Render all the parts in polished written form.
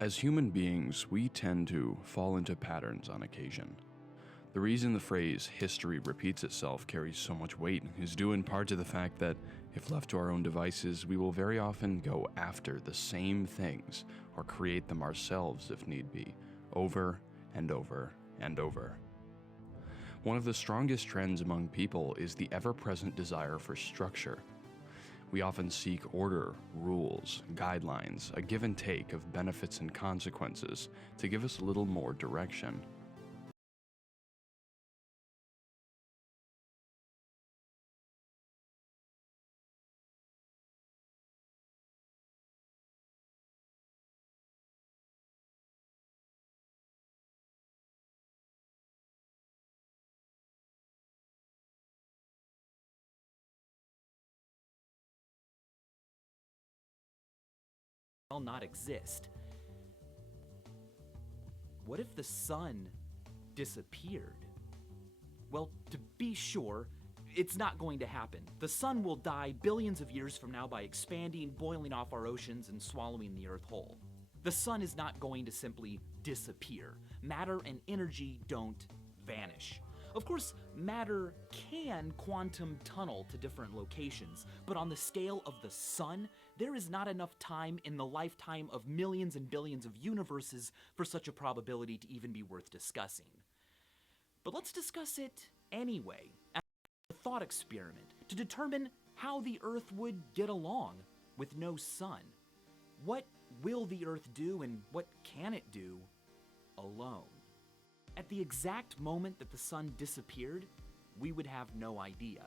As human beings, we tend to fall into patterns on occasion. The reason the phrase history repeats itself carries so much weight is due in part to the fact that, if left to our own devices, we will very often go after the same things or create them ourselves if need be, over and over and over. One of the strongest trends among people is the ever-present desire for structure. We often seek order, rules, guidelines, a give and take of benefits and consequences to give us a little more direction. Not exist. What if the sun disappeared? Well, to be sure, it's not going to happen. The sun will die billions of years from now by expanding, boiling off our oceans, and swallowing the Earth whole. The sun is not going to simply disappear. Matter and energy don't vanish. Of course, matter can quantum tunnel to different locations, but on the scale of the sun, there is not enough time in the lifetime of millions and billions of universes for such a probability to even be worth discussing. But let's discuss it anyway, as a thought experiment, to determine how the Earth would get along with no sun. What will the Earth do, and what can it do alone? At the exact moment that the sun disappeared, we would have no idea,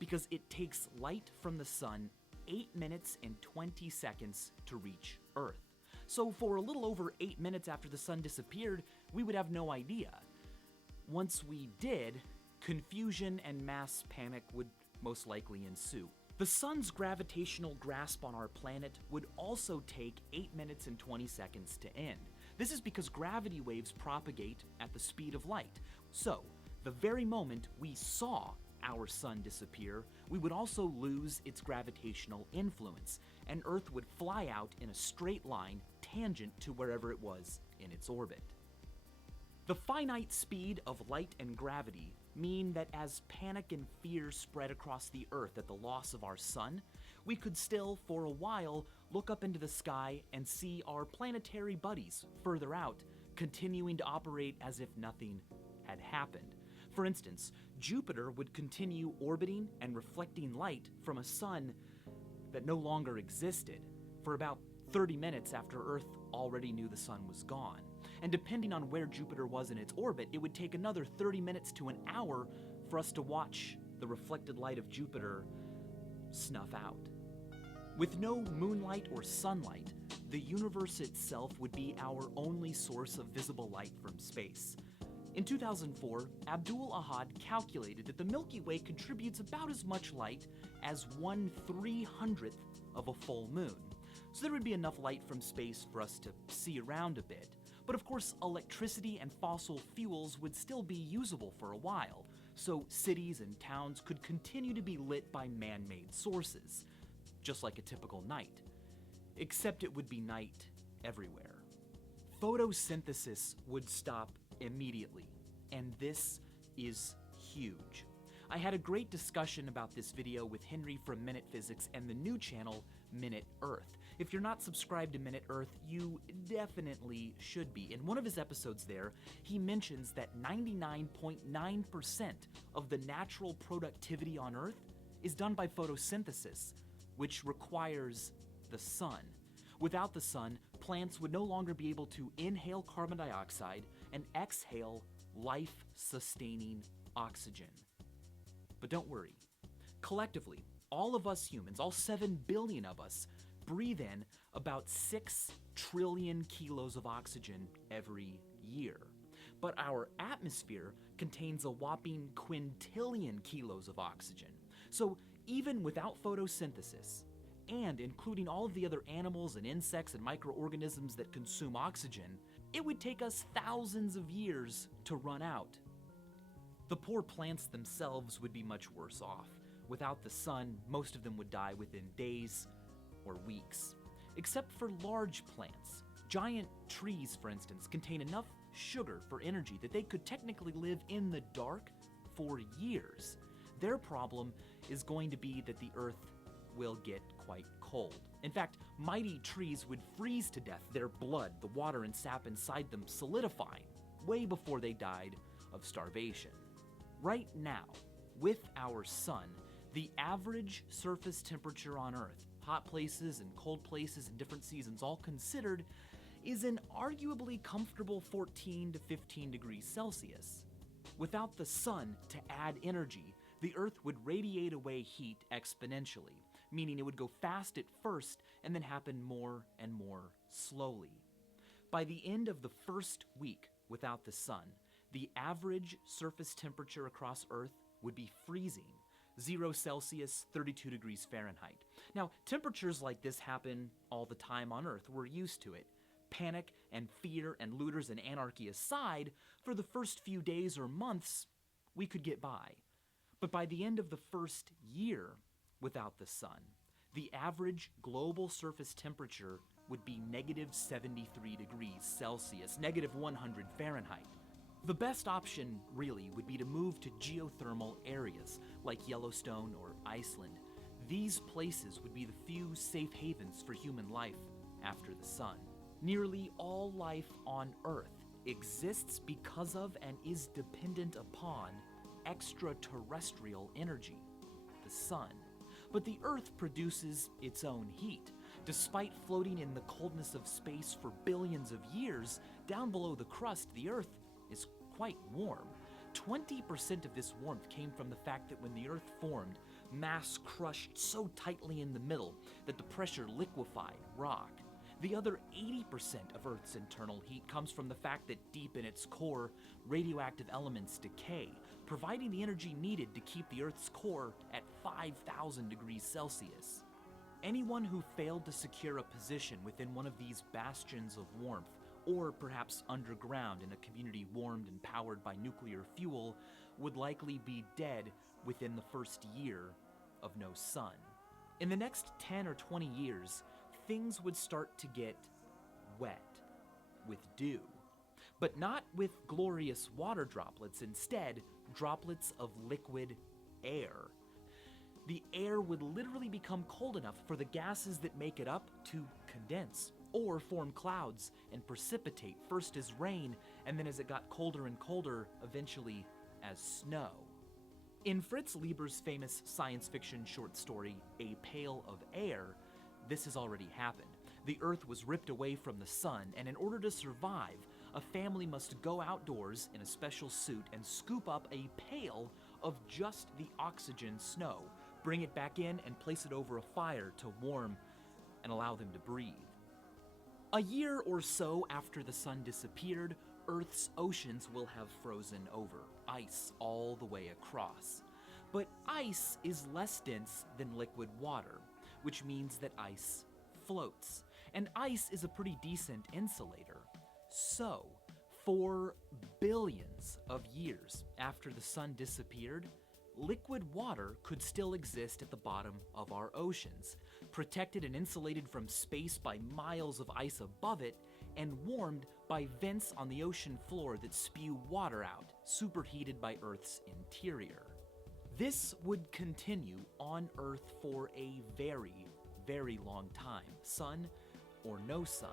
because it takes light from the sun 8 minutes and 20 seconds to reach Earth. So for a little over 8 minutes after the sun disappeared, we would have no idea. Once we did, confusion and mass panic would most likely ensue. The sun's gravitational grasp on our planet would also take 8 minutes and 20 seconds to end. This is because gravity waves propagate at the speed of light. So, the very moment we saw our sun disappear, we would also lose its gravitational influence, and Earth would fly out in a straight line tangent to wherever it was in its orbit. The finite speed of light and gravity mean that as panic and fear spread across the Earth at the loss of our sun, we could still, for a while, look up into the sky and see our planetary buddies further out, continuing to operate as if nothing had happened. For instance, Jupiter would continue orbiting and reflecting light from a sun that no longer existed for about 30 minutes after Earth already knew the sun was gone. And depending on where Jupiter was in its orbit, it would take another 30 minutes to an hour for us to watch the reflected light of Jupiter snuff out. With no moonlight or sunlight, the universe itself would be our only source of visible light from space. In 2004, Abdul Ahad calculated that the Milky Way contributes about as much light as 1/300th of a full moon. So there would be enough light from space for us to see around a bit. But of course, electricity and fossil fuels would still be usable for a while, so cities and towns could continue to be lit by man-made sources, just like a typical night. Except it would be night everywhere. Photosynthesis would stop immediately, and this is huge. I had a great discussion about this video with Henry from Minute Physics and the new channel, Minute Earth. If you're not subscribed to Minute Earth, you definitely should be. In one of his episodes there, he mentions that 99.9% of the natural productivity on Earth is done by photosynthesis, which requires the sun. Without the sun, plants would no longer be able to inhale carbon dioxide and exhale life-sustaining oxygen. But don't worry. Collectively, all of us humans, all 7 billion of us, breathe in about 6 trillion kilos of oxygen every year. But our atmosphere contains a whopping quintillion kilos of oxygen. So even without photosynthesis, and including all of the other animals and insects and microorganisms that consume oxygen, it would take us thousands of years to run out. The poor plants themselves would be much worse off. Without the sun, most of them would die within days or weeks. Except for large plants, Giant trees, for instance, contain enough sugar for energy that they could technically live in the dark for years. Their problem is going to be that the Earth will get quite cold. In fact, mighty trees would freeze to death, their blood, the water and sap inside them solidifying, way before they died of starvation. Right now, with our sun, the average surface temperature on Earth, hot places and cold places in different seasons all considered, is an arguably comfortable 14 to 15 degrees Celsius. Without the sun to add energy, the Earth would radiate away heat exponentially, meaning it would go fast at first and then happen more and more slowly. By the end of the first week without the sun, the average surface temperature across Earth would be freezing, 0 Celsius, 32 degrees Fahrenheit. Now, temperatures like this happen all the time on Earth. We're used to it. Panic and fear and looters and anarchy aside, for the first few days or months, we could get by. But by the end of the first year without the sun, the average global surface temperature would be negative 73 degrees Celsius, negative 100 Fahrenheit. The best option, really, would be to move to geothermal areas like Yellowstone or Iceland. These places would be the few safe havens for human life after the sun. Nearly all life on Earth exists because of and is dependent upon extraterrestrial energy, the sun. But the Earth produces its own heat. Despite floating in the coldness of space for billions of years, down below the crust, the Earth is quite warm. 20% of this warmth came from the fact that when the Earth formed, mass crushed so tightly in the middle that the pressure liquefied rock. The other 80% of Earth's internal heat comes from the fact that deep in its core, radioactive elements decay, providing the energy needed to keep the Earth's core at 5,000 degrees Celsius. Anyone who failed to secure a position within one of these bastions of warmth, or perhaps underground in a community warmed and powered by nuclear fuel, would likely be dead within the first year of no sun. In the next 10 or 20 years, things would start to get wet with dew, but not with glorious water droplets, instead, droplets of liquid air. The air would literally become cold enough for the gases that make it up to condense, or form clouds and precipitate, first as rain, and then as it got colder and colder, eventually as snow. In Fritz Leiber's famous science fiction short story, A Pail of Air, this has already happened. The Earth was ripped away from the sun, and in order to survive, a family must go outdoors in a special suit and scoop up a pail of just the oxygen snow, bring it back in, and place it over a fire to warm and allow them to breathe. A year or so after the sun disappeared, Earth's oceans will have frozen over, ice all the way across. But ice is less dense than liquid water, which means that ice floats. And ice is a pretty decent insulator. So, for billions of years after the sun disappeared, liquid water could still exist at the bottom of our oceans, protected and insulated from space by miles of ice above it, and warmed by vents on the ocean floor that spew water out, superheated by Earth's interior. This would continue on Earth for a very, very long time, sun or no sun.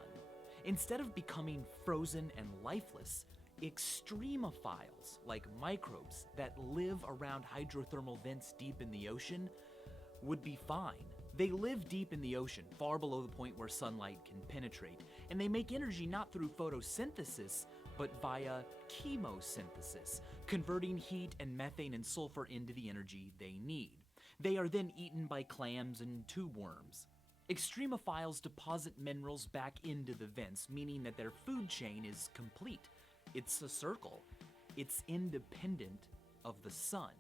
Instead of becoming frozen and lifeless, extremophiles, like microbes that live around hydrothermal vents deep in the ocean, would be fine. They live deep in the ocean, far below the point where sunlight can penetrate, and they make energy not through photosynthesis, but via chemosynthesis, converting heat and methane and sulfur into the energy they need. They are then eaten by clams and tube worms. Extremophiles deposit minerals back into the vents, meaning that their food chain is complete. It's a circle. It's independent of the sun.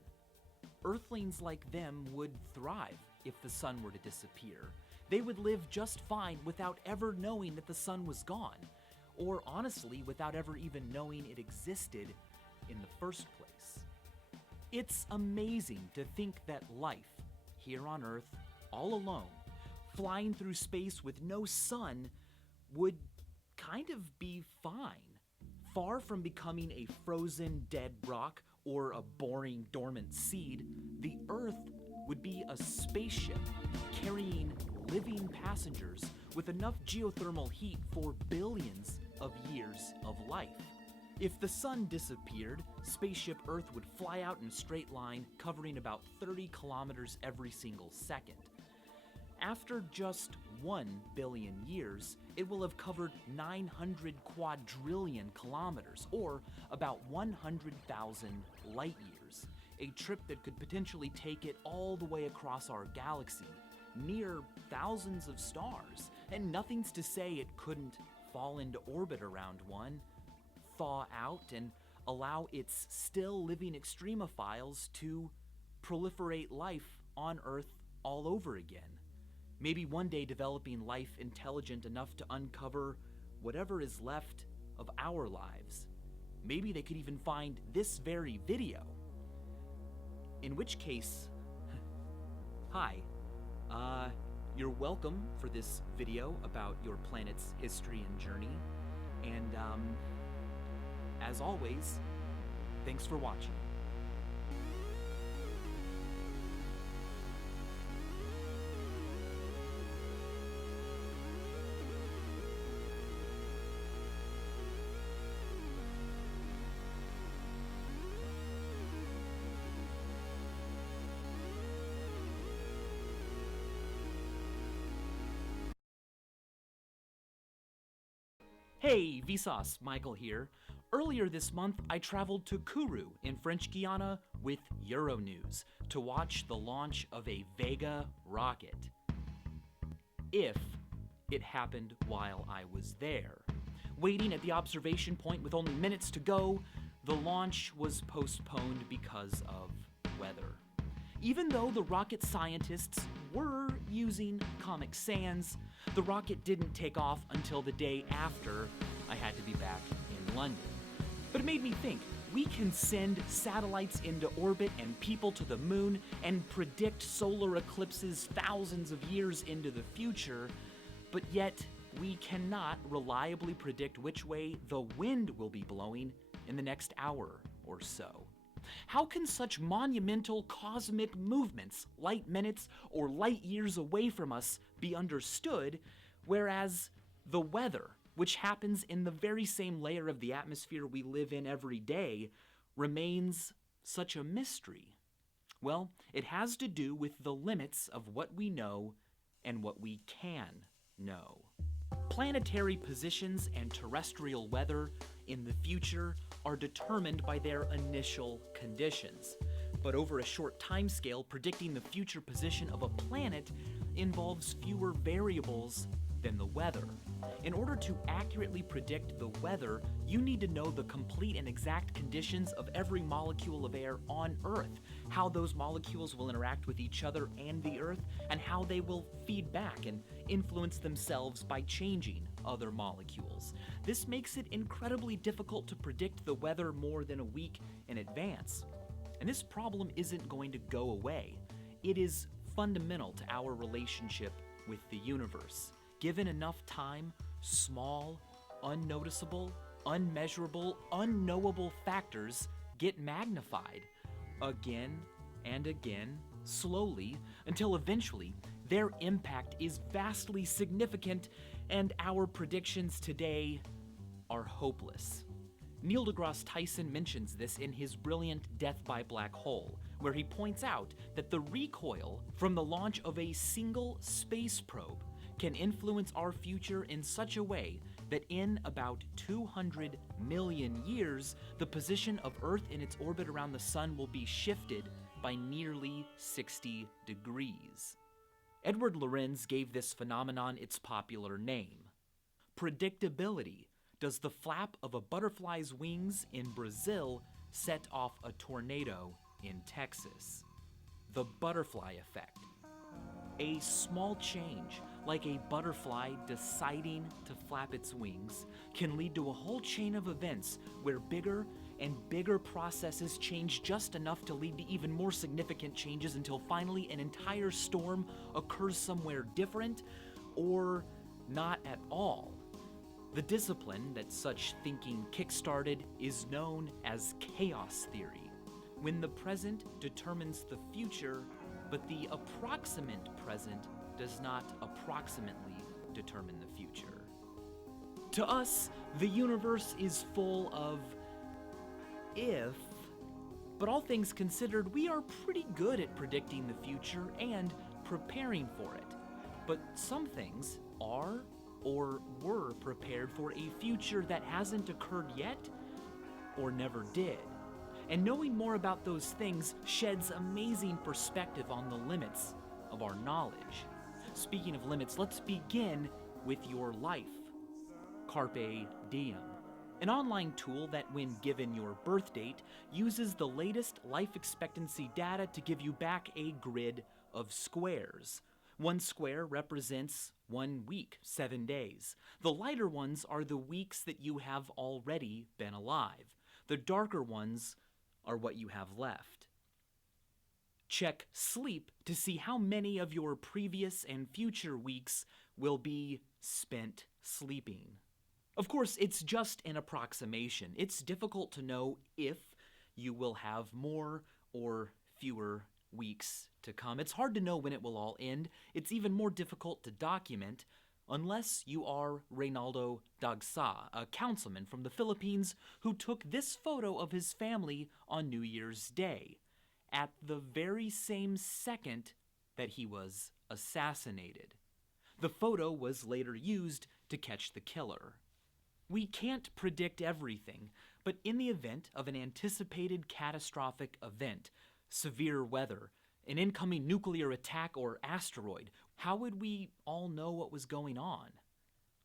Earthlings like them would thrive if the sun were to disappear. They would live just fine without ever knowing that the sun was gone, or honestly, without ever even knowing it existed in the first place. It's amazing to think that life, here on Earth, all alone, flying through space with no sun, would kind of be fine. Far from becoming a frozen dead rock or a boring dormant seed, the Earth would be a spaceship carrying living passengers with enough geothermal heat for billions of years of life. If the sun disappeared, spaceship Earth would fly out in a straight line, covering about 30 kilometers every single second. After just 1 billion years, it will have covered 900 quadrillion kilometers, or about 100,000 light years, a trip that could potentially take it all the way across our galaxy, near thousands of stars, and nothing's to say it couldn't fall into orbit around one, thaw out, and allow its still living extremophiles to proliferate life on Earth all over again. Maybe one day developing life intelligent enough to uncover whatever is left of our lives. Maybe they could even find this very video. In which case, hi, you're welcome for this video about your planet's history and journey. And as always, thanks for watching. Hey, Vsauce, Michael here. Earlier this month, I traveled to Kourou in French Guiana with Euronews to watch the launch of a Vega rocket. If it happened while I was there. Waiting at the observation point with only minutes to go, the launch was postponed because of weather. Even though the rocket scientists were using Comic Sans, the rocket didn't take off until the day after I had to be back in London. But it made me think, we can send satellites into orbit and people to the moon and predict solar eclipses thousands of years into the future, but yet we cannot reliably predict which way the wind will be blowing in the next hour or so. How can such monumental cosmic movements, light minutes or light years away from us, be understood, whereas the weather, which happens in the very same layer of the atmosphere we live in every day, remains such a mystery? Well, it has to do with the limits of what we know and what we can know. Planetary positions and terrestrial weather in the future are determined by their initial conditions. But over a short timescale, predicting the future position of a planet involves fewer variables than the weather. In order to accurately predict the weather, you need to know the complete and exact conditions of every molecule of air on Earth, how those molecules will interact with each other and the Earth, and how they will feed back and influence themselves by changing other molecules. This makes it incredibly difficult to predict the weather more than a week in advance. And this problem isn't going to go away. It is fundamental to our relationship with the universe. Given enough time, small, unnoticeable, unmeasurable, unknowable factors get magnified again and again, slowly, until eventually their impact is vastly significant and our predictions today are hopeless. Neil deGrasse Tyson mentions this in his brilliant Death by Black Hole, where he points out that the recoil from the launch of a single space probe can influence our future in such a way that in about 200 million years, the position of Earth in its orbit around the sun will be shifted by nearly 60 degrees. Edward Lorenz gave this phenomenon its popular name. Predictability. Does the flap of a butterfly's wings in Brazil set off a tornado in Texas? The butterfly effect. A small change, like a butterfly deciding to flap its wings, can lead to a whole chain of events where bigger and bigger processes change just enough to lead to even more significant changes until finally an entire storm occurs somewhere different or not at all. The discipline that such thinking kickstarted is known as chaos theory, when the present determines the future, but the approximate present does not approximately determine the future. To us, the universe is full of if, but all things considered, we are pretty good at predicting the future and preparing for it. But some things are or were prepared for a future that hasn't occurred yet or never did. And knowing more about those things sheds amazing perspective on the limits of our knowledge. Speaking of limits, let's begin with your life. Carpe Diem, an online tool that, when given your birth date, uses the latest life expectancy data to give you back a grid of squares. One square represents 1 week, 7 days. The lighter ones are the weeks that you have already been alive. The darker ones are what you have left. Check sleep to see how many of your previous and future weeks will be spent sleeping. Of course, it's just an approximation. It's difficult to know if you will have more or fewer weeks to come. It's hard to know when it will all end. It's even more difficult to document unless you are Reynaldo Dagsa, a councilman from the Philippines who took this photo of his family on New Year's Day, at the very same second that he was assassinated. The photo was later used to catch the killer. We can't predict everything, but in the event of an anticipated catastrophic event, severe weather, an incoming nuclear attack or asteroid, how would we all know what was going on?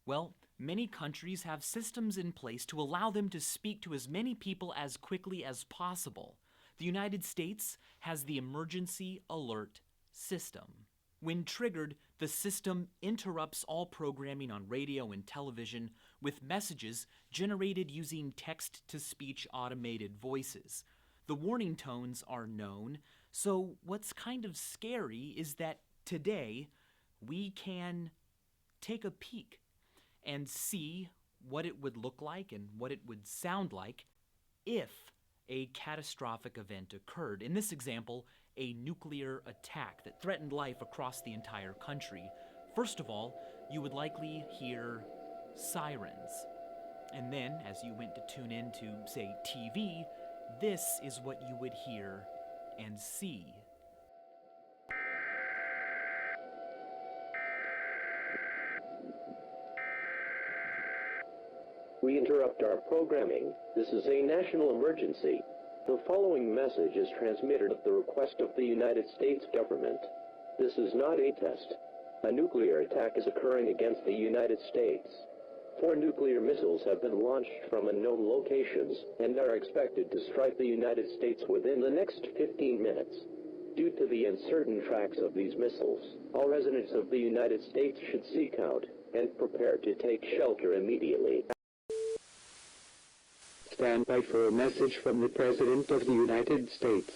Well, many countries have systems in place to allow them to speak to as many people as quickly as possible. The United States has the Emergency Alert System. When triggered, the system interrupts all programming on radio and television with messages generated using text-to-speech automated voices. The warning tones are known, so what's kind of scary is that today we can take a peek and see what it would look like and what it would sound like if a catastrophic event occurred. In this example, a nuclear attack that threatened life across the entire country. First of all, you would likely hear sirens. And then, as you went to tune in to, say, TV, this is what you would hear and see. We interrupt our programming. This is a national emergency. The following message is transmitted at the request of the United States government. This is not a test. A nuclear attack is occurring against the United States. 4 nuclear missiles have been launched from unknown locations and are expected to strike the United States within the next 15 minutes. Due to the uncertain tracks of these missiles, all residents of the United States should seek out and prepare to take shelter immediately. Stand by for a message from the President of the United States.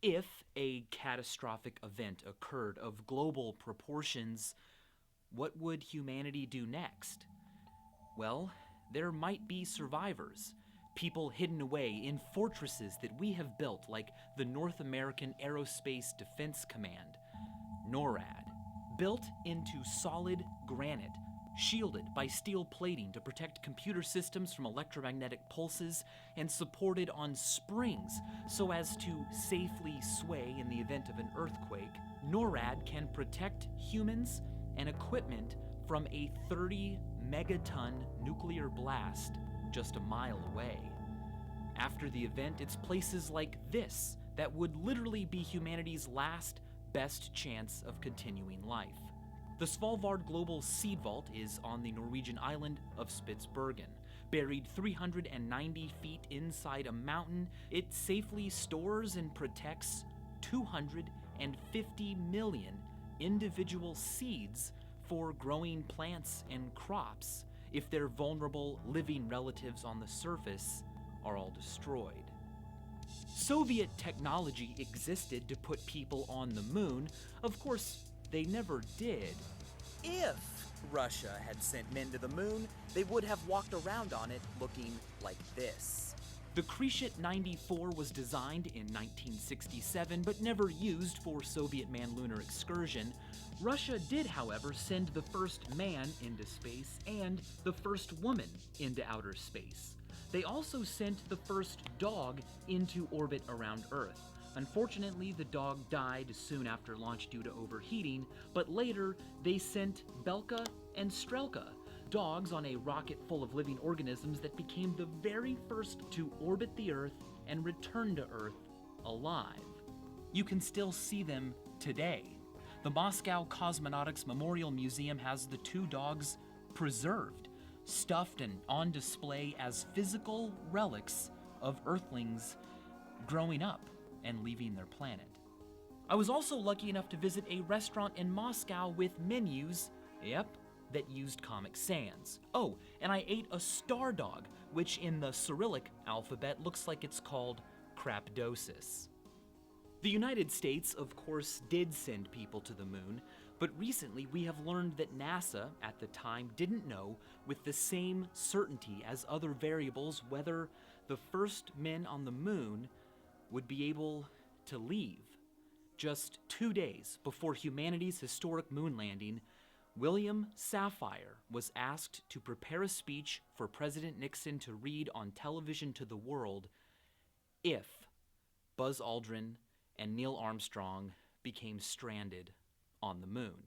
If a catastrophic event occurred of global proportions, what would humanity do next? Well, there might be survivors, people hidden away in fortresses that we have built, like the North American Aerospace Defense Command, NORAD, built into solid granite, shielded by steel plating to protect computer systems from electromagnetic pulses, and supported on springs so as to safely sway in the event of an earthquake. NORAD can protect humans and equipment from a 30-megaton nuclear blast just a mile away. After the event, it's places like this that would literally be humanity's last best chance of continuing life. The Svalbard Global Seed Vault is on the Norwegian island of Spitsbergen. Buried 390 feet inside a mountain, it safely stores and protects 250 million individual seeds for growing plants and crops if their vulnerable living relatives on the surface are all destroyed. Soviet technology existed to put people on the moon. Of course, they never did. If Russia had sent men to the moon, they would have walked around on it looking like this. The Kreshit 94 was designed in 1967 but never used for Soviet manned lunar excursion. Russia did, however, send the first man into space and the first woman into outer space. They also sent the first dog into orbit around Earth. Unfortunately, the dog died soon after launch due to overheating, but later they sent Belka and Strelka, dogs on a rocket full of living organisms that became the very first to orbit the Earth and return to Earth alive. You can still see them today. The Moscow Cosmonautics Memorial Museum has the two dogs preserved, stuffed and on display as physical relics of Earthlings growing up and leaving their planet. I was also lucky enough to visit a restaurant in Moscow with menus, that used Comic Sans. Oh, and I ate a star dog, which in the Cyrillic alphabet looks like it's called Crapdosis. The United States, of course, did send people to the moon, but recently we have learned that NASA, at the time, didn't know with the same certainty as other variables whether the first men on the moon would be able to leave. Just 2 days before humanity's historic moon landing, William Safire was asked to prepare a speech for President Nixon to read on television to the world if Buzz Aldrin and Neil Armstrong became stranded on the moon.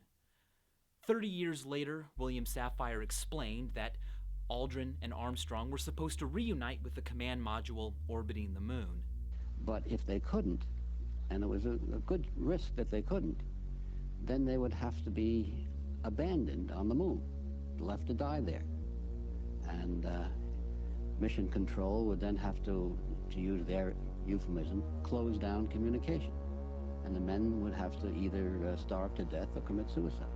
30 years later, William Safire explained that Aldrin and Armstrong were supposed to reunite with the command module orbiting the moon. But if they couldn't, and it was a good risk that they couldn't, then they would have to be abandoned on the moon, left to die there. And mission control would then have to use their euphemism, close down communication. And the men would have to either starve to death or commit suicide.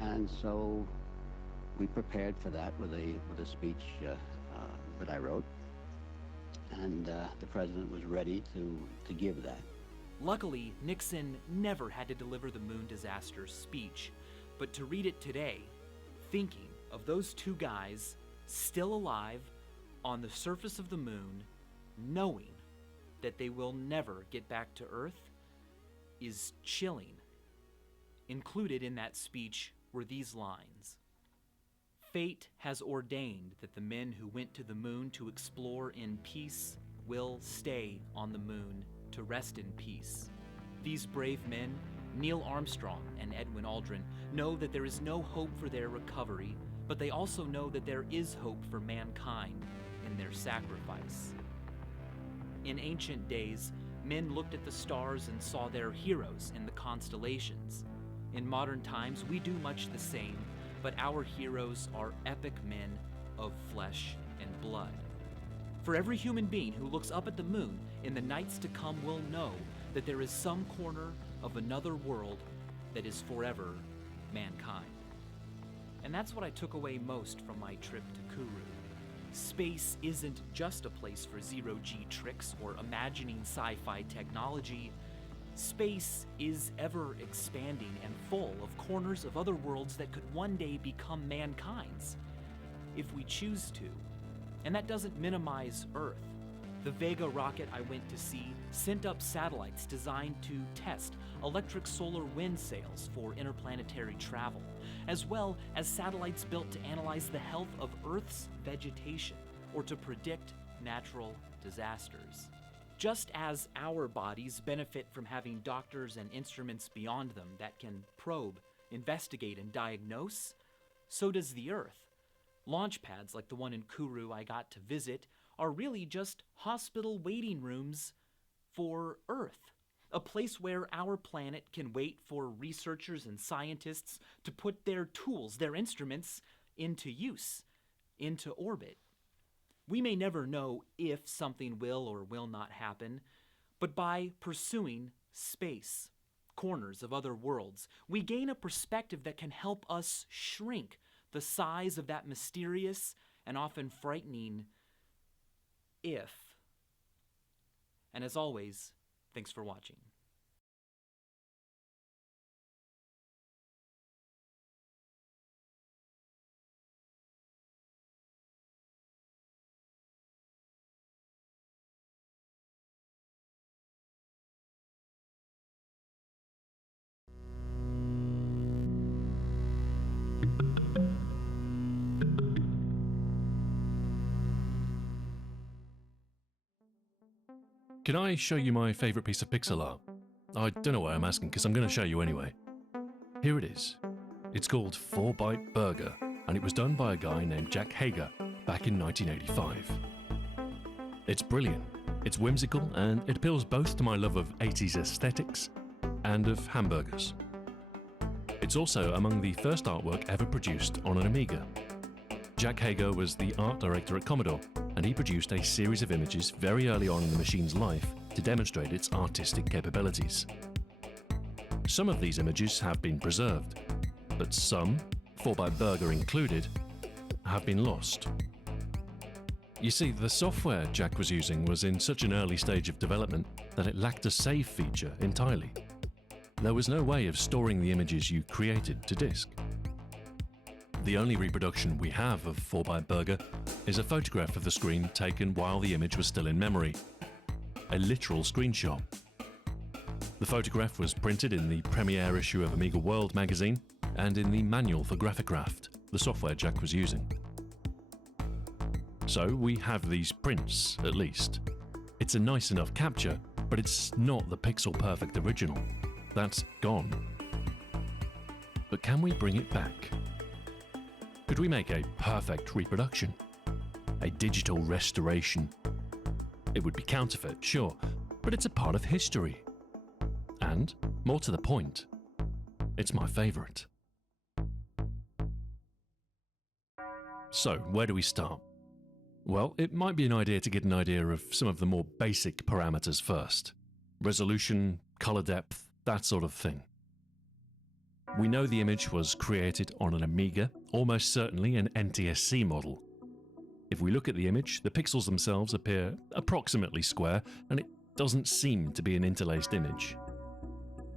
And so we prepared for that with a speech that I wrote. And the president was ready to give that. Luckily, Nixon never had to deliver the moon disaster speech, but to read it today, thinking of those two guys still alive on the surface of the moon, knowing that they will never get back to Earth, is chilling. Included in that speech were these lines: "Fate has ordained that the men who went to the moon to explore in peace will stay on the moon to rest in peace. These brave men, Neil Armstrong and Edwin Aldrin, know that there is no hope for their recovery, but they also know that there is hope for mankind in their sacrifice." In ancient days, men looked at the stars and saw their heroes in the constellations. In modern times, we do much the same, but our heroes are epic men of flesh and blood. For every human being who looks up at the moon in the nights to come will know that there is some corner of another world that is forever mankind. And that's what I took away most from my trip to Kourou. Space isn't just a place for zero-G tricks or imagining sci-fi technology. Space is ever expanding and full of corners of other worlds that could one day become mankind's, if we choose to. And that doesn't minimize Earth. The Vega rocket I went to see sent up satellites designed to test electric solar wind sails for interplanetary travel, as well as satellites built to analyze the health of Earth's vegetation or to predict natural disasters. Just as our bodies benefit from having doctors and instruments beyond them that can probe, investigate, and diagnose, so does the Earth. Launch pads like the one in Kourou I got to visit are really just hospital waiting rooms for Earth, a place where our planet can wait for researchers and scientists to put their tools, their instruments, into use, into orbit. We may never know if something will or will not happen, but by pursuing space, corners of other worlds, we gain a perspective that can help us shrink the size of that mysterious and often frightening if. And as always, thanks for watching. Can I show you my favourite piece of pixel art? I don't know why I'm asking, because I'm going to show you anyway. Here it is. It's called 4-Byte Burger, and it was done by a guy named Jack Hager back in 1985. It's brilliant, it's whimsical, and it appeals both to my love of 80s aesthetics and of hamburgers. It's also among the first artwork ever produced on an Amiga. Jack Hager was the art director at Commodore, and he produced a series of images very early on in the machine's life to demonstrate its artistic capabilities. Some of these images have been preserved, but some, 4-Byte Burger included, have been lost. You see, the software Jack was using was in such an early stage of development that it lacked a save feature entirely. There was no way of storing the images you created to disk. The only reproduction we have of 4-Byte Burger is a photograph of the screen taken while the image was still in memory. A literal screenshot. The photograph was printed in the premiere issue of Amiga World magazine and in the manual for Graphicraft, the software Jack was using. So we have these prints, at least. It's a nice enough capture, but it's not the pixel-perfect original. That's gone. But can we bring it back? Could we make a perfect reproduction? A digital restoration? It would be counterfeit, sure, but it's a part of history. And, more to the point, it's my favourite. So, where do we start? Well, it might be an idea to get an idea of some of the more basic parameters first. Resolution, colour depth, that sort of thing. We know the image was created on an Amiga, almost certainly an NTSC model. If we look at the image, the pixels themselves appear approximately square, and it doesn't seem to be an interlaced image.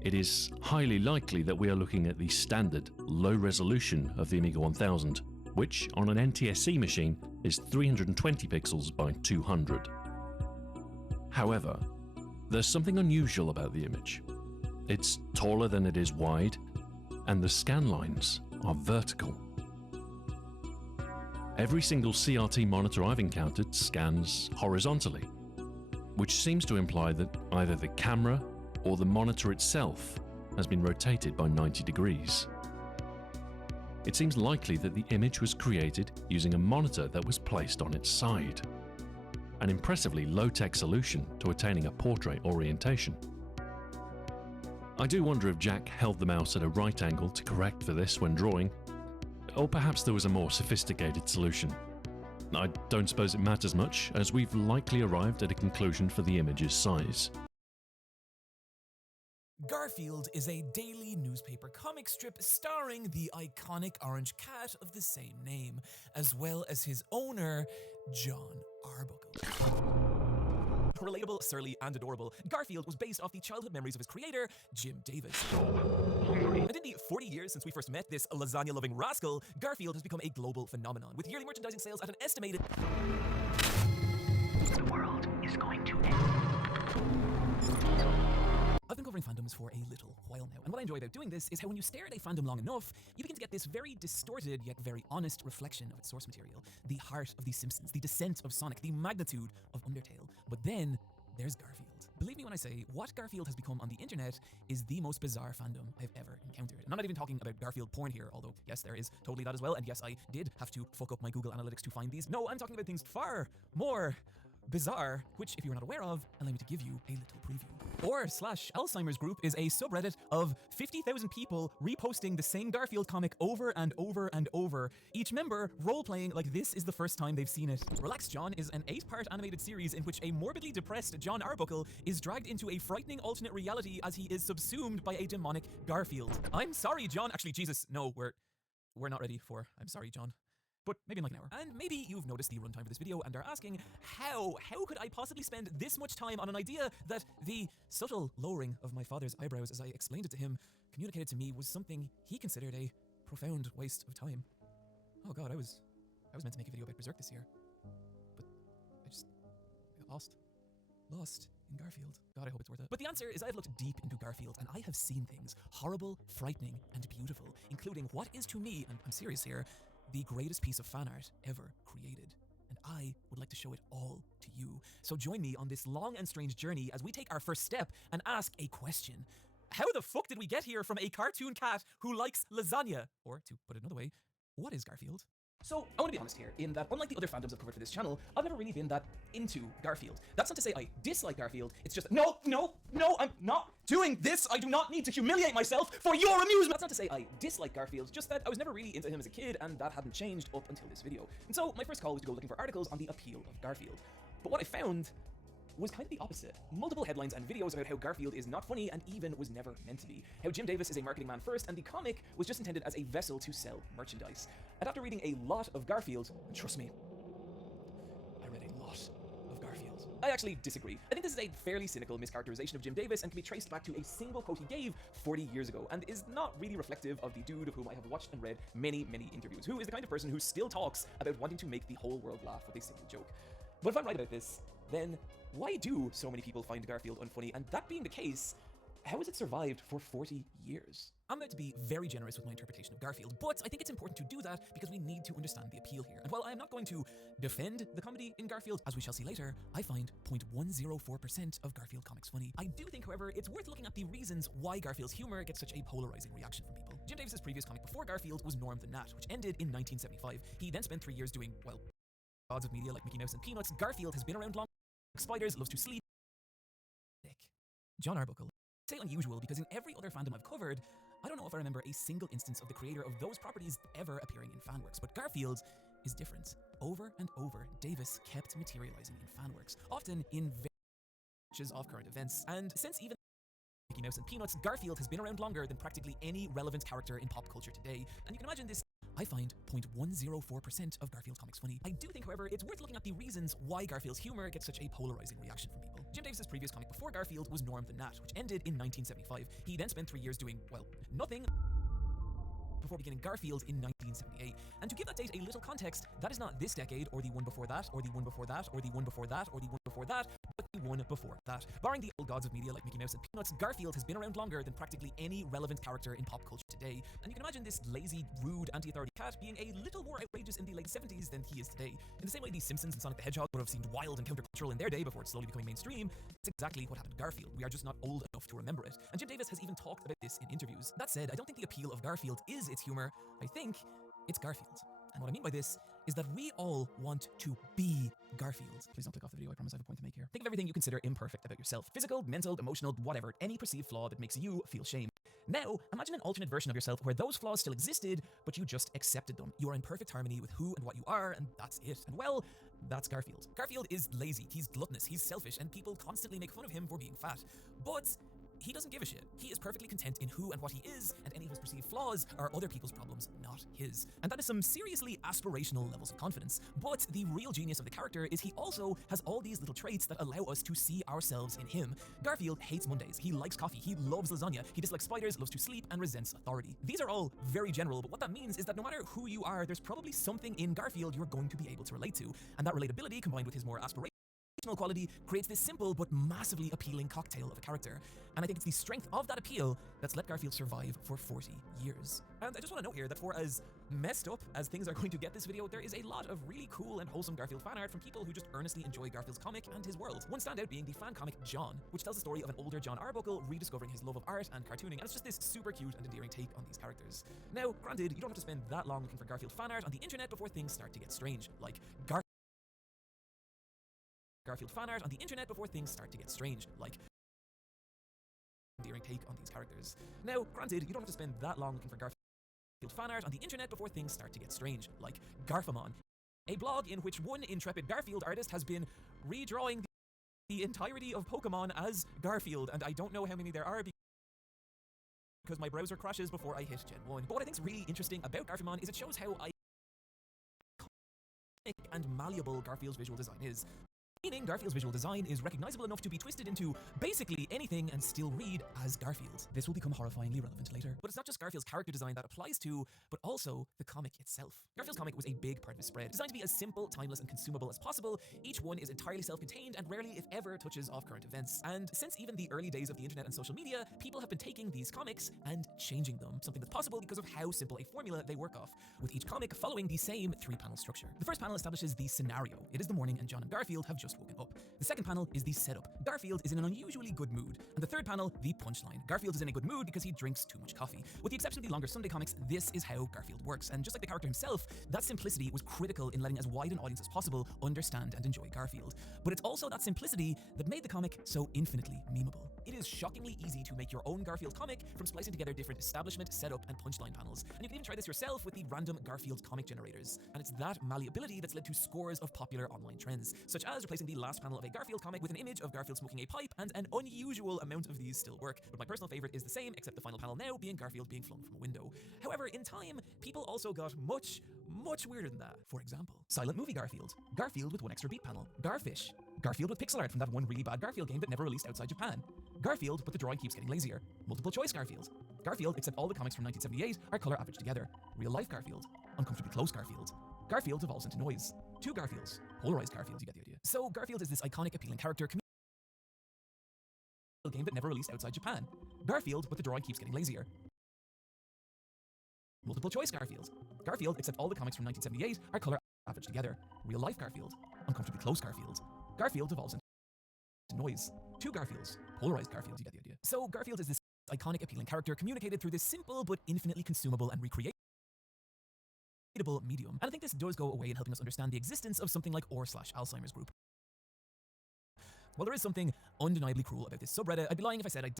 It is highly likely that we are looking at the standard low resolution of the Amiga 1000, which on an NTSC machine is 320 pixels by 200. However, there's something unusual about the image. It's taller than it is wide, and the scan lines are vertical. Every single CRT monitor I've encountered scans horizontally, which seems to imply that either the camera or the monitor itself has been rotated by 90 degrees. It seems likely that the image was created using a monitor that was placed on its side, an impressively low-tech solution to attaining a portrait orientation. I do wonder if Jack held the mouse at a right angle to correct for this when drawing, or perhaps there was a more sophisticated solution. I don't suppose it matters much, as we've likely arrived at a conclusion for the image's size. Garfield is a daily newspaper comic strip starring the iconic orange cat of the same name, as well as his owner, John Arbuckle. Relatable, surly, and adorable, Garfield was based off the childhood memories of his creator, Jim Davis. And in the 40 years since we first met this lasagna-loving rascal, Garfield has become a global phenomenon, with yearly merchandising sales at an estimated... The world is going to end. I've been covering fandoms for a little while now, and what I enjoy about doing this is how when you stare at a fandom long enough, you begin to get this very distorted yet very honest reflection of its source material. The heart of The Simpsons, the descent of Sonic, the magnitude of Undertale. But then, there's Garfield. Believe me when I say, what Garfield has become on the internet is the most bizarre fandom I've ever encountered. And I'm not even talking about Garfield porn here, although yes, there is totally that as well, and yes, I did have to fuck up my Google Analytics to find these. No, I'm talking about things far more bizarre, which if you're not aware of, allow me to give you a little preview. r/Alzheimer's Group is a subreddit of 50,000 people reposting the same Garfield comic over and over and over, each member role-playing like this is the first time they've seen it. Relax John is an 8-part animated series in which a morbidly depressed John Arbuckle is dragged into a frightening alternate reality as he is subsumed by a demonic Garfield. I'm sorry, John. Actually, Jesus, no, we're not ready for I'm sorry, John. But maybe in like an hour. And maybe you've noticed the runtime for this video and are asking, how could I possibly spend this much time on an idea that the subtle lowering of my father's eyebrows as I explained it to him communicated to me was something he considered a profound waste of time. Oh god, I was meant to make a video about Berserk this year, but I got lost in Garfield. God, I hope it's worth it. But the answer is I've looked deep into Garfield and I have seen things horrible, frightening, and beautiful, including what is to me, and I'm serious here, the greatest piece of fan art ever created. and I would like to show it all to you. So join me on this long and strange journey as we take our first step and ask a question. How the fuck did we get here from a cartoon cat who likes lasagna? Or, to put it another way, what is Garfield? So, I want to be honest here, in that unlike the other fandoms I've covered for this channel, I've never really been that into Garfield. That's not to say I dislike Garfield, it's just no, I'm not doing this! I do not need to humiliate myself for your amusement! That's not to say I dislike Garfield, just that I was never really into him as a kid, and that hadn't changed up until this video. And so, my first call was to go looking for articles on the appeal of Garfield. But what I found was kind of the opposite. Multiple headlines and videos about how Garfield is not funny and even was never meant to be. How Jim Davis is a marketing man first, and the comic was just intended as a vessel to sell merchandise. And after reading a lot of Garfield, and trust me, I read a lot of Garfield, I actually disagree. I think this is a fairly cynical mischaracterization of Jim Davis and can be traced back to a single quote he gave 40 years ago, and is not really reflective of the dude of whom I have watched and read many, many interviews, who is the kind of person who still talks about wanting to make the whole world laugh with a single joke. But if I'm right about this, then why do so many people find Garfield unfunny? And that being the case, how has it survived for 40 years? I'm about to be very generous with my interpretation of Garfield, but I think it's important to do that because we need to understand the appeal here. And while I am not going to defend the comedy in Garfield, as we shall see later, I find 0.104% of Garfield comics funny. I do think, however, it's worth looking at the reasons why Garfield's humor gets such a polarizing reaction from people. Jim Davis's previous comic before Garfield was Norm the Gnat, which ended in 1975. He then spent 3 years doing, well, gods of media like Mickey Mouse and Peanuts. Garfield has been around long. Spiders, loves to sleep. John Arbuckle. I say unusual because in every other fandom I've covered, I don't know if I remember a single instance of the creator of those properties ever appearing in fanworks, but Garfield is different. Over and over, Davis kept materializing in fanworks, often in variations of current events, and since even Mickey Mouse and Peanuts, Garfield has been around longer than practically any relevant character in pop culture today, and you can imagine this. I find 0.104% of Garfield comics funny. I do think, however, it's worth looking at the reasons why Garfield's humor gets such a polarizing reaction from people. Jim Davis's previous comic before Garfield was Norm the Gnat, which ended in 1975. He then spent 3 years doing, well, nothing before beginning Garfield in 1978. And to give that date a little context, that is not this decade, or the one before that, or the one before that, or the one before that, or the one before that, but the one before that. Barring the old gods of media like Mickey Mouse and Peanuts, Garfield has been around longer than practically any relevant character in pop culture today. And you can imagine this lazy, rude, anti-authority cat being a little more outrageous in the late 70s than he is today. In the same way The Simpsons and Sonic the Hedgehog would have seemed wild and countercultural in their day before it's slowly becoming mainstream, that's exactly what happened to Garfield. We are just not old enough to remember it. And Jim Davis has even talked about this in interviews. That said, I don't think the appeal of Garfield is its humor. I think it's Garfield. And what I mean by this is that we all want to be Garfield. Please don't click off the video, I promise I have a point to make here. Think of everything you consider imperfect about yourself. Physical, mental, emotional, whatever. Any perceived flaw that makes you feel shame. Now, imagine an alternate version of yourself where those flaws still existed, but you just accepted them. You are in perfect harmony with who and what you are, and that's it. And well, that's Garfield. Garfield is lazy, he's gluttonous, he's selfish, and people constantly make fun of him for being fat. But he doesn't give a shit. He is perfectly content in who and what he is, and any of his perceived flaws are other people's problems, not his. And that is some seriously aspirational levels of confidence. But the real genius of the character is he also has all these little traits that allow us to see ourselves in him. Garfield hates Mondays, he likes coffee, he loves lasagna, he dislikes spiders, loves to sleep, and resents authority. These are all very general, but what that means is that no matter who you are, there's probably something in Garfield you're going to be able to relate to. And that relatability, combined with his more aspirational quality, creates this simple but massively appealing cocktail of a character. And I think it's the strength of that appeal that's let Garfield survive for 40 years. And I just want to note here that for as messed up as things are going to get this video, there is a lot of really cool and wholesome Garfield fan art from people who just earnestly enjoy Garfield's comic and his world. One standout being the fan comic John, which tells the story of an older John Arbuckle rediscovering his love of art and cartooning, and it's just this super cute and endearing take on these characters. Now, granted, you don't have to spend that long looking for Garfield fan art on the internet before things start to get strange, like Garfield fan art on the internet before things start to get strange, like endearing take on these characters. Now, granted, you don't have to spend that long looking for Garfield fan art on the internet before things start to get strange, like Garfamon, a blog in which one intrepid Garfield artist has been redrawing the entirety of Pokemon as Garfield, and I don't know how many there are because my browser crashes before I hit Gen 1. But what I think is really interesting about Garfamon is it shows how iconic and malleable Garfield's visual design is. meaning Garfield's visual design is recognizable enough to be twisted into basically anything and still read as Garfield. This will become horrifyingly relevant later. But it's not just Garfield's character design that applies to, but also the comic itself. Garfield's comic was a big part of his spread, designed to be as simple, timeless, and consumable as possible. Each one is entirely self-contained and rarely, if ever, touches off current events. And since even the early days of the internet and social media, people have been taking these comics and changing them, something that's possible because of how simple a formula they work off, with each comic following the same 3-panel structure. The first panel establishes the scenario. It is the morning and John and Garfield have just woken up. The second panel is the setup. Garfield is in an unusually good mood. And the third panel, the punchline. Garfield is in a good mood because he drinks too much coffee. With the exception of the longer Sunday comics, this is how Garfield works. And just like the character himself, that simplicity was critical in letting as wide an audience as possible understand and enjoy Garfield. But it's also that simplicity that made the comic so infinitely memeable. It is shockingly easy to make your own Garfield comic from splicing together different establishment, setup, and punchline panels. And you can even try this yourself with the random Garfield comic generators. And it's that malleability that's led to scores of popular online trends, such as replacing the last panel of a Garfield comic with an image of Garfield smoking a pipe, and an unusual amount of these still work. But my personal favorite is the same, except the final panel now being Garfield being flung from a window. However, in time, people also got much weirder than that. For example, Silent Movie Garfield. Garfield with one extra beat panel. Garfish. Garfield with pixel art from that one really bad Garfield game that never released outside Japan. Garfield, but the drawing keeps getting lazier. Multiple choice Garfield. Garfield, except all the comics from 1978 are color averaged together. Real life Garfield. Uncomfortably close Garfield. Garfield devolves into noise. 2 Garfields. Polarized Garfield, you get the idea. So Garfield is this iconic, appealing character game that never released outside Japan. Garfield, but the drawing keeps getting lazier. Multiple choice Garfield. Garfield, except all the comics from 1978 are color averaged together. Real life Garfield. Uncomfortably close Garfield. Garfield devolves into noise. 2 Garfields. Polarized Garfield, you get the idea. So Garfield is this iconic, appealing character communicated through this simple but infinitely consumable and recreatable medium. And I think this does go away in helping us understand the existence of something like r/Alzheimer's group. While there is something undeniably cruel about this subreddit, I'd be lying if I said I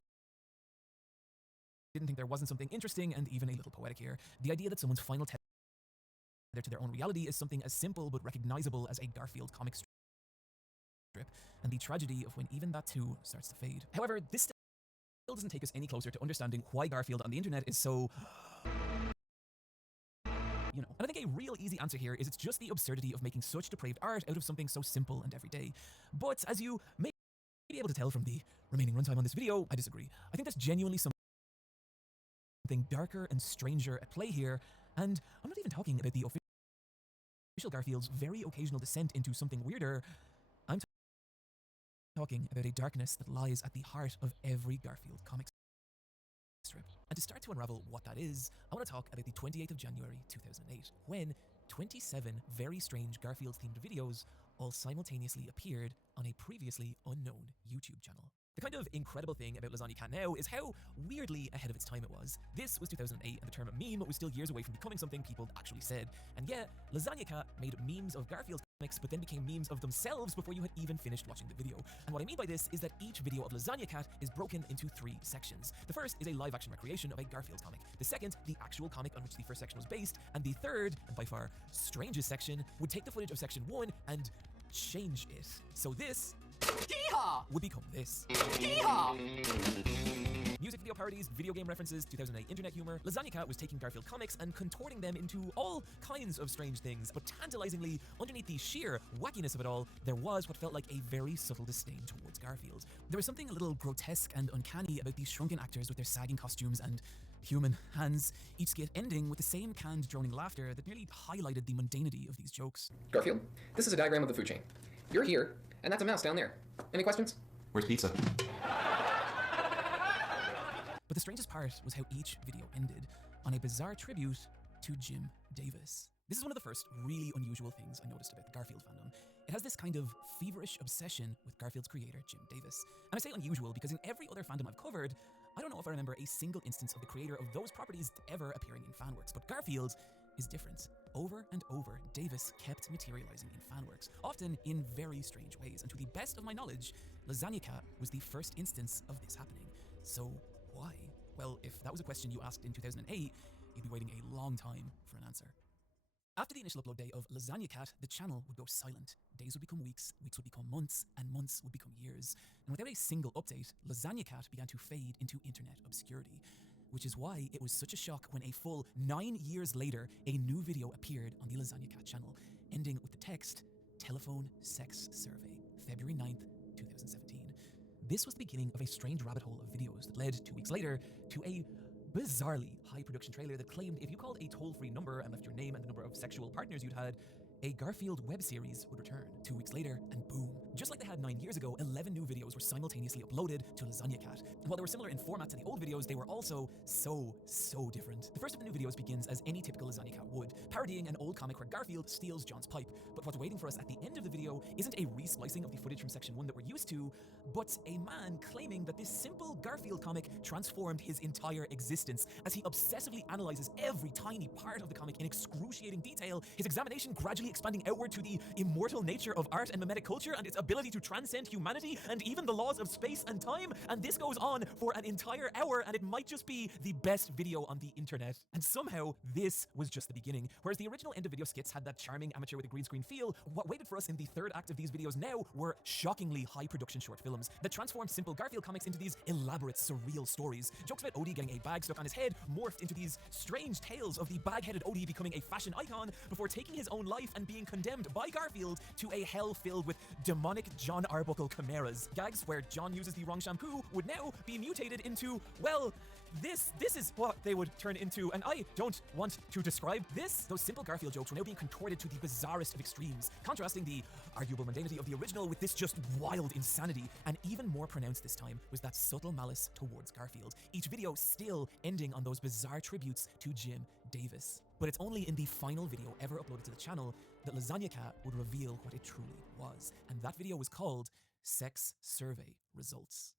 didn't think there wasn't something interesting and even a little poetic here. The idea that someone's final tether to their own reality is something as simple but recognizable as a Garfield comic strip, and the tragedy of when even that too starts to fade. However, this still doesn't take us any closer to understanding why Garfield on the internet is so... And I think a real easy answer here is it's just the absurdity of making such depraved art out of something so simple and everyday. But as you may be able to tell from the remaining runtime on this video, I disagree. I think there's genuinely something darker and stranger at play here, and I'm not even talking about the official Garfield's very occasional descent into something weirder. I'm talking about a darkness that lies at the heart of every Garfield comic strip. And to start to unravel what that is, I want to talk about the 28th of January 2008, when 27 very strange Garfield-themed videos all simultaneously appeared on a previously unknown YouTube channel. The kind of incredible thing about Lasagna Cat now is how weirdly ahead of its time it was. This was 2008, and the term meme was still years away from becoming something people actually said. And yet, Lasagna Cat made memes of Garfield comics, but then became memes of themselves before you had even finished watching the video. And what I mean by this is that each video of Lasagna Cat is broken into 3 sections. The first is a live-action recreation of a Garfield comic. The second, the actual comic on which the first section was based. And the third, and by far strangest section, would take the footage of section 1 and change it. So this... Yeehaw! Would become this. Yeehaw! Music video parodies, video game references, 2008 internet humor. Lasagna Cat was taking Garfield comics and contorting them into all kinds of strange things, but tantalizingly, underneath the sheer wackiness of it all, there was what felt like a very subtle disdain towards Garfield. There was something a little grotesque and uncanny about these shrunken actors with their sagging costumes and human hands, each skit ending with the same canned droning laughter that nearly highlighted the mundanity of these jokes. Garfield, this is a diagram of the food chain. You're here, and that's a mouse down there. Any questions? Where's pizza? But the strangest part was how each video ended on a bizarre tribute to Jim Davis. This is one of the first really unusual things I noticed about the Garfield fandom. It has this kind of feverish obsession with Garfield's creator, Jim Davis. And I say unusual because in every other fandom I've covered, I don't know if I remember a single instance of the creator of those properties ever appearing in fanworks, but Garfield is different. Over and over, Davis kept materializing in fanworks, often in very strange ways, and to the best of my knowledge, Lasagna Cat was the first instance of this happening. So why? Well, if that was a question you asked in 2008, you'd be waiting a long time for an answer. After the initial upload day of Lasagna Cat, the channel would go silent. Days would become weeks, weeks would become months, and months would become years. And without a single update, Lasagna Cat began to fade into internet obscurity. Which is why it was such a shock when a full 9 years later, a new video appeared on the Lasagna Cat channel, ending with the text, "Telephone Sex Survey, February 9th, 2017. This was the beginning of a strange rabbit hole of videos that led 2 weeks later to a bizarrely high production trailer that claimed if you called a toll-free number and left your name and the number of sexual partners you'd had, a Garfield web series would return. 2 weeks later, and boom. Just like they had 9 years ago, 11 new videos were simultaneously uploaded to Lasagna Cat. And while they were similar in format to the old videos, they were also so different. The first of the new videos begins as any typical Lasagna Cat would, parodying an old comic where Garfield steals John's pipe. But what's waiting for us at the end of the video isn't a re-splicing of the footage from section 1 that we're used to, but a man claiming that this simple Garfield comic transformed his entire existence. As he obsessively analyzes every tiny part of the comic in excruciating detail, his examination gradually expanding outward to the immortal nature of art and mimetic culture and its ability to transcend humanity and even the laws of space and time. And this goes on for an entire hour, and it might just be the best video on the internet. And somehow, this was just the beginning. Whereas the original end of video skits had that charming amateur with a green screen feel, what waited for us in the third act of these videos now were shockingly high production short films that transformed simple Garfield comics into these elaborate, surreal stories. Jokes about Odie getting a bag stuck on his head morphed into these strange tales of the bag-headed Odie becoming a fashion icon before taking his own life and being condemned by Garfield to a hell filled with demonic John Arbuckle chimeras. Gags where John uses the wrong shampoo would now be mutated into, well, this is what they would turn into, and I don't want to describe this. Those simple Garfield jokes were now being contorted to the bizarrest of extremes, contrasting the arguable mundanity of the original with this just wild insanity. And even more pronounced this time was that subtle malice towards Garfield, each video still ending on those bizarre tributes to Jim Davis. But it's only in the final video ever uploaded to the channel that Lasagna Cat would reveal what it truly was. And that video was called Sex Survey Results.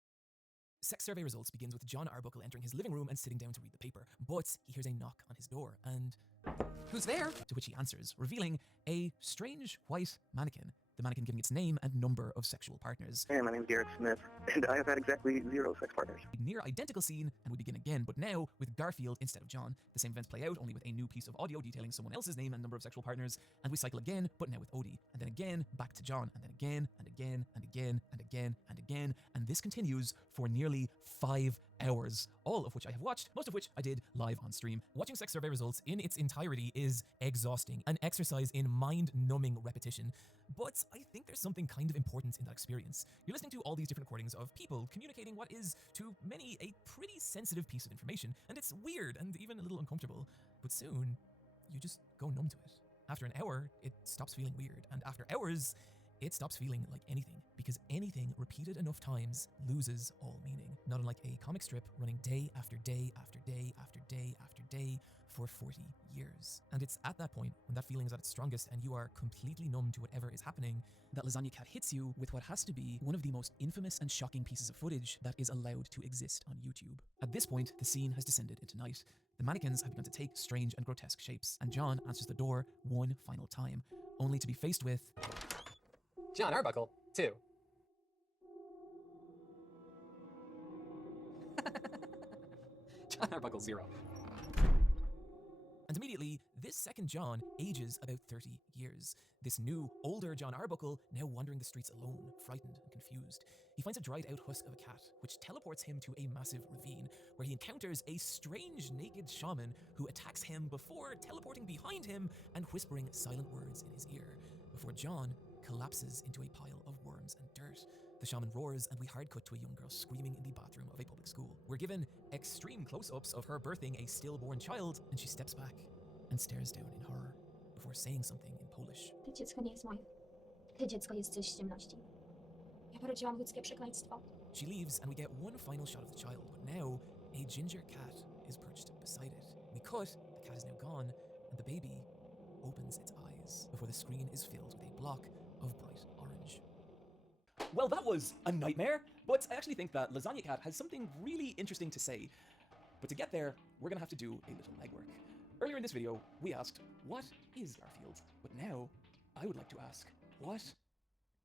Sex Survey Results begins with John Arbuckle entering his living room and sitting down to read the paper. But he hears a knock on his door and... Who's there? To which he answers, revealing a strange white mannequin. The mannequin giving its name and number of sexual partners. Hey, my name's Garrett Smith, and I have had exactly 0 sex partners. A near identical scene, and we begin again, but now with Garfield instead of John. The same events play out, only with a new piece of audio detailing someone else's name and number of sexual partners, and we cycle again, but now with Odie. And then again, back to John, and then again, and again, and again, and again, and again, and this continues for nearly 5 hours, all of which I have watched, most of which I did live on stream. Watching Sex Survey Results in its entirety is exhausting, an exercise in mind-numbing repetition. But I think there's something kind of important in that experience. You're listening to all these different recordings of people communicating what is, to many, a pretty sensitive piece of information, and it's weird and even a little uncomfortable. But soon, you just go numb to it. After an hour, it stops feeling weird, and after hours, it stops feeling like anything, because anything repeated enough times loses all meaning. Not unlike a comic strip running day after day after day after day after day for 40 years. And it's at that point, when that feeling is at its strongest and you are completely numb to whatever is happening, that Lasagna Cat hits you with what has to be one of the most infamous and shocking pieces of footage that is allowed to exist on YouTube. At this point, the scene has descended into night. The mannequins have begun to take strange and grotesque shapes, and John answers the door one final time, only to be faced with... John Arbuckle, 2. John Arbuckle, 0. And immediately, this second John ages about 30 years. This new, older John Arbuckle now wandering the streets alone, frightened and confused. He finds a dried out husk of a cat, which teleports him to a massive ravine, where he encounters a strange naked shaman who attacks him before teleporting behind him and whispering silent words in his ear, before John collapses into a pile of worms and dirt. The shaman roars, and we hard cut to a young girl screaming in the bathroom of a public school. We're given extreme close-ups of her birthing a stillborn child, and she steps back and stares down in horror before saying something in Polish. To dziecko nie jest moje. To dziecko jest z ciemności. Ja porodziłam ludzkie przekleństwo. She leaves, and we get one final shot of the child, but now a ginger cat is perched beside it. We cut, the cat is now gone, and the baby opens its eyes before the screen is filled with a block of bright orange. Well, that was a nightmare, but I actually think that Lasagna Cat has something really interesting to say. But to get there, we're gonna have to do a little legwork. Earlier in this video, we asked, what is Garfield? But now, I would like to ask, what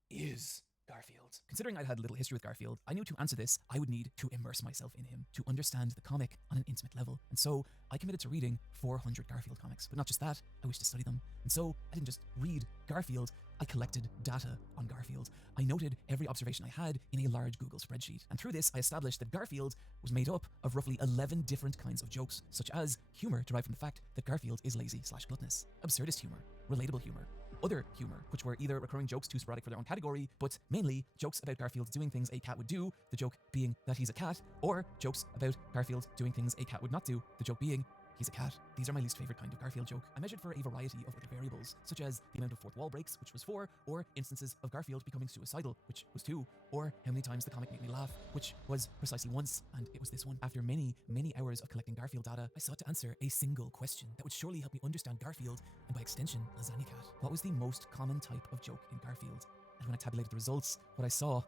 is Garfield? Considering I'd had a little history with Garfield, I knew to answer this, I would need to immerse myself in him, to understand the comic on an intimate level. And so, I committed to reading 400 Garfield comics. But not just that, I wished to study them. And so, I didn't just read Garfield, I collected data on Garfield. I noted every observation I had in a large Google spreadsheet. And through this, I established that Garfield was made up of roughly 11 different kinds of jokes, such as humor derived from the fact that Garfield is lazy/gluttonous, absurdist humor, relatable humor, other humor, which were either recurring jokes too sporadic for their own category, but mainly jokes about Garfield doing things a cat would do, the joke being that he's a cat, or jokes about Garfield doing things a cat would not do, the joke being he's a cat. These are my least favorite kind of Garfield joke. I measured for a variety of other variables, such as the amount of fourth wall breaks, which was 4, or instances of Garfield becoming suicidal, which was 2, or how many times the comic made me laugh, which was precisely once, and it was this one. After many, many hours of collecting Garfield data, I sought to answer a single question that would surely help me understand Garfield, and by extension, Lasagna Cat. What was the most common type of joke in Garfield? And when I tabulated the results, what I saw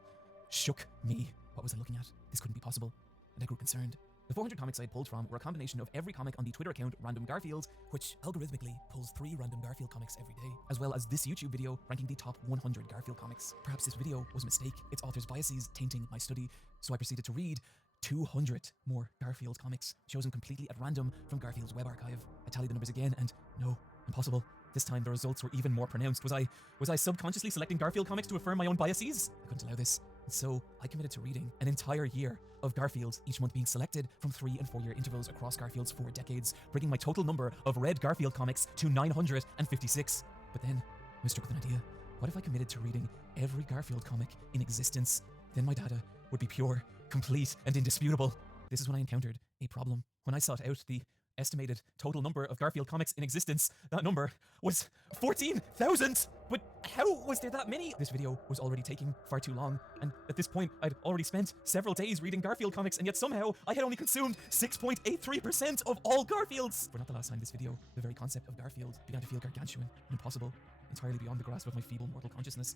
shook me. What was I looking at? This couldn't be possible, and I grew concerned. The 400 comics I had pulled from were a combination of every comic on the Twitter account Random Garfield, which algorithmically pulls 3 Random Garfield comics every day, as well as this YouTube video ranking the top 100 Garfield comics. Perhaps this video was a mistake, its author's biases tainting my study, so I proceeded to read 200 more Garfield comics, chosen completely at random from Garfield's web archive. I tallied the numbers again, and no, impossible. This time the results were even more pronounced. Was I subconsciously selecting Garfield comics to affirm my own biases? I couldn't allow this. And so I committed to reading an entire year of Garfield, each month being selected from 3 and 4 year intervals across Garfield's 4 decades, bringing my total number of read Garfield comics to 956. But then I was struck with an idea. What if I committed to reading every Garfield comic in existence? Then my data would be pure, complete, and indisputable. This is when I encountered a problem. When I sought out the estimated total number of Garfield comics in existence, that number was 14,000! But how was there that many? This video was already taking far too long, and at this point, I'd already spent several days reading Garfield comics, and yet somehow I had only consumed 6.83% of all Garfields! For not the last time this video, the very concept of Garfield began to feel gargantuan and impossible, entirely beyond the grasp of my feeble mortal consciousness.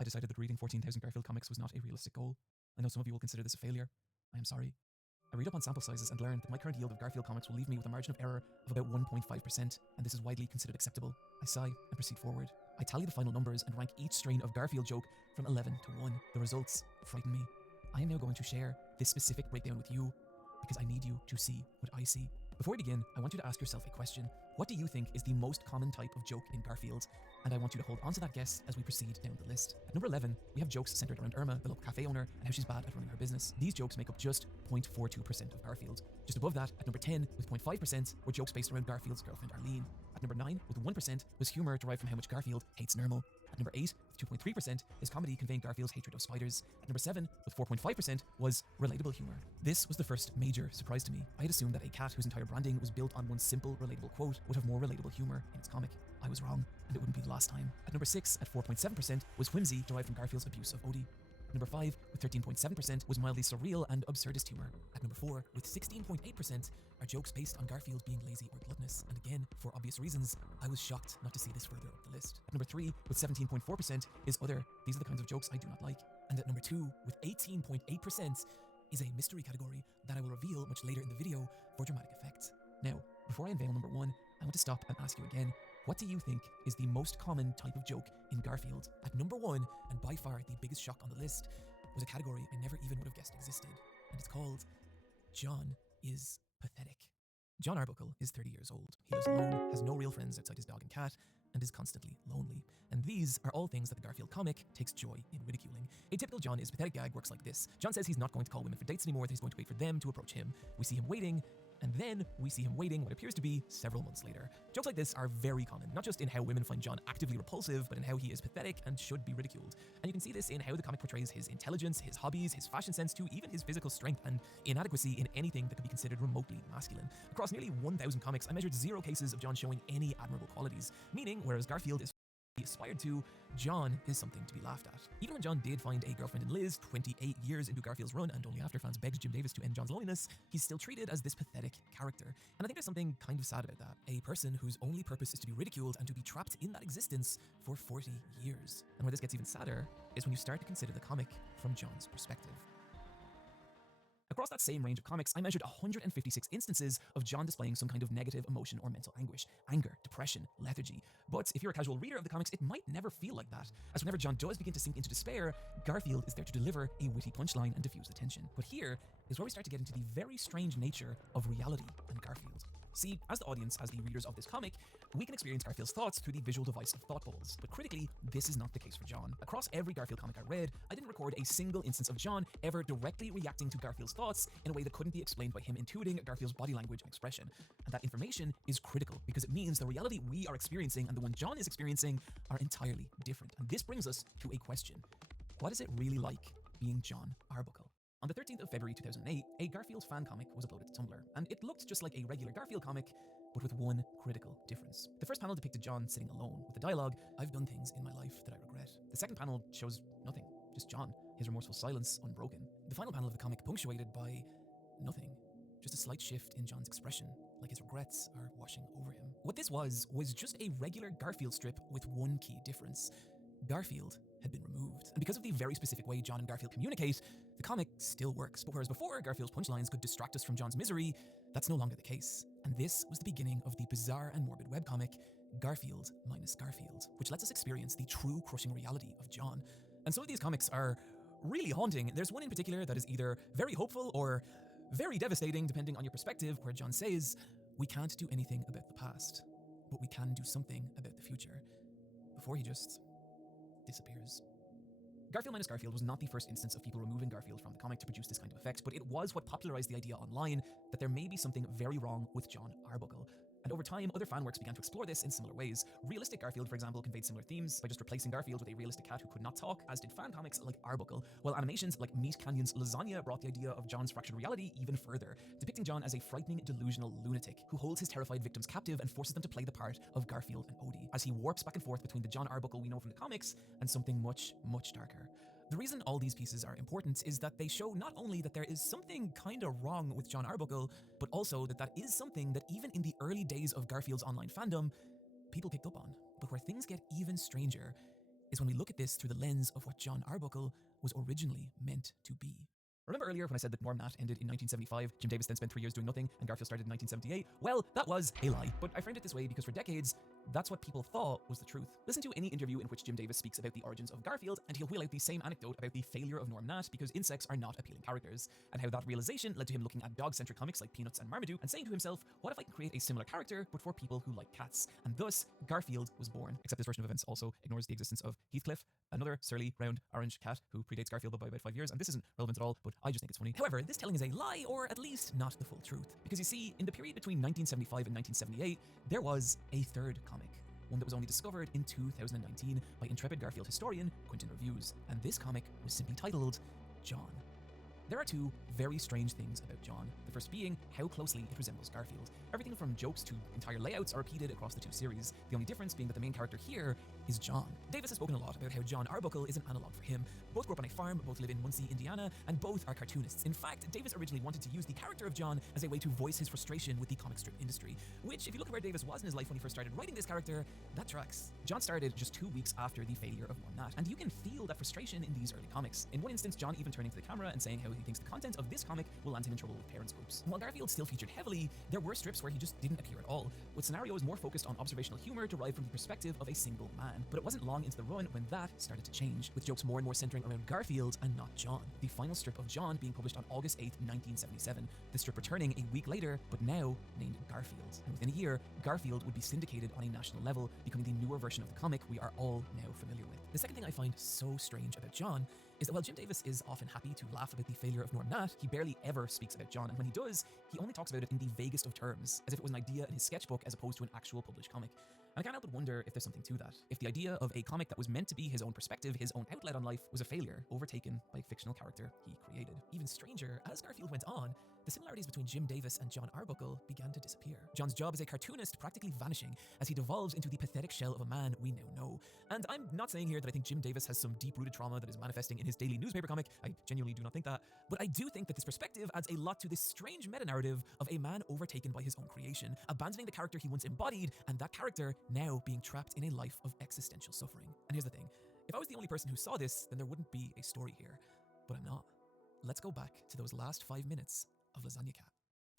I decided that reading 14,000 Garfield comics was not a realistic goal. I know some of you will consider this a failure. I am sorry. I read up on sample sizes and learned that my current yield of Garfield comics will leave me with a margin of error of about 1.5%, and this is widely considered acceptable. I sigh and proceed forward. I tally the final numbers and rank each strain of Garfield joke from 11 to 1. The results frighten me. I am now going to share this specific breakdown with you because I need you to see what I see. Before we begin, I want you to ask yourself a question. What do you think is the most common type of joke in Garfield? And I want you to hold on to that guess as we proceed down the list. At number 11, we have jokes centered around Irma, the local cafe owner, and how she's bad at running her business. These jokes make up just 0.42% of Garfield. Just above that, at number 10, with 0.5%, were jokes based around Garfield's girlfriend Arlene. At number 9, with 1%, was humor derived from how much Garfield hates Nermal. At number 8, with 2.3%, is comedy conveying Garfield's hatred of spiders. At number 7, with 4.5%, was relatable humor. This was the first major surprise to me. I had assumed that a cat whose entire branding was built on one simple, relatable quote would have more relatable humor in its comic. I was wrong, and it wouldn't be the last time. At number 6, at 4.7%, was whimsy derived from Garfield's abuse of Odie. Number 5, with 13.7%, was mildly surreal and absurdist humor. At number 4, with 16.8%, are jokes based on Garfield being lazy or gluttonous. And again, for obvious reasons, I was shocked not to see this further up the list. At number 3, with 17.4%, is other. These are the kinds of jokes I do not like. And at number 2, with 18.8%, is a mystery category that I will reveal much later in the video for dramatic effect. Now, before I unveil number 1, I want to stop and ask you again, what do you think is the most common type of joke in Garfield? At number 1, and by far the biggest shock on the list, was a category I never even would have guessed existed, and it's called John is Pathetic. John Arbuckle is 30 years old. He lives alone, has no real friends outside his dog and cat, and is constantly lonely. And these are all things that the Garfield comic takes joy in ridiculing. A typical John is Pathetic gag works like this. John says he's not going to call women for dates anymore, that he's going to wait for them to approach him. We see him waiting, and then we see him waiting what appears to be several months later. Jokes like this are very common, not just in how women find John actively repulsive, but in how he is pathetic and should be ridiculed. And you can see this in how the comic portrays his intelligence, his hobbies, his fashion sense, to even his physical strength and inadequacy in anything that could be considered remotely masculine. Across nearly 1,000 comics, I measured 0 cases of John showing any admirable qualities, meaning whereas Garfield is aspired to, John is something to be laughed at. Even when John did find a girlfriend in Liz 28 years into Garfield's run, and only after fans begged Jim Davis to end John's loneliness, he's still treated as this pathetic character. And I think there's something kind of sad about that. A person whose only purpose is to be ridiculed and to be trapped in that existence for 40 years. And where this gets even sadder is when you start to consider the comic from John's perspective. Across that same range of comics, I measured 156 instances of John displaying some kind of negative emotion or mental anguish, anger, depression, lethargy. But if you're a casual reader of the comics, it might never feel like that, as whenever John does begin to sink into despair, Garfield is there to deliver a witty punchline and diffuse the tension. But here is where we start to get into the very strange nature of reality and Garfield. See, as the audience, as the readers of this comic, we can experience Garfield's thoughts through the visual device of thought bubbles. But critically, this is not the case for John. Across every Garfield comic I read, I didn't record a single instance of John ever directly reacting to Garfield's thoughts in a way that couldn't be explained by him intuiting Garfield's body language and expression. And that information is critical because it means the reality we are experiencing and the one John is experiencing are entirely different. And this brings us to a question. What is it really like being Jon Arbuckle? On the 13th of February 2008, a Garfield fan comic was uploaded to Tumblr, and it looked just like a regular Garfield comic, but with one critical difference. The first panel depicted John sitting alone with the dialogue, "I've done things in my life that I regret." The second panel shows nothing, just John, his remorseful silence unbroken. The final panel of the comic punctuated by nothing, just a slight shift in John's expression, like his regrets are washing over him. What this was just a regular Garfield strip with one key difference. Garfield had been removed. And because of the very specific way John and Garfield communicate, the comic still works. But whereas before Garfield's punchlines could distract us from John's misery, that's no longer the case. And this was the beginning of the bizarre and morbid webcomic, Garfield minus Garfield, which lets us experience the true crushing reality of John. And some of these comics are really haunting. There's one in particular that is either very hopeful or very devastating, depending on your perspective, where John says, "We can't do anything about the past, but we can do something about the future," before he just disappears. Garfield minus Garfield was not the first instance of people removing Garfield from the comic to produce this kind of effect, but it was what popularized the idea online that there may be something very wrong with Jon Arbuckle. And over time, other fan works began to explore this in similar ways. Realistic Garfield, for example, conveyed similar themes by just replacing Garfield with a realistic cat who could not talk, as did fan comics like Arbuckle, while animations like Meat Canyon's Lasagna brought the idea of John's fractured reality even further, depicting John as a frightening, delusional lunatic who holds his terrified victims captive and forces them to play the part of Garfield and Odie, as he warps back and forth between the Jon Arbuckle we know from the comics and something much, much darker. The reason all these pieces are important is that they show not only that there is something kinda wrong with Jon Arbuckle, but also that that is something that even in the early days of Garfield's online fandom, people picked up on. But where things get even stranger is when we look at this through the lens of what Jon Arbuckle was originally meant to be. Remember earlier when I said that Norm Nat ended in 1975, Jim Davis then spent 3 years doing nothing, and Garfield started in 1978? Well, that was a lie, but I framed it this way because for decades, that's what people thought was the truth. Listen to any interview in which Jim Davis speaks about the origins of Garfield, and he'll wheel out the same anecdote about the failure of Norm Nat because insects are not appealing characters, and how that realization led to him looking at dog-centric comics like Peanuts and Marmaduke and saying to himself, what if I can create a similar character, but for people who like cats? And thus, Garfield was born. Except this version of events also ignores the existence of Heathcliff, another surly, round, orange cat who predates Garfield by about 5 years, and this isn't relevant at all, but I just think it's funny. However, this telling is a lie, or at least not the full truth. Because you see, in the period between 1975 and 1978, there was a third comic, one that was only discovered in 2019 by intrepid Garfield historian Quentin Reviews, and this comic was simply titled John. There are two very strange things about John, the first being how closely it resembles Garfield. Everything from jokes to entire layouts are repeated across the two series, the only difference being that the main character here is John. Davis has spoken a lot about how Jon Arbuckle is an analog for him. Both grew up on a farm, both live in Muncie, Indiana, and both are cartoonists. In fact, Davis originally wanted to use the character of John as a way to voice his frustration with the comic strip industry, which, if you look at where Davis was in his life when he first started writing this character, that tracks. John started just 2 weeks after the failure of Norm Nat, and you can feel that frustration in these early comics. In one instance, John even turning to the camera and saying how he thinks the content of this comic will land him in trouble with parents groups. While Garfield still featured heavily, there were strips where he just didn't appear at all, with scenarios more focused on observational humor derived from the perspective of a single man. But it wasn't long into the run when that started to change, with jokes more and more centering around Garfield and not John. The final strip of John being published on August 8th, 1977, the strip returning a week later, but now named Garfield. And within a year, Garfield would be syndicated on a national level, becoming the newer version of the comic we are all now familiar with. The second thing I find so strange about John is that while Jim Davis is often happy to laugh about the failure of Norm Nat, he barely ever speaks about John, and when he does, he only talks about it in the vaguest of terms, as if it was an idea in his sketchbook as opposed to an actual published comic. And I can't help but wonder if there's something to that. If the idea of a comic that was meant to be his own perspective, his own outlet on life, was a failure, overtaken by a fictional character he created. Even stranger, as Garfield went on, the similarities between Jim Davis and Jon Arbuckle began to disappear. John's job as a cartoonist practically vanishing as he devolves into the pathetic shell of a man we now know. And I'm not saying here that I think Jim Davis has some deep-rooted trauma that is manifesting in his daily newspaper comic. I genuinely do not think that. But I do think that this perspective adds a lot to this strange meta-narrative of a man overtaken by his own creation, abandoning the character he once embodied, and that character now being trapped in a life of existential suffering. And here's the thing. If I was the only person who saw this, then there wouldn't be a story here. But I'm not. Let's go back to those last 5 minutes of Lasagna Cat.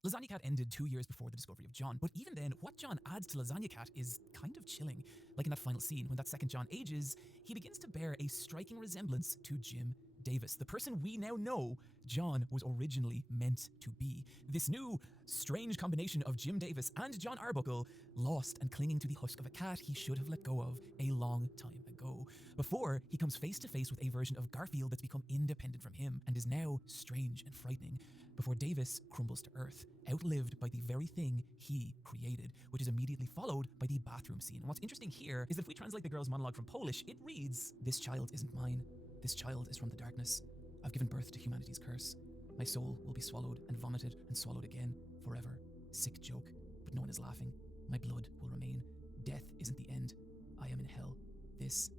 Lasagna Cat ended 2 years before the discovery of John, but even then, what John adds to Lasagna Cat is kind of chilling. Like in that final scene, when that second John ages, he begins to bear a striking resemblance to Jim Davis, the person we now know John was originally meant to be. This new, strange combination of Jim Davis and John Arbuckle, lost and clinging to the husk of a cat he should have let go of a long time ago, before he comes face to face with a version of Garfield that's become independent from him and is now strange and frightening, before Davis crumbles to earth, outlived by the very thing he created, which is immediately followed by the bathroom scene. And what's interesting here is that if we translate the girl's monologue from Polish, it reads, "This child isn't mine. This child is from the darkness. I've given birth to humanity's curse. My soul will be swallowed and vomited and swallowed again, forever. Sick joke, but no one is laughing. My blood will remain. Death isn't the end. I am in hell. This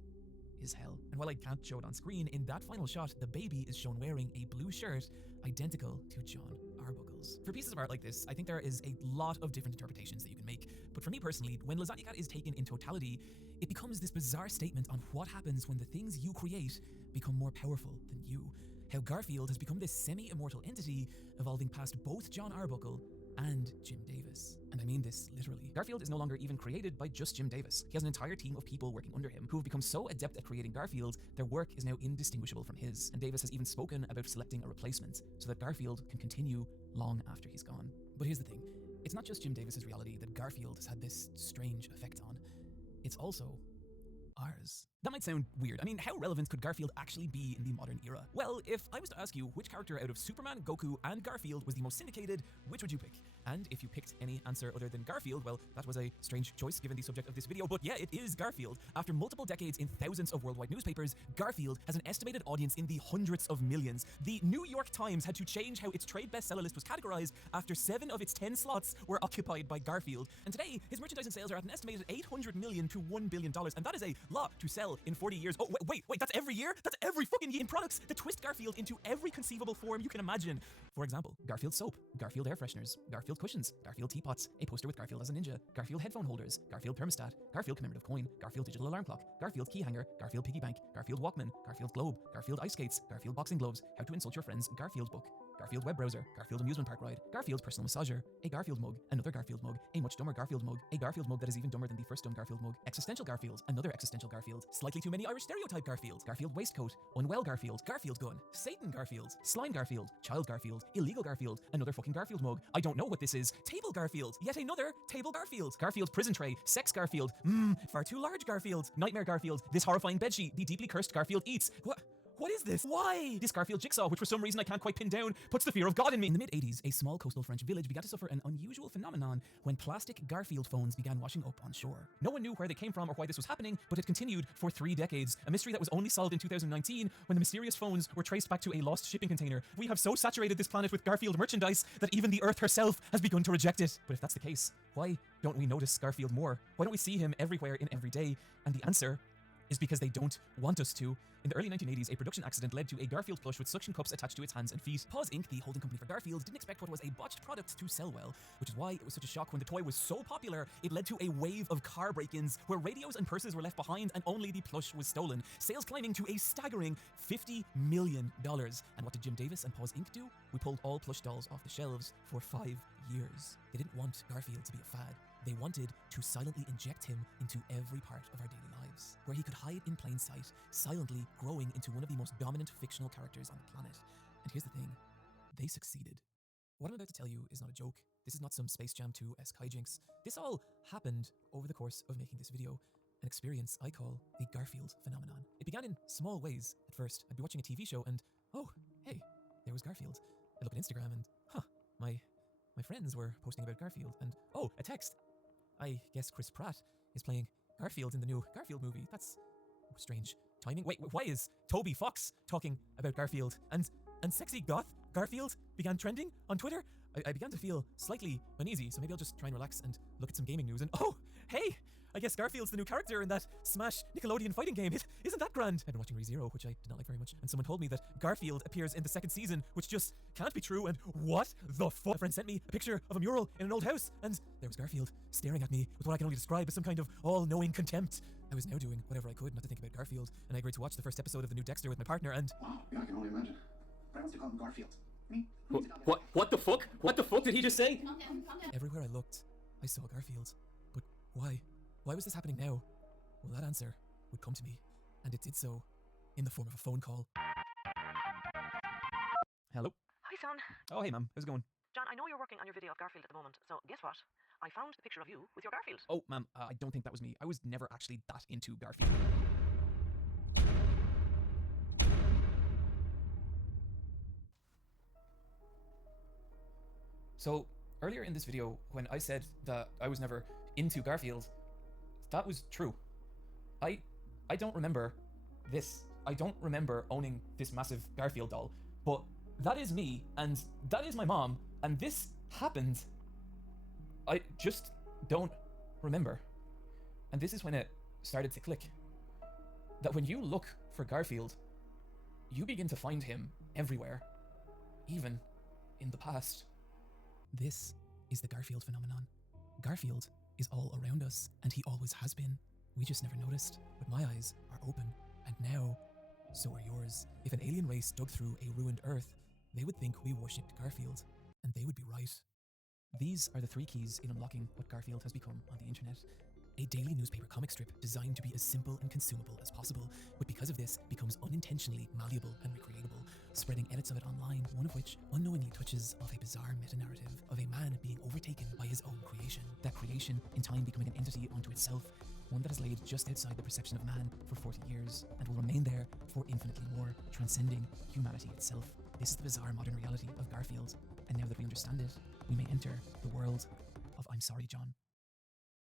is hell." And while I can't show it on screen, in that final shot, the baby is shown wearing a blue shirt identical to John Arbuckle's. For pieces of art like this, I think there is a lot of different interpretations that you can make. But for me personally, when Lasagna Cat is taken in totality, it becomes this bizarre statement on what happens when the things you create become more powerful than you. How Garfield has become this semi-immortal entity, evolving past both John Arbuckle and Jim Davis. And I mean this literally. Garfield is no longer even created by just Jim Davis. He has an entire team of people working under him who have become so adept at creating Garfield, their work is now indistinguishable from his. And Davis has even spoken about selecting a replacement so that Garfield can continue long after he's gone. But here's the thing. It's not just Jim Davis's reality that Garfield has had this strange effect on. It's also ours. That might sound weird. I mean, how relevant could Garfield actually be in the modern era? Well, if I was to ask you which character out of Superman, Goku, and Garfield was the most syndicated, which would you pick? And if you picked any answer other than Garfield, well, that was a strange choice given the subject of this video, but yeah, it is Garfield. After multiple decades in thousands of worldwide newspapers, Garfield has an estimated audience in the hundreds of millions. The New York Times had to change how its trade bestseller list was categorized after 7 of its 10 slots were occupied by Garfield. And today, his merchandising sales are at an estimated $800 million to $1 billion, and that is a lot to sell in 40 years. Oh, wait, that's every year? That's every fucking year in products that twist Garfield into every conceivable form you can imagine. For example, Garfield soap, Garfield air fresheners, Garfield cushions, Garfield teapots, a poster with Garfield as a ninja, Garfield headphone holders, Garfield thermostat, Garfield commemorative coin, Garfield digital alarm clock, Garfield key hanger, Garfield piggy bank, Garfield Walkman, Garfield globe, Garfield ice skates, Garfield boxing gloves, how to insult your friends, Garfield book, Garfield web browser, Garfield amusement park ride, Garfield personal massager, a Garfield mug, another Garfield mug, a much dumber Garfield mug, a Garfield mug that is even dumber than the first dumb Garfield mug, existential Garfield, another existential Garfield, slightly too many Irish stereotype Garfield, Garfield waistcoat, unwell Garfield, Garfield gun, Satan Garfield, slime Garfield, child Garfield, illegal Garfield, another fucking Garfield mug, I don't know what this is, table Garfield, yet another table Garfield, Garfield prison tray, sex Garfield, far too large Garfield, nightmare Garfield, this horrifying bedsheet, the deeply cursed Garfield eats, What is this? Why? This Garfield jigsaw, which for some reason I can't quite pin down, puts the fear of God in me. In the mid-80s, a small coastal French village began to suffer an unusual phenomenon when plastic Garfield phones began washing up on shore. No one knew where they came from or why this was happening, but it continued for 3 decades, a mystery that was only solved in 2019 when the mysterious phones were traced back to a lost shipping container. We have so saturated this planet with Garfield merchandise that even the Earth herself has begun to reject it. But if that's the case, why don't we notice Garfield more? Why don't we see him everywhere in every day? And the answer is because they don't want us to. In the early 1980s, a production accident led to a Garfield plush with suction cups attached to its hands and feet. Paws Inc., the holding company for Garfield, didn't expect what was a botched product to sell well, which is why it was such a shock when the toy was so popular, it led to a wave of car break-ins where radios and purses were left behind and only the plush was stolen, sales climbing to a staggering $50 million. And what did Jim Davis and Paws Inc. do? We pulled all plush dolls off the shelves for 5 years. They didn't want Garfield to be a fad. They wanted to silently inject him into every part of our daily lives, where he could hide in plain sight, silently growing into one of the most dominant fictional characters on the planet. And here's the thing, they succeeded. What I'm about to tell you is not a joke. This is not some Space Jam 2-esque hijinks. This all happened over the course of making this video, an experience I call the Garfield phenomenon. It began in small ways at first. I'd be watching a TV show and, oh, hey, there was Garfield. I look at Instagram and, my friends were posting about Garfield and, oh, a text. I guess Chris Pratt is playing Garfield in the new Garfield movie. That's strange timing. Wait, why is Toby Fox talking about Garfield? And sexy goth Garfield began trending on Twitter? I began to feel slightly uneasy, so maybe I'll just try and relax and look at some gaming news and, oh, hey, I guess Garfield's the new character in that Smash Nickelodeon fighting game. Isn't that grand? I've been watching ReZero, which I did not like very much, and someone told me that Garfield appears in the 2nd season, which just can't be true, and what the fuck? A friend sent me a picture of a mural in an old house, and there was Garfield staring at me with what I can only describe as some kind of all-knowing contempt. I was now doing whatever I could not to think about Garfield, and I agreed to watch the first episode of the new Dexter with my partner, and... Wow, yeah, I can only imagine. But I want to call him Garfield. What the fuck? What the fuck did he just say? Calm down, calm down. Everywhere I looked, I saw Garfield. But why? Why was this happening now? Well, that answer would come to me, and it did so in the form of a phone call. Hello? Hi, son. Oh, hey, ma'am. How's it going? John, I know you're working on your video of Garfield at the moment, so guess what? I found the picture of you with your Garfield. Oh, ma'am, I don't think that was me. I was never actually that into Garfield. So, earlier in this video, when I said that I was never into Garfield, that was true. I don't remember this. I don't remember owning this massive Garfield doll, but that is me, and that is my mom, and this happened. I just don't remember. And this is when it started to click. That when you look for Garfield, you begin to find him everywhere, even in the past. This is the Garfield phenomenon. Garfield is all around us, and he always has been. We just never noticed, but my eyes are open, and now, so are yours. If an alien race dug through a ruined Earth, they would think we worshipped Garfield, and they would be right. These are the 3 keys in unlocking what Garfield has become on the internet. A daily newspaper comic strip designed to be as simple and consumable as possible, but because of this, becomes unintentionally malleable and recreatable, spreading edits of it online, one of which unknowingly touches off a bizarre meta-narrative of a man being overtaken by his own creation. That creation, in time becoming an entity unto itself, one that has laid just outside the perception of man for 40 years, and will remain there for infinitely more, transcending humanity itself. This is the bizarre modern reality of Garfield, and now that we understand it, we may enter the world of I'm Sorry, John.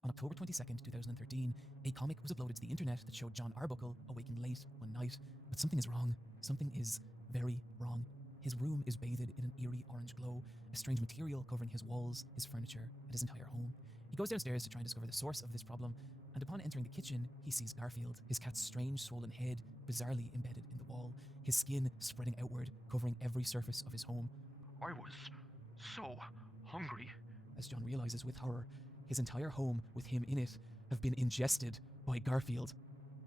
On October 22nd, 2013, a comic was uploaded to the internet that showed John Arbuckle awaking late one night, but something is wrong. Something is very wrong. His room is bathed in an eerie orange glow, a strange material covering his walls, his furniture, and his entire home. He goes downstairs to try and discover the source of this problem, and upon entering the kitchen, he sees Garfield, his cat's strange swollen head bizarrely embedded in the wall, his skin spreading outward, covering every surface of his home. I was so hungry. As John realizes with horror, his entire home with him in it have been ingested by Garfield.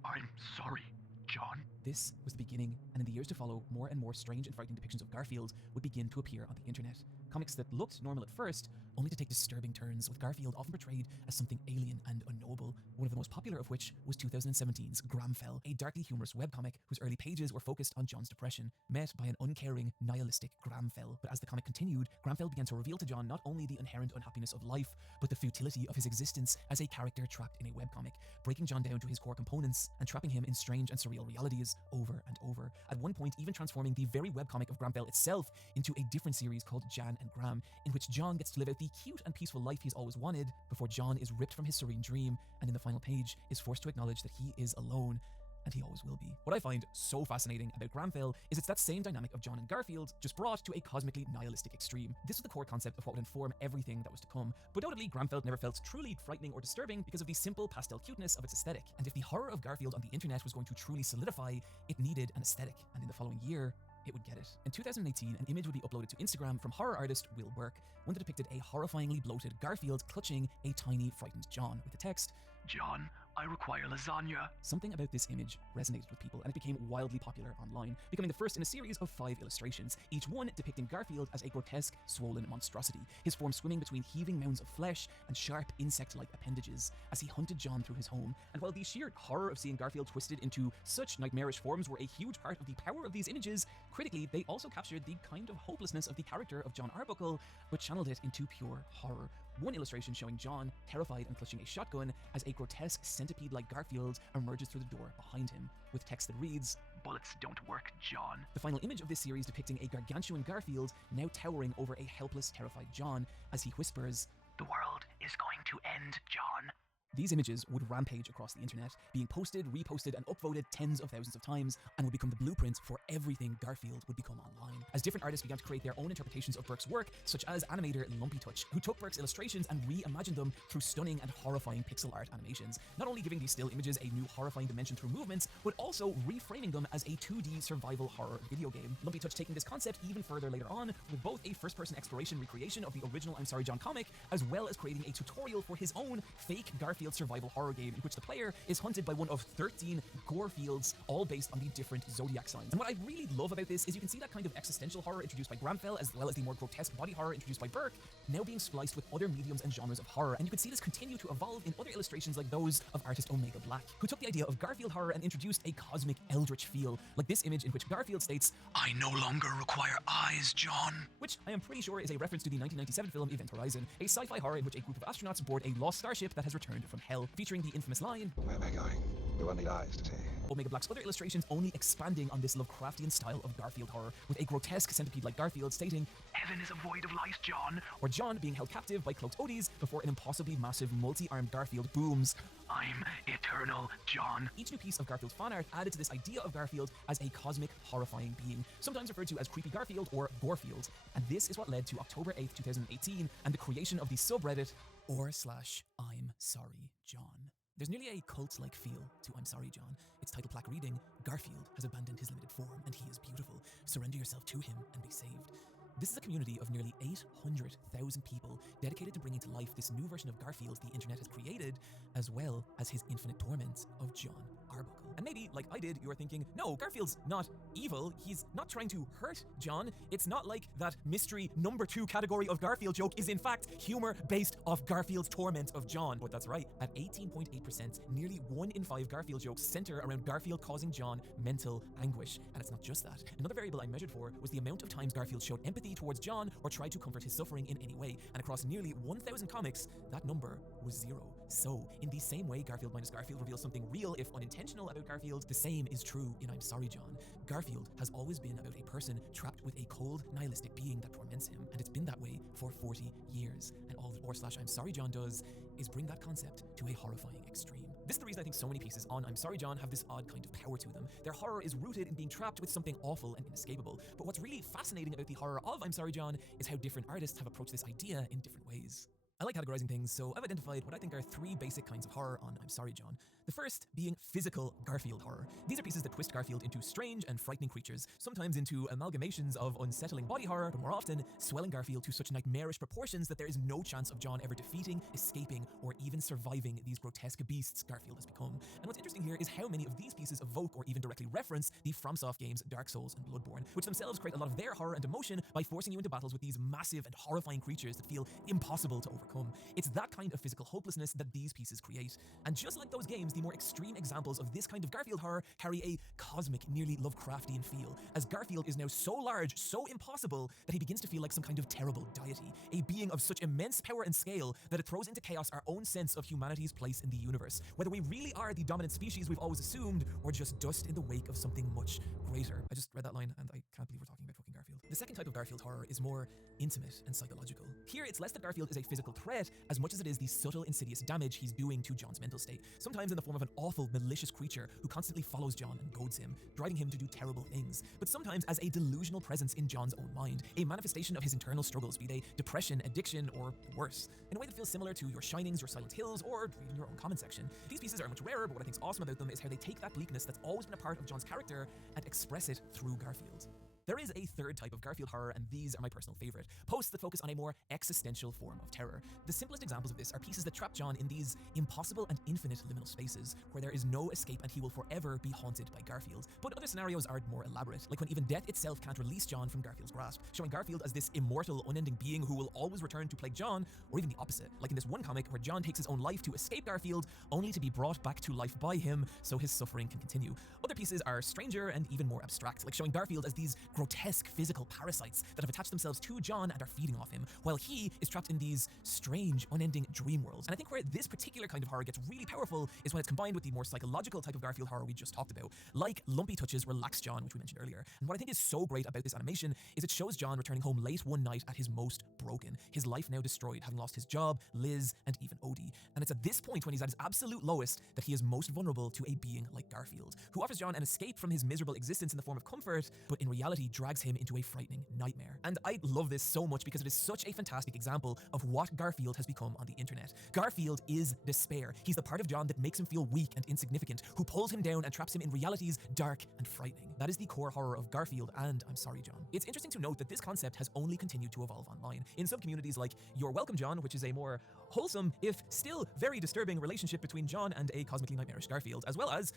I'm sorry, John. This was the beginning, and in the years to follow, more and more strange and frightening depictions of Garfield would begin to appear on the internet. Comics that looked normal at first, only to take disturbing turns, with Garfield often portrayed as something alien and unknowable, one of the most popular of which was 2017's Gramfell, a darkly humorous webcomic whose early pages were focused on John's depression, met by an uncaring, nihilistic Gramfell. But as the comic continued, Gramfell began to reveal to John not only the inherent unhappiness of life, but the futility of his existence as a character trapped in a webcomic, breaking John down to his core components and trapping him in strange and surreal realities over and over, at one point even transforming the very webcomic of Gramfell itself into a different series called Jan and Gram, in which John gets to live out the cute and peaceful life he's always wanted before John is ripped from his serene dream and in the final page is forced to acknowledge that he is alone, and he always will be. What I find so fascinating about Gramfell is it's that same dynamic of John and Garfield, just brought to a cosmically nihilistic extreme. This was the core concept of what would inform everything that was to come, but notably Gramfell never felt truly frightening or disturbing because of the simple pastel cuteness of its aesthetic, and if the horror of Garfield on the internet was going to truly solidify, it needed an aesthetic, and in the following year, it would get it. In 2018, an image would be uploaded to Instagram from horror artist Will Work, one that depicted a horrifyingly bloated Garfield clutching a tiny, frightened John, with the text, John, I require lasagna. Something about this image resonated with people, and it became wildly popular online, becoming the first in a series of 5 illustrations, each one depicting Garfield as a grotesque, swollen monstrosity, his form swimming between heaving mounds of flesh and sharp, insect-like appendages as he hunted John through his home. And while the sheer horror of seeing Garfield twisted into such nightmarish forms were a huge part of the power of these images, critically, they also captured the kind of hopelessness of the character of John Arbuckle, but channeled it into pure horror. One illustration showing John, terrified and clutching a shotgun, as a grotesque centipede-like Garfield emerges through the door behind him, with text that reads, Bullets don't work, John. The final image of this series depicting a gargantuan Garfield now towering over a helpless, terrified John, as he whispers, The world is going to end, John. These images would rampage across the internet, being posted, reposted, and upvoted tens of thousands of times, and would become the blueprint for everything Garfield would become online. As different artists began to create their own interpretations of Burke's work, such as animator Lumpy Touch, who took Burke's illustrations and reimagined them through stunning and horrifying pixel art animations, not only giving these still images a new horrifying dimension through movements, but also reframing them as a 2D survival horror video game. Lumpy Touch taking this concept even further later on, with both a first-person exploration recreation of the original I'm Sorry, John comic, as well as creating a tutorial for his own fake Garfield Garfield survival horror game in which the player is hunted by one of 13 gore fields, all based on the different zodiac signs. And what I really love about this is you can see that kind of existential horror introduced by Gramfell, as well as the more grotesque body horror introduced by Burke, now being spliced with other mediums and genres of horror. And you can see this continue to evolve in other illustrations like those of artist Omega Black, who took the idea of Garfield horror and introduced a cosmic eldritch feel, like this image in which Garfield states, "I no longer require eyes, John." Which I am pretty sure is a reference to the 1997 film Event Horizon, a sci-fi horror in which a group of astronauts board a lost starship that has returned from hell, featuring the infamous line, "Where am I going? You won't need eyes to see." Omega Black's other illustrations only expanding on this Lovecraftian style of Garfield horror, with a grotesque centipede like Garfield stating, "Heaven is a void of light, John." Or John being held captive by cloaked Odies before an impossibly massive multi-armed Garfield booms, "I'm eternal, John." Each new piece of Garfield's fan art added to this idea of Garfield as a cosmic, horrifying being, sometimes referred to as Creepy Garfield or Gorefield. And this is what led to October 8th, 2018, and the creation of the subreddit r/I'm Sorry John. There's nearly a cult-like feel to I'm Sorry John. Its title plaque reading, "Garfield has abandoned his limited form, and he is beautiful. Surrender yourself to him and be saved." This is a community of nearly 800,000 people dedicated to bringing to life this new version of Garfield the internet has created, as well as his infinite torment of John Arbuckle. And maybe, like I did, you're thinking, no, Garfield's not evil. He's not trying to hurt John. It's not like that mystery number 2 category of Garfield joke is in fact humor based off Garfield's torment of John. But that's right. At 18.8%, nearly 1 in 5 Garfield jokes center around Garfield causing John mental anguish. And it's not just that. Another variable I measured for was the amount of times Garfield showed empathy towards John or tried to comfort his suffering in any way. And across nearly 1,000 comics, that number was 0. So, in the same way Garfield minus Garfield reveals something real, if unintentional, about Garfield, the same is true in I'm Sorry John. Garfield has always been about a person trapped with a cold, nihilistic being that torments him, and it's been that way for 40 years. And all that r/I'm Sorry John does is bring that concept to a horrifying extreme. This is the reason I think so many pieces on I'm Sorry John have this odd kind of power to them. Their horror is rooted in being trapped with something awful and inescapable. But what's really fascinating about the horror of I'm Sorry John is how different artists have approached this idea in different ways. I like categorizing things, so I've identified what I think are 3 basic kinds of horror on I'm Sorry John. The first being physical Garfield horror. These are pieces that twist Garfield into strange and frightening creatures, sometimes into amalgamations of unsettling body horror, but more often swelling Garfield to such nightmarish proportions that there is no chance of John ever defeating, escaping, or even surviving these grotesque beasts Garfield has become. And what's interesting here is how many of these pieces evoke or even directly reference the FromSoft games Dark Souls and Bloodborne, which themselves create a lot of their horror and emotion by forcing you into battles with these massive and horrifying creatures that feel impossible to overcome. It's that kind of physical hopelessness that these pieces create. And just like those games, the more extreme examples of this kind of Garfield horror carry a cosmic, nearly Lovecraftian feel, as Garfield is now so large, so impossible, that he begins to feel like some kind of terrible deity, a being of such immense power and scale that it throws into chaos our own sense of humanity's place in the universe, whether we really are the dominant species we've always assumed, or just dust in the wake of something much greater. I just read that line, and I can't believe we're talking about fucking Garfield. The second type of Garfield horror is more intimate and psychological. Here, it's less that Garfield is a physical threat, as much as it is the subtle, insidious damage he's doing to John's mental state, sometimes in the form of an awful, malicious creature who constantly follows John and goads him, driving him to do terrible things, but sometimes as a delusional presence in John's own mind, a manifestation of his internal struggles, be they depression, addiction, or worse, in a way that feels similar to your Shinings, your Silent Hills, or even your own comment section. These pieces are much rarer, but what I think's awesome about them is how they take that bleakness that's always been a part of John's character and express it through Garfield. There is a third type of Garfield horror, and these are my personal favorite. Posts that focus on a more existential form of terror. The simplest examples of this are pieces that trap John in these impossible and infinite liminal spaces, where there is no escape and he will forever be haunted by Garfield. But other scenarios are more elaborate, like when even death itself can't release John from Garfield's grasp, showing Garfield as this immortal, unending being who will always return to plague John, or even the opposite, like in this one comic where John takes his own life to escape Garfield, only to be brought back to life by him so his suffering can continue. Other pieces are stranger and even more abstract, like showing Garfield as these grotesque physical parasites that have attached themselves to John and are feeding off him, while he is trapped in these strange, unending dream worlds. And I think where this particular kind of horror gets really powerful is when it's combined with the more psychological type of Garfield horror we just talked about, like Lumpy Touch's Relax John, which we mentioned earlier. And what I think is so great about this animation is it shows John returning home late one night at his most broken, his life now destroyed, having lost his job, Liz, and even Odie. And it's at this point, when he's at his absolute lowest, that he is most vulnerable to a being like Garfield, who offers John an escape from his miserable existence in the form of comfort, but in reality reality drags him into a frightening nightmare. And I love this so much because it is such a fantastic example of what Garfield has become on the internet. Garfield is despair. He's the part of John that makes him feel weak and insignificant, who pulls him down and traps him in realities dark and frightening. That is the core horror of Garfield and I'm Sorry, John. It's interesting to note that this concept has only continued to evolve online. In subcommunities like You're Welcome, John, which is a more wholesome, if still very disturbing relationship between John and a cosmically nightmarish Garfield, as well as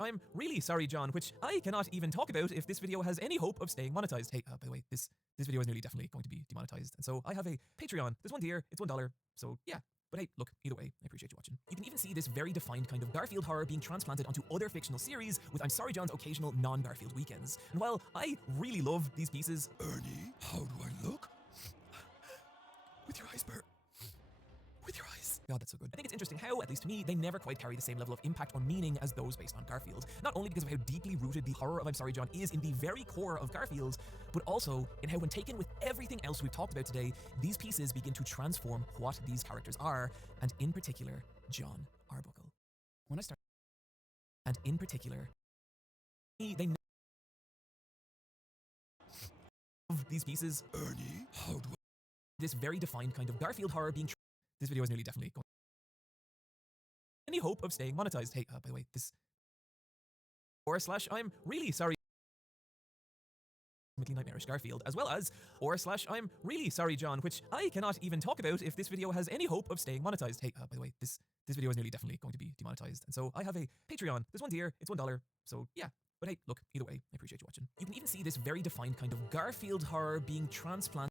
I'm really sorry, John, which I cannot even talk about if this video has any hope of staying monetized. Hey, by the way, this video is nearly definitely going to be demonetized, and so I have a Patreon. There's one tier, it's $1, so yeah. But hey, look, either way, I appreciate you watching. You can even see this very defined kind of Garfield horror being transplanted onto other fictional series with I'm Sorry John's occasional non-Garfield weekends. And while I really love these pieces... Ernie, how do I look? With your eyes, Bert. With your eyes. God, that's so good. I think it's interesting how, at least to me, they never quite carry the same level of impact or meaning as those based on Garfield. Not only because of how deeply rooted the horror of I'm Sorry John is in the very core of Garfield, but also in how when taken with everything else we've talked about today, these pieces begin to transform what these characters are, and in particular, John Arbuckle. When I start... And in particular, they... Of these pieces... Ernie, how do I... This very defined kind of Garfield horror being... This video is nearly definitely going... Any hope of staying monetized? Hey, by the way, this... I'm really sorry... Nightmarish Garfield, as well as I'm really sorry, John, which I cannot even talk about if this video has any hope of staying monetized. Hey, by the way, this video is nearly definitely going to be demonetized, and so I have a Patreon. There's one tier, it's $1, so yeah. But hey, look, either way, I appreciate you watching. You can even see this very defined kind of Garfield horror being transplanted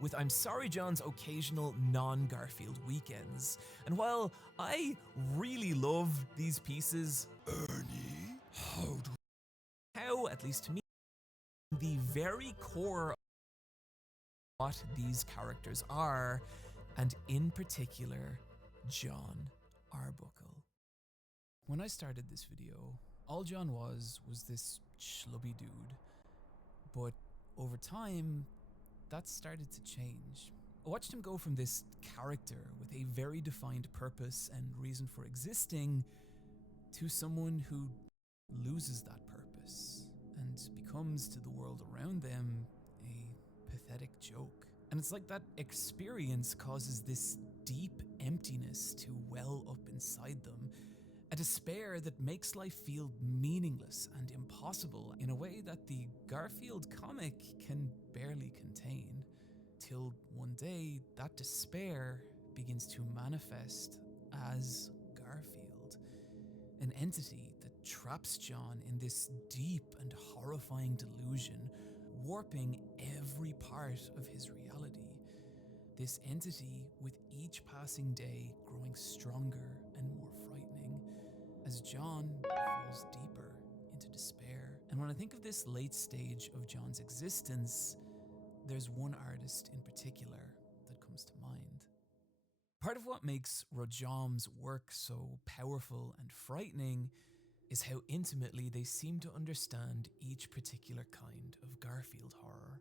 with I'm Sorry John's occasional non-Garfield weekends. And while I really love these pieces, Ernie, how, at least to me, the very core of what these characters are, and in particular, John Arbuckle. When I started this video, all John was this schlubby dude. But over time, that started to change. I watched him go from this character with a very defined purpose and reason for existing to someone who loses that purpose and becomes to the world around them a pathetic joke. And it's like that experience causes this deep emptiness to well up inside them, a despair that makes life feel meaningless and impossible in a way that the Garfield comic can barely contain. Till one day, that despair begins to manifest as Garfield, an entity that traps John in this deep and horrifying delusion, warping every part of his reality. This entity, with each passing day, growing stronger and more frightening, as John falls deeper into despair. And when I think of this late stage of John's existence, there's one artist in particular that comes to mind. Part of what makes Rojam's work so powerful and frightening is how intimately they seem to understand each particular kind of Garfield horror.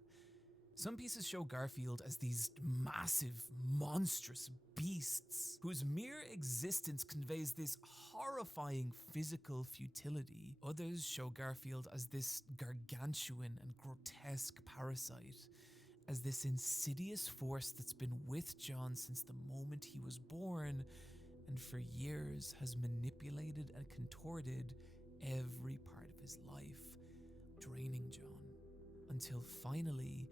Some pieces show Garfield as these massive, monstrous beasts whose mere existence conveys this horrifying physical futility. Others show Garfield as this gargantuan and grotesque parasite, as this insidious force that's been with John since the moment he was born, and for years has manipulated and contorted every part of his life, draining John, until finally,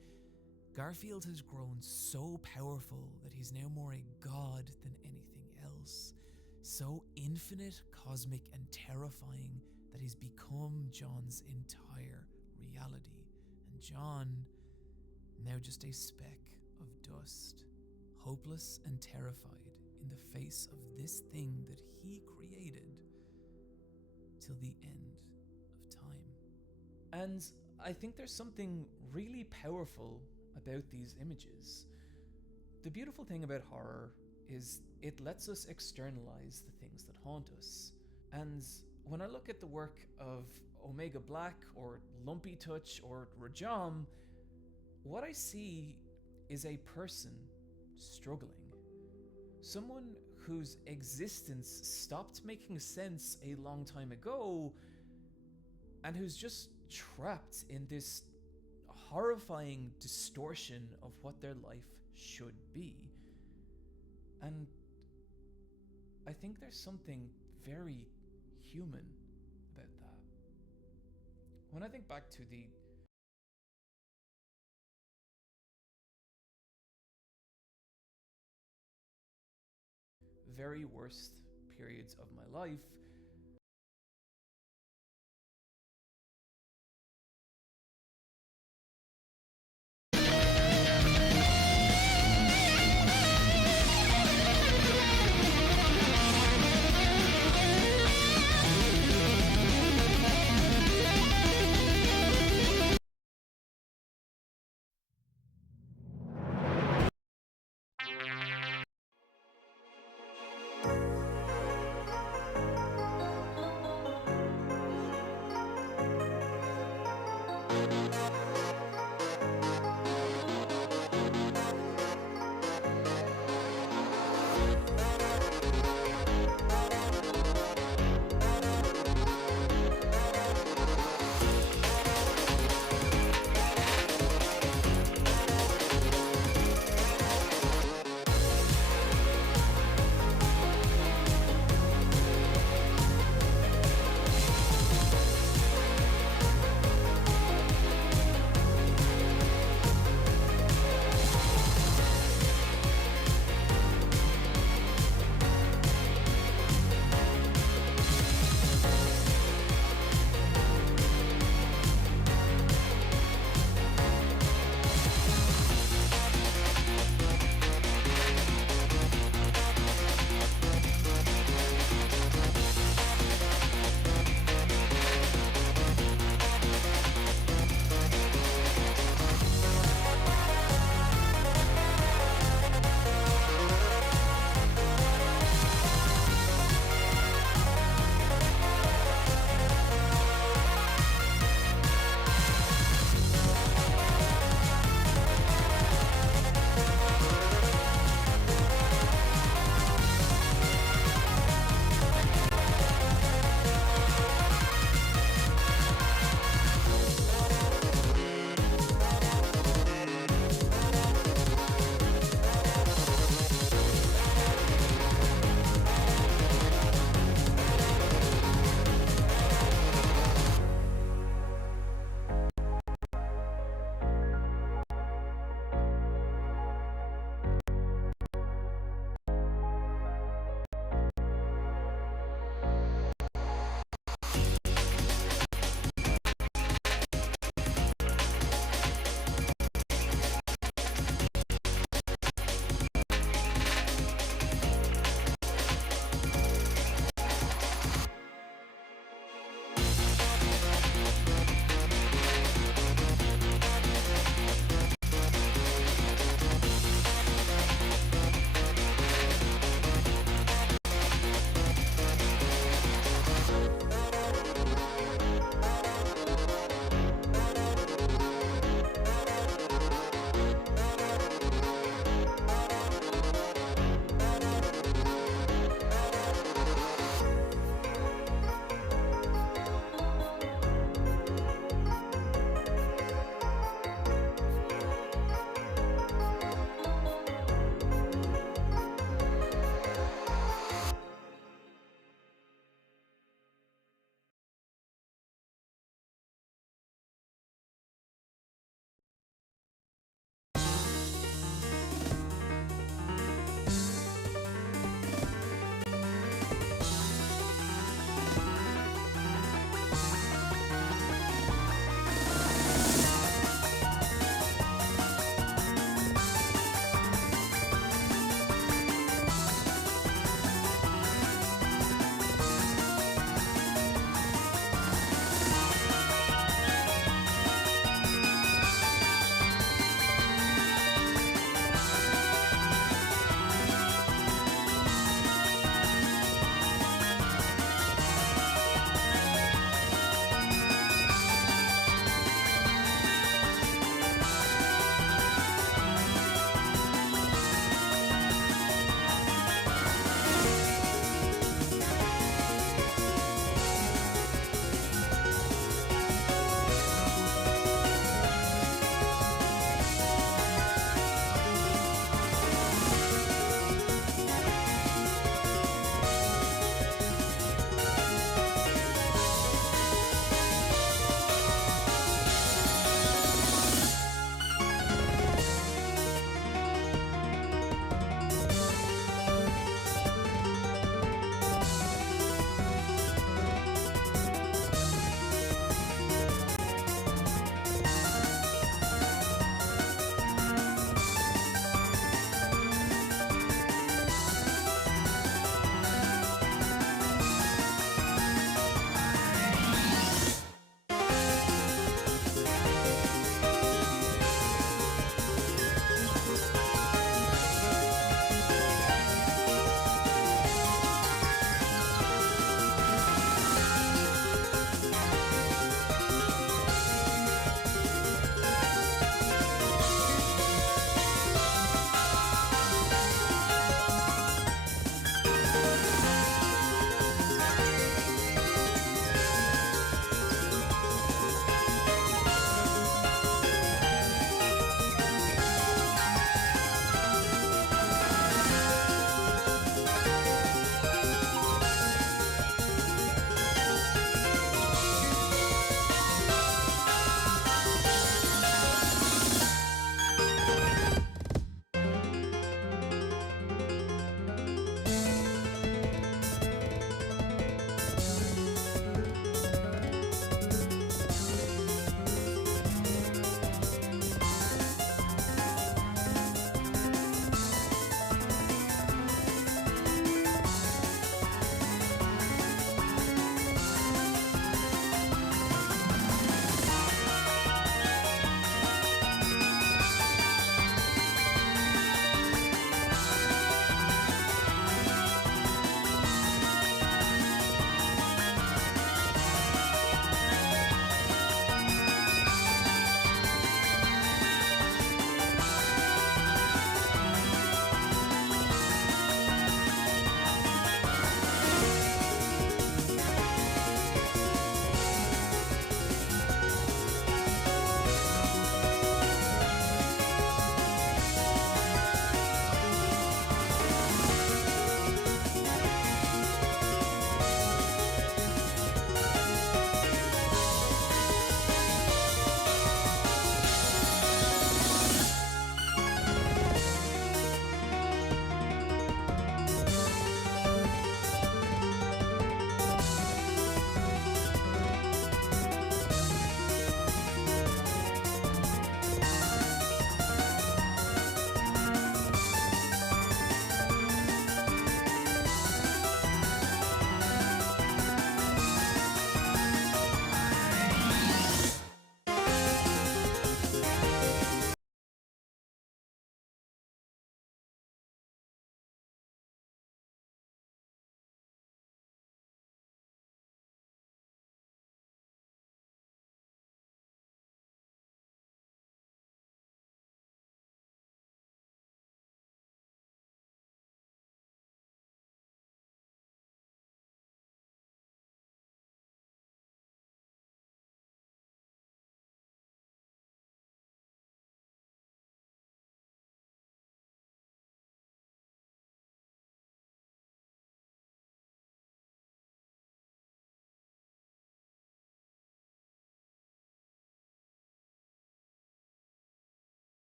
Garfield has grown so powerful that he's now more a god than anything else, so infinite, cosmic, and terrifying that he's become John's entire reality, and John, now just a speck of dust, hopeless and terrified in the face of this thing that he created till the end of time. And I think there's something really powerful about these images. The beautiful thing about horror is it lets us externalize the things that haunt us. And when I look at the work of Omega Black or Lumpy Touch or Rajam, what I see is a person struggling. Someone whose existence stopped making sense a long time ago and who's just trapped in this horrifying distortion of what their life should be. And I think there's something very human about that. When I think back to the very worst periods of my life,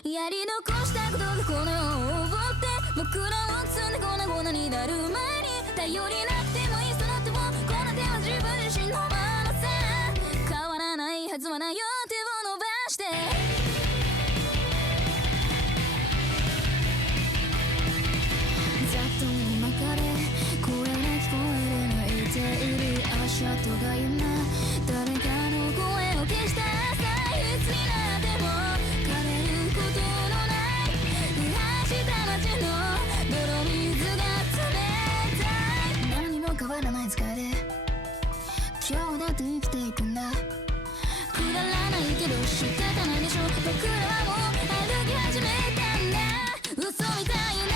やり残したことがこの世を覆って僕らを積んで粉々になる前に頼りなくてもいいその手をこの手は自分自身のままさ変わらないはずはないよ手を伸ばして雑踏の中で声が聞こえる泣いている足跡が今誰かの声を消した朝いつになっても枯れることのない走った街の泥水が冷たい何も変わらない使いで今日だって生きていくんだくだらないけど仕方ないでしょ僕らはもう歩き始めたんだ嘘みたいな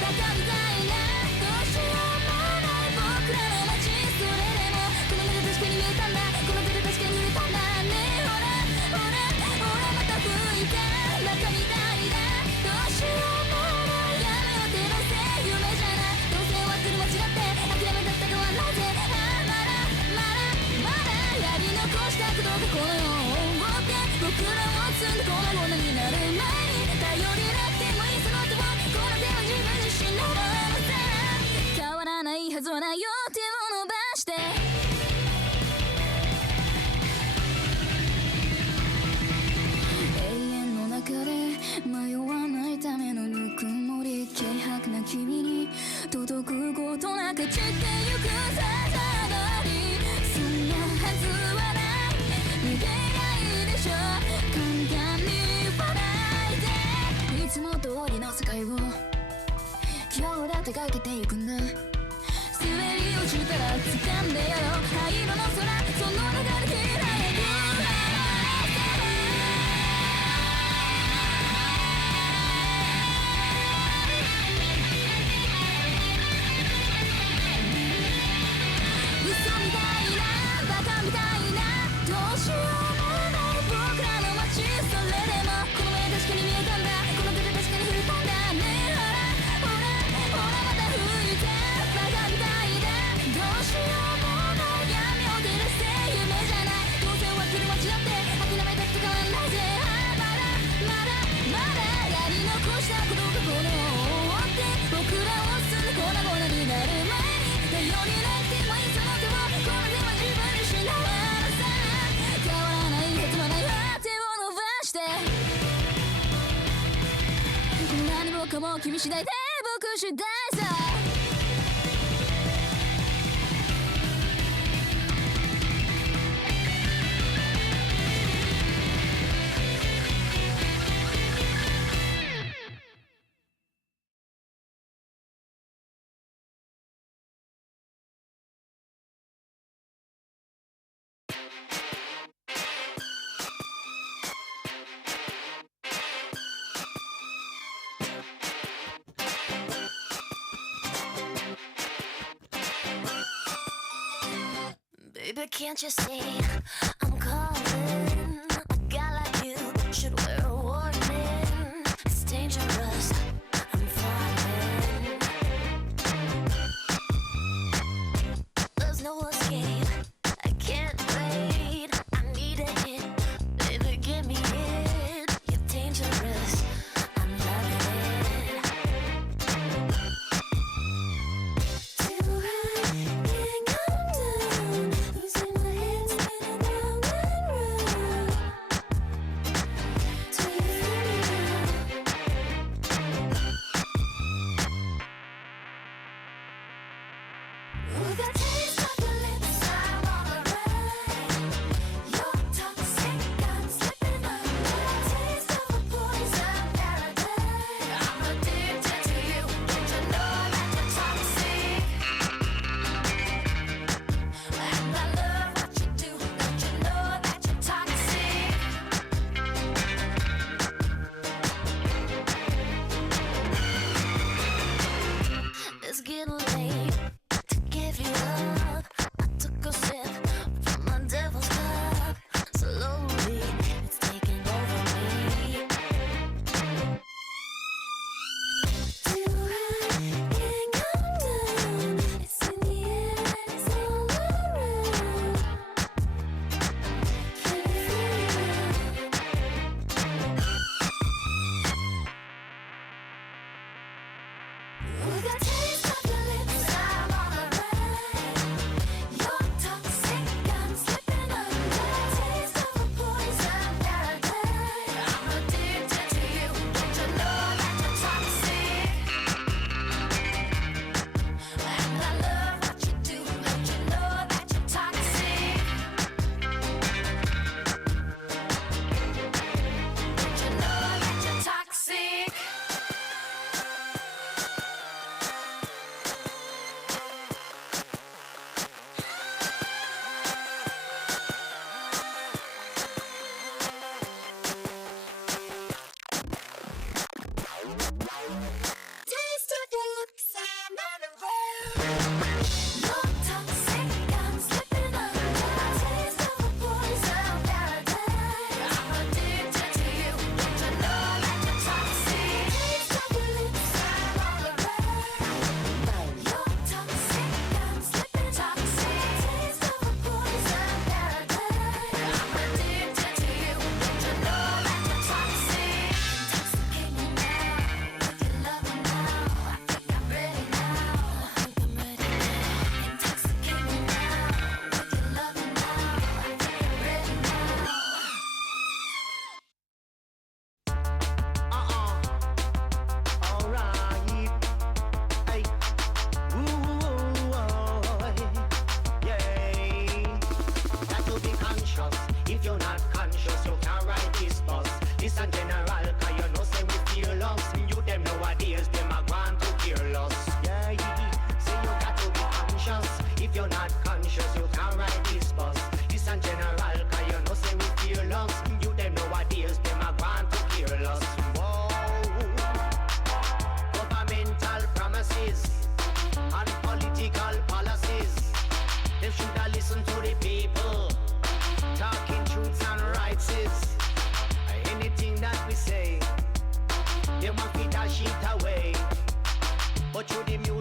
バカみたいなどうしようもない僕らの街それでもこの目で確かに見えたんだこの手で確かに触れたんだねえほらほらほらまた吹いたバカみたいだどうしようもないやめようってどうせ夢じゃないどうせ終わってる間違って諦めたったかはなぜまだやり残したことがこの世を覆って僕らを積んで粉々になる前に頼りなくてもいいその手をこの手は自分自身のままさ変わらないはずはないよ手を伸ばして永遠の中で迷わないためのぬくもり軽薄な君に届くことなく散ってゆくささだりそんなはずはない逃げないでしょ簡単に言わないでいつも通りの世界を今日だってかけていくんだ滑り落ちたら掴んでやろう灰色の空その中で切られる嘘みたいなバカみたいなどうしようもない僕らの街それでもこの目確かに見えたんだこの手で確かに触れたんだねえほらほらまた吹いてバカみたいだどうしようもないやめようってるせ夢じゃないどうせ終わってる街だって諦めたって変わんないぜまだやり残したことがこの世を覆って僕らを積んで粉々になる前に頼りなくてもいいその手をこの手は自分自身のままさ変わらないはずはない手を伸ばして何もかも君次第で僕次第さBaby, can't you see I'm calling? A guy like you should wear a warning. It's dangerous, I'm falling. There's no escape, I can't wait. I need a hit, baby, give me it. You're dangerous, I'm loving it. Too high, can't come down. Losing my head, spinning round.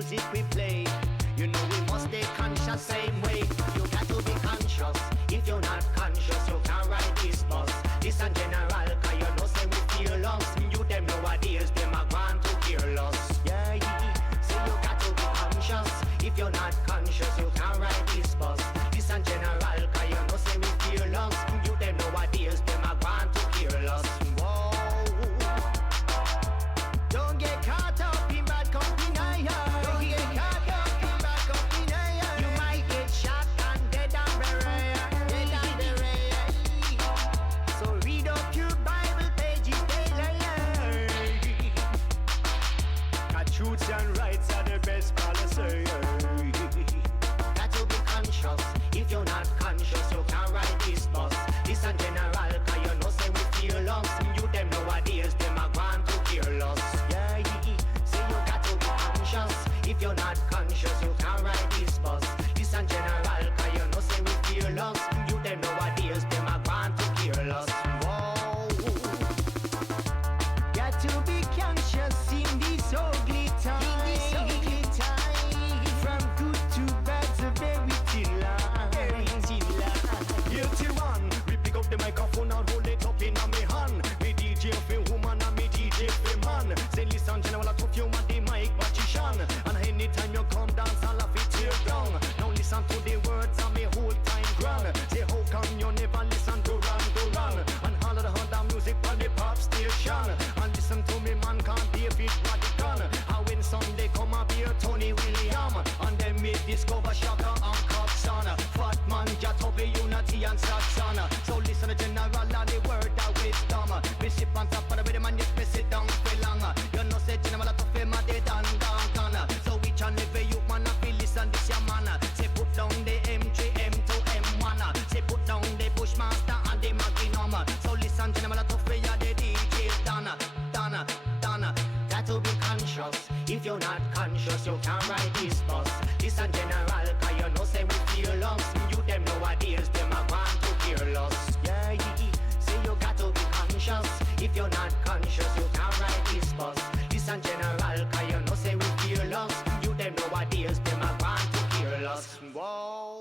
music we play. You know we must stay conscious same way. You got to be conscious. If you're not conscious, you can't ride this bus. This and general, cause you know say we feel lost. You them nowadays, them are gone to kill us. Yeah, so you got to be conscious. If you're not conscious, you can't ride this bus. This and general, cause you know say we feel lost. You them nowadays, them are gone to kill us. Whoa. Don't get caught up in bad company, don't get caught up in bad company. You might get shot and dead and buried, So read up your Bible pages daily. Got truths and rights are the best policy. Got to be conscious. If you're not conscious, you can't ride this bus. This and general, cause you know say we feel lost. You them nowadays, them are gone to kill us. Yeah, say you got to be conscious. If you're not conscious, you can't ride this bus. This and general, cause you know say we feel lost. You them nowadays, them are gone to kill us. Whoa. Got to be conscious in this ugly time. From good to bad, so very thin line. Guilty man, we pick up the microphone and hold it up in a me hand. Me DJ for woman and me DJ for man. Say listen, general, I tough you want the mic magician. And anytime you come dance, I'll have it tear down. Now listen to the words and me whole time grand. Say how come you never listen to Run? And all of the other music on the pop station. And listen to me man, can't David Radigan. And when Sunday come up here, Tony William. And then me discover Shaka and Coxon. Fat man, Jatobi, Unity and Saxon. So listen to general and the word of wisdom. Me sip on top of the rhythm and just me sit down for long. You know say general a tough him a dead and gone. So each and every youth man a feel listen this your man. Say put down the M3, M2, M1. Say put down the Bushmaster and the Magnum. So listen general a tough way a the DJ Donna. Got to be conscious. If you're not conscious, you can't ride this bus. Listen general, cause you know say we feel lost. You them nowadays, them are gone to kill us. Yeah, say you got to be conscious. If you're not conscious, you can't ride this bus. Listen general, cause you know say we feel lost. You them nowadays, them are gone to kill us. Whoa.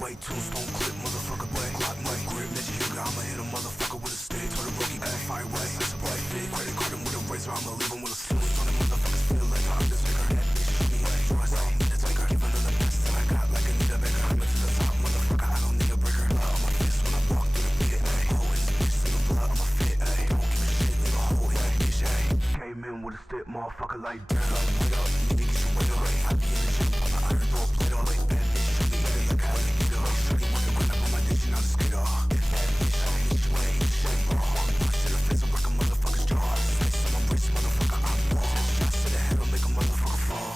Way tombstone clip, motherfucker, way Glock, my grip, Mitch Hugo, I'ma hit a motherfucker with a stick. Told the rookie, got a fire way, that's a bright fit. Credit card him with a razor, I'ma leave him with a switch. On the motherfuckers feel like I'm the taker. That bitch shoot me, trust, I need a taker. Give another best that I got like Anita Baker. I'm to the top, motherfucker, I don't need a breaker. On my fist when I walk through the pit, ayy. Hole in this bitch, single blood on my fit, ayy. Don't give a shit, leave a hole in that bitch, ayy. Came in with a stick, motherfucker, like damn. Wait up, need to get your weight up, ayy. I be in the gym, on the iron ball, plate all like bad bitch. Shoot me, ayy, like how they get up. Shorty want to run up on my dish and I'm a skater. Bad bitch, I ain't each way, shake, bro. Punch to the face, I'm breaking motherfuckers' jaws. Slice on my wrist, motherfucker, I'm raw. Shots to the head, I'll make a motherfucker fall.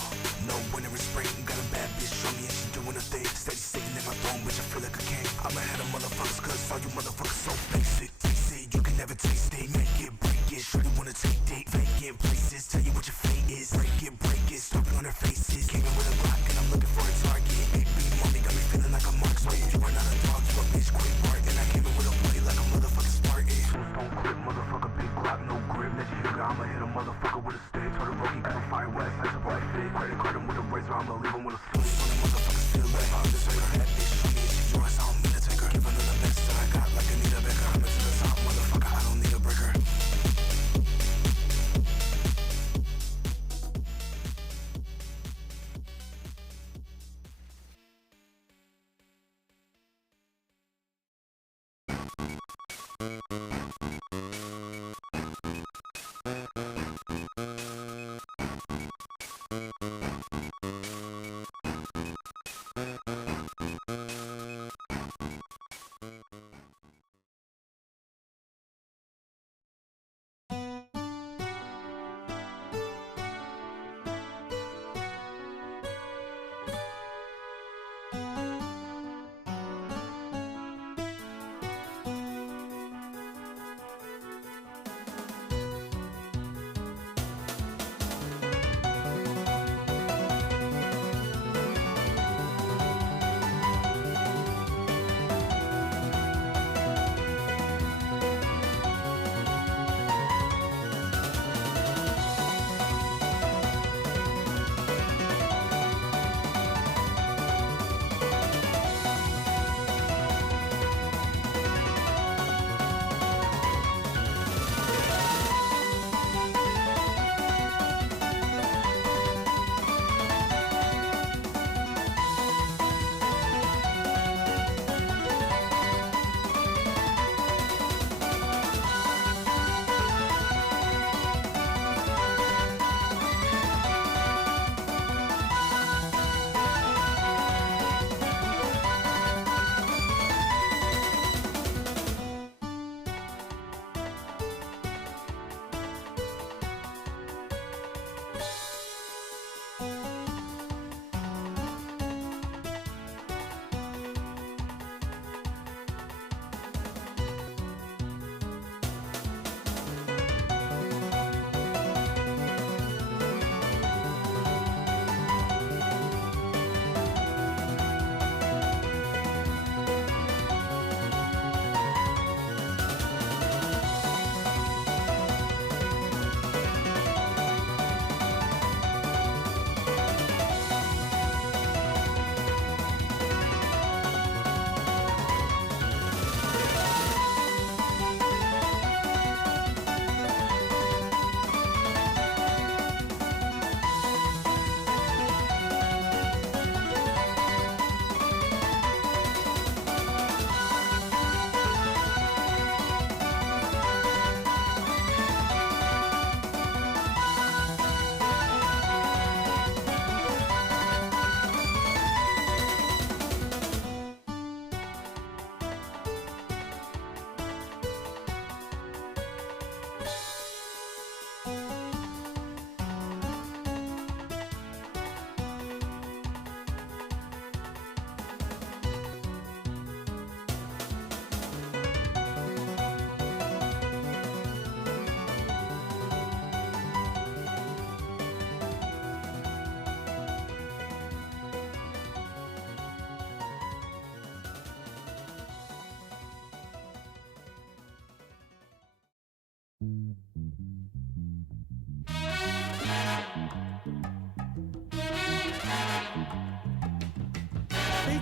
No winter is spring, got a bad bitch on me and she doing her thing. Steady sitting in my throne, bitch, I feel like a king. I'm ahead of motherfuckers, cause all you motherfuckers so basic. Taste it, you can never taste it. Make it, break it, shorty wanna take dick. Vacant places, tell you what your fate is. Break it, stomping on their faces. Came in with a Glock and I'm looking for a target. Big B mommy got me feeling like a Mark Spartan. You are not a dog, you a bitch, quick bark. And I came in with a blade like a motherfucking Spartan. Tombstone clip, motherfucker, big Glock, no grip. Let you Hugo, I'ma hit a motherfucker with a stick. Told the rookie, got a fire way, that's a bright fit. Credit card him with a razor, I'ma leave him with a switch. On the motherfuckers feel like I'm the taker. That bitch shoot me and she joins, I don't mean to take her. Give another best that I got like Anita Baker. I'm to the top, motherfucker, I don't need a breaker.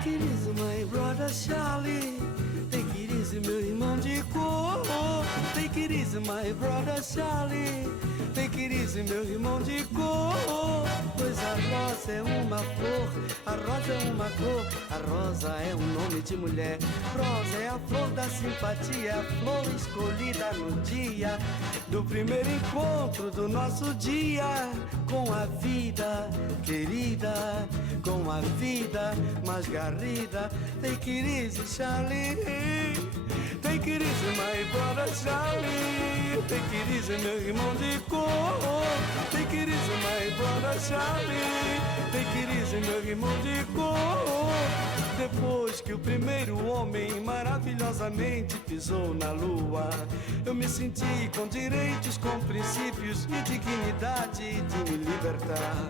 Take it easy, my brother Charlie. Take it easy, meu irmão de cor. Take it easy, my brother Charlie. Take it easy, meu irmão de cor. Pois a rosa é uma flor, a rosa é uma cor, a rosa é um nome de mulher. Rosa é a flor da simpatia, a flor escolhida no dia do primeiro encontro do nosso dia com a vida querida, com a vida mais garrida. Take it easy, Charlie. Take it easy, my brother Charlie. Take it easy, meu irmão de cor. Take it easy, my brother Charlie. Take it easy, meu irmão de cor. Depois que o primeiro homem maravilhosamente pisou na lua, eu me senti com direitos, com princípios e dignidade de me libertar.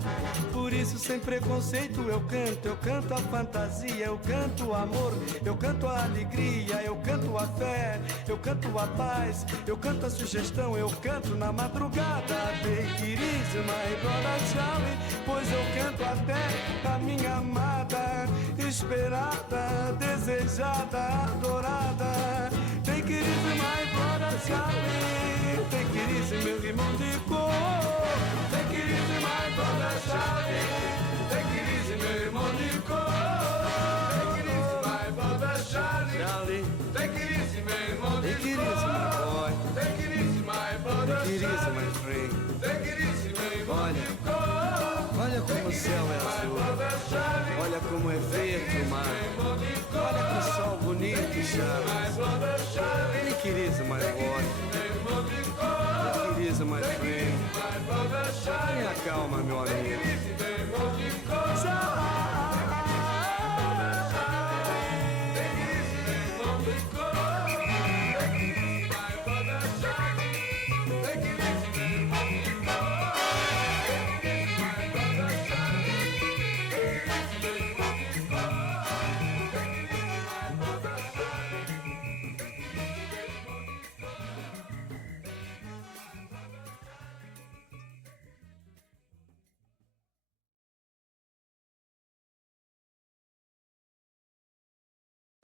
Por isso, sem preconceito, eu canto a fantasia, eu canto o amor, eu canto a alegria, eu canto a fé, eu canto a paz, eu canto a sugestão, eu canto na madrugada. Take it easy, my brother Charlie, pois eu canto até a minha amada, esperada, desejada, adorada. Take it easy, my brother Charlie. Take it easy, meu irmão de cor. Take it easy, my brother Charlie. Take it easy, meu irmão de cor. Take it easy, my brother Charlie. Take it easy, meu irmão de cor. Take it easy, my boy. Take it easy, my brother Charlie. Take it easy, my friend. Take it easy, meu irmão de cor. Olha como o céu é azul. Olha como é verde o mar. Olha que sol bonito, Charlie. Take it easy, my boy. Take it easy, my friend. Tenha calma, meu amigo.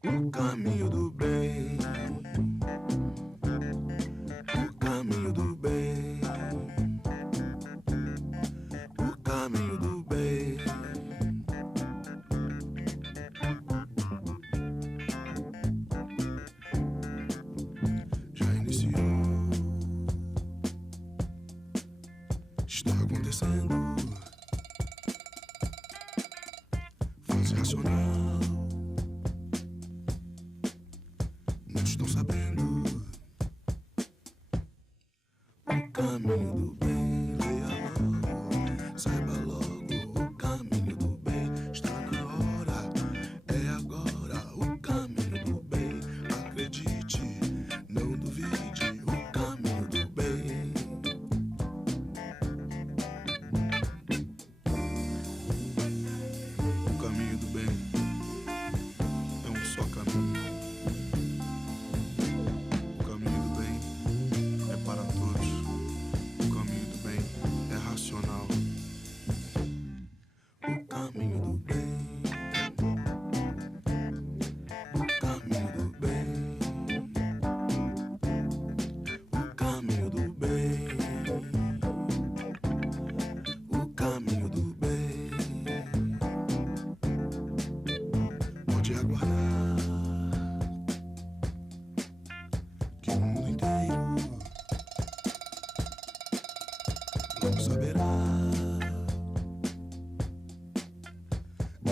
O caminho do bem, o caminho do bem, o caminho do bem. Já iniciou, está acontecendo, fase racional. Estão sabendo o caminho do bem, leia logo, saiba logo o caminho do bem, está na hora, é agora o caminho do bem, acredite, não duvide, o caminho do bem. O caminho do bem é um só caminho.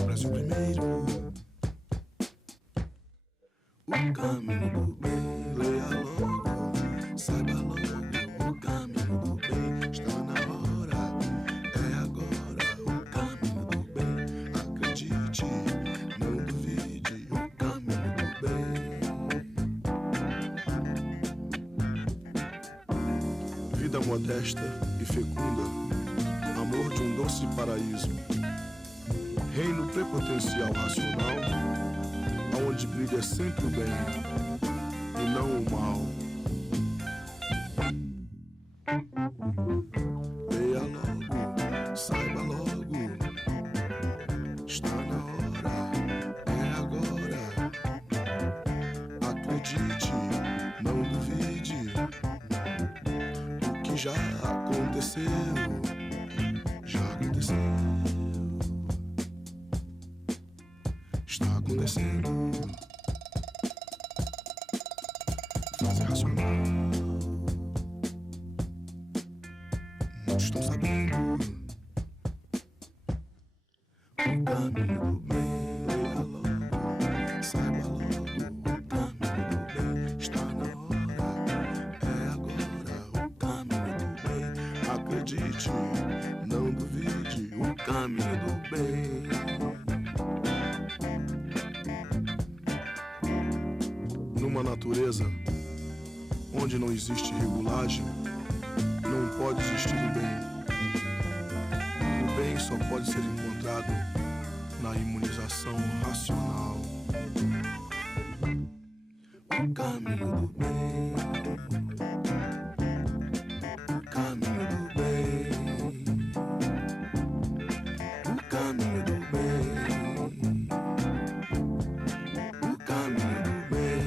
Brasil primeiro, o caminho do bem, leia logo, saiba logo, o caminho do bem, está na hora, é agora, o caminho do bem, acredite, não duvide, o caminho do bem. Vida modesta e fecunda, amor de um doce paraíso. Reino prepotencial racional, aonde brilha sempre o bem e não o mal. Leia logo, saiba logo, está na hora, é Já aconteceu, já aconteceu. Está acontecendo. Fase racional. Muitos estão sabendo. O caminho do bem, leia logo, saiba logo. O caminho do bem está na hora, é agora. O caminho do bem, acredite, não duvide. O caminho do bem. Numa natureza onde não existe regulagem, não pode existir o bem. O bem só pode ser encontrado na imunização racional. O caminho do bem, o caminho do bem, o caminho do bem, o caminho do bem.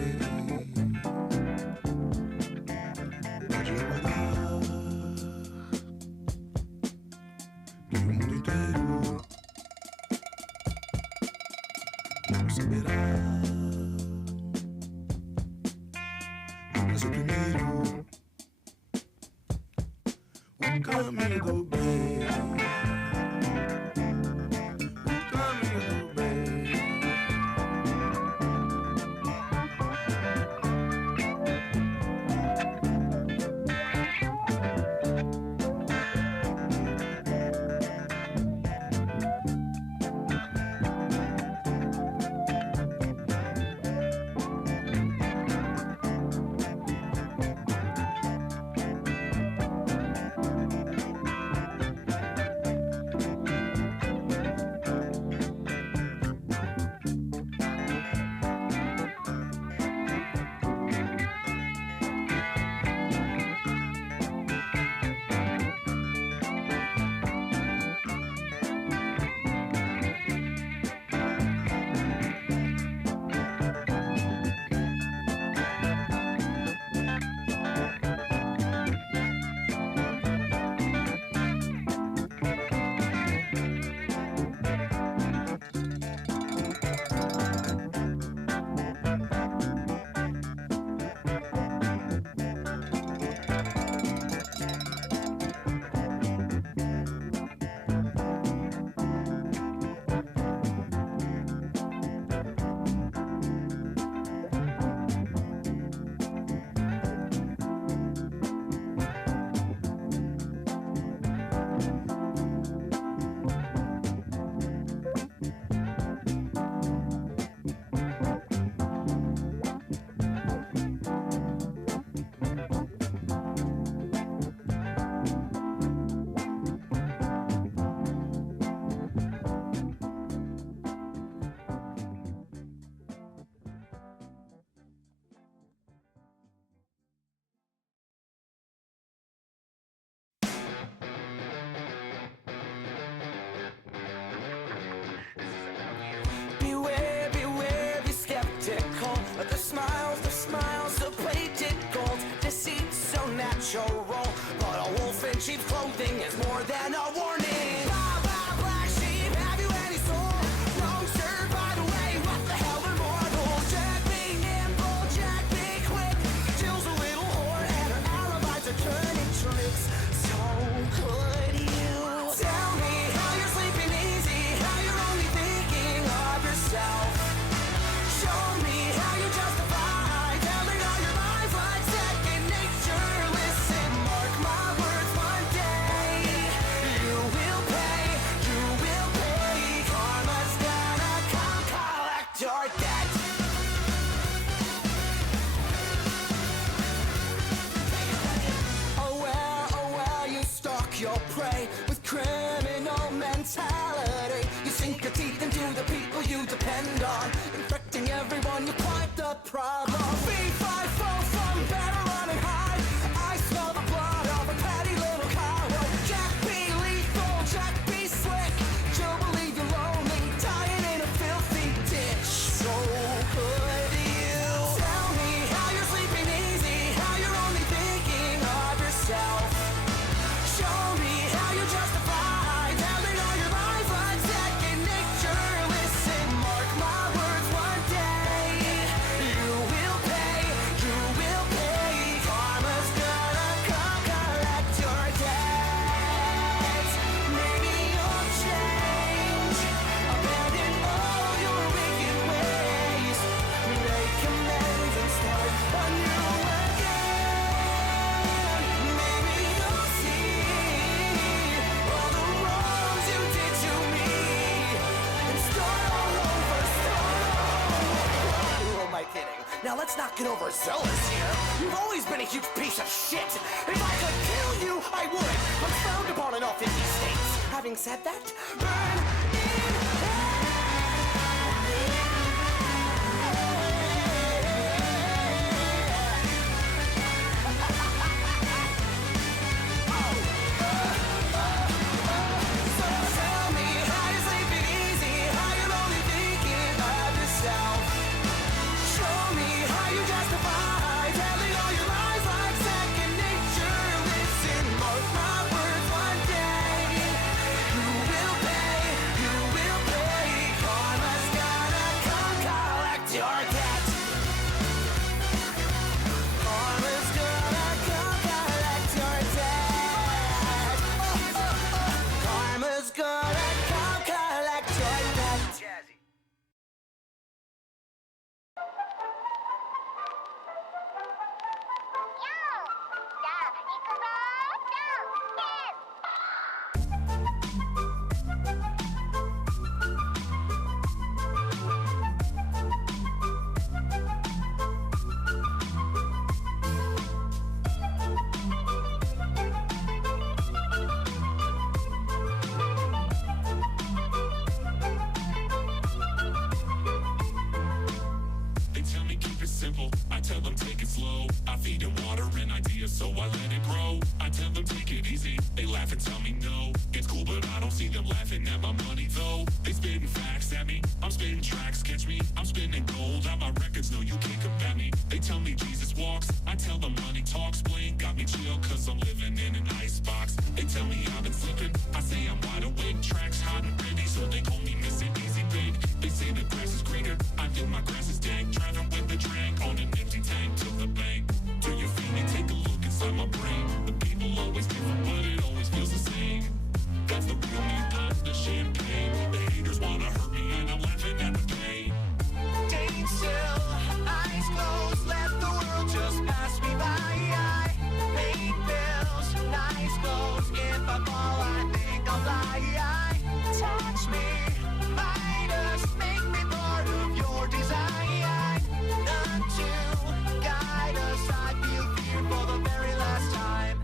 Pode aguardar que o mundo inteiro não saberá. Mas o primeiro, o caminho do bem, o caminho do bem. Beware, beware, be skeptical. The smiles are plated gold. Deceit so natural, but a wolf in sheep's clothing is more than a warning. Bow, bow, black sheep, have you any soul? Wrong shirt, by the way, what the hell, they're mortal. Jack be nimble, Jack be quick. Jill's a little whore and her alibis are turning tricks. So could you tell me how you're sleeping easy, how you're only thinking of yourself? Show me how you justify telling all your lies like second nature. Listen, mark my words, one day you will pay, you will pay. Karma's gonna come collect your debt. Oh well, you stalk your prey with criminal mentality. You sink your teeth into the people you depend on, infecting everyone, you're quite the problem. B5 from better running high. I smell the blood of a petty little coward. Jack be lethal, Jack be slick. You'll believe you're lonely, dying in a filthy ditch. So could you tell me how you're sleeping easy, how you're only thinking of yourself? let's not get overzealous here. You've always been a huge piece of shit. If I could kill you, I would. I'm frowned upon in all 50 states. Having said that, burn in hell. So tell me how you sleep easy, how you're only thinking of yourself. Show me how you justify telling all your lies like second nature. Listen, mark my words, one day you will pay. Karma's gonna come collect your debt. Karma's gonna come collect your debt. Karma's gonna come collect your debt. They tell me keep it simple, I tell them take it slow. I feed them water and ideas, so I let it grow. I tell them take it easy, they laugh and tell me no. It's cool, but I don't see them laughing at my money though. They spitting facts at me, I'm spitting tracks, catch me. I'm spinning gold on my records, no you can't combat me. They tell me Jesus walks, I tell them money talks. Blame got me chill, cause I'm living in an icebox. They tell me I've been slipping, I say I'm wide awake. Tracks hot and ready, so they call me Mr. Easy Big. They say the grass is greener, I feel my grass is dank. Driving with the drink on an empty tank to the bank. Do you feel me? Take a look inside my brain. The people always different, but it always feels the same. That's the real me, pop the champagne. The haters wanna hurt me and I'm laughing at the pain. Staying still, eyes closed, let the world just pass me by. I pay bills, nice clothes. If I fall, I think I'll die. Touch me, Midas, make me part of your design. None to guide us, I feel fear for the very last time.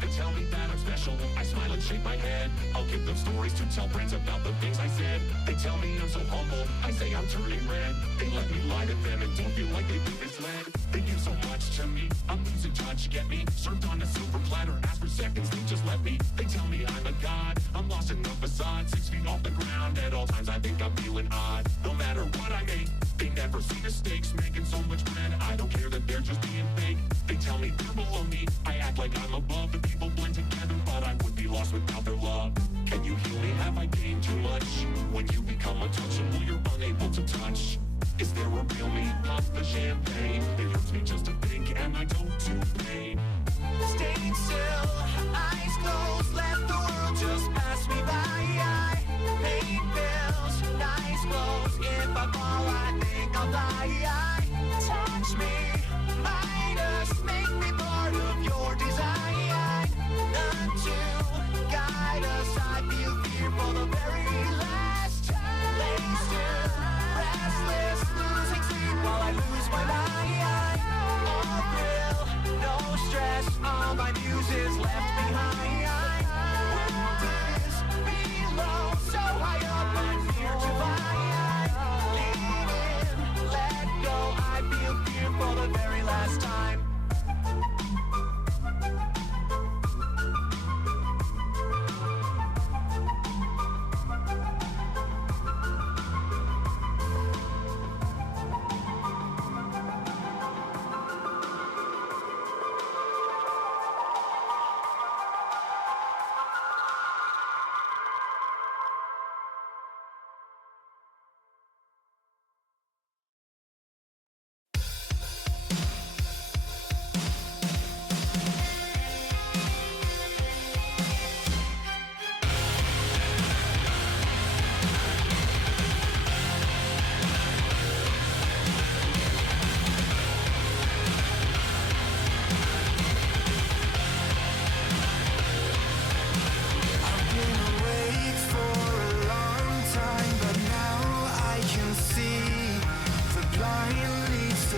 They tell me that I'm special, I smile and shake my head. I'll give them stories to tell friends about the things I said. They tell me I'm so humble, I say I'm turning red. They let me lie to them and don't feel like they've been misled. They give so much to me, I'm losing touch, get me. Served on a silver platter, ask for seconds, they just let me. They tell me I'm a god, I'm lost in the facade. 6 feet off the ground, at all times I think I'm feeling odd. No matter what I make, they never see mistakes. Making so much bread, I don't care that they're just being fake. They tell me they're below me, I act like I'm above. The people blend together, but I would be lost without their love. Can you heal me? Have I gained too much? When you become untouchable, you're unable to touch. Is there a real me? Pop the champagne. It hurts me just to think, and I don't do pain. Staying still, eyes closed, let the world just pass me by. I pay bills, nice clothes. If I fall, I think I'll die. Touch me, Midas, make me part of your design. None to guide us, I feel fear for the very last time. Lay still, restless, losing sleep while I lose my mind. All thrill, no stress, all my muses left behind. World is below, so high up, I'm fear to find. Lean in, let go, I feel fear for the very last time.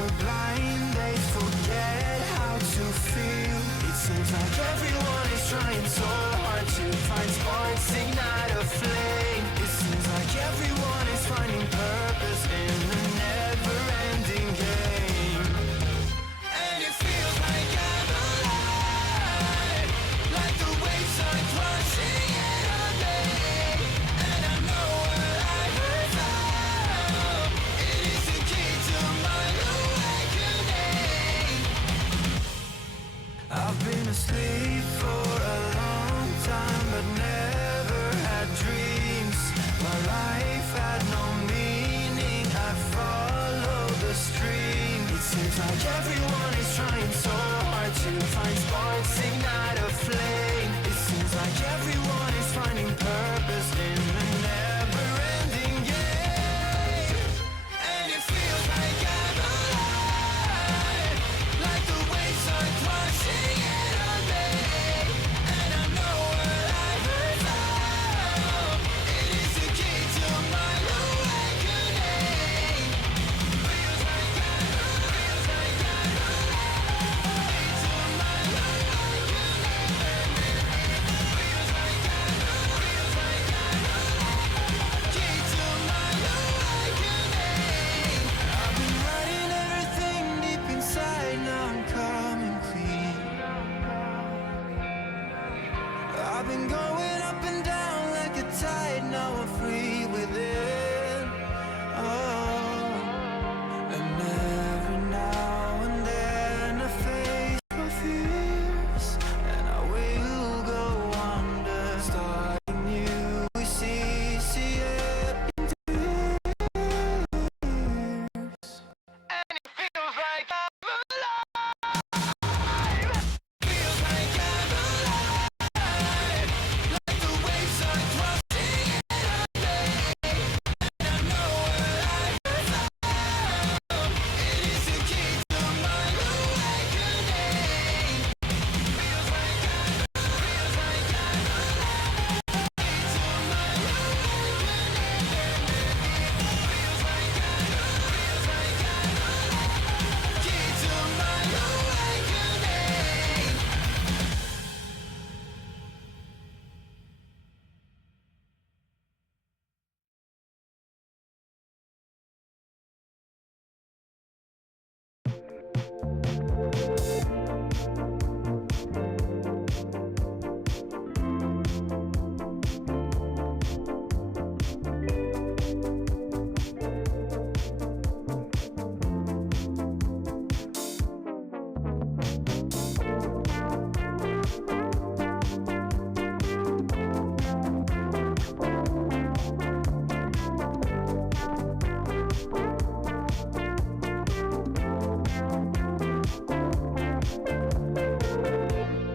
are blind, they forget how to feel. It seems like everyone is trying so hard to find sparks, ignite a flame. It seems like everyone is finding purpose in the never-ending game. And it feels like I'm alive, like the waves are crashing in on me. And I know what I have found. It is the key to my awakening. I've been asleep for a long time, but never had dreams. My life had no meaning, I followed the stream. It seems like everyone is trying so hard to find sparks, ignite a flame. It seems like everyone is finding purpose in the never-ending game. And it feels like I'm alive, like the waves are crashing in on me. And I know what I have found. It is the key to my awakening. Feels like I'm alive, feels like I'm alive. Key to my awakening. Feels like I'm alive, feels like I'm alive. Key to my awakening. I've been writing everything deep inside, now I'm coming clean. I've been going up and down like a tide, now I'm free within. Oh, and every now and then I face my fears, and I will go under. Starting new, we see it into years. And it feels like I'm alive. Feels like I'm alive, like the waves are crashing in on me. And I know what I have found. It is the key to my awakening. Feels like I'm alive, key to my awakening. Feels like I'm alive, key to my awakening.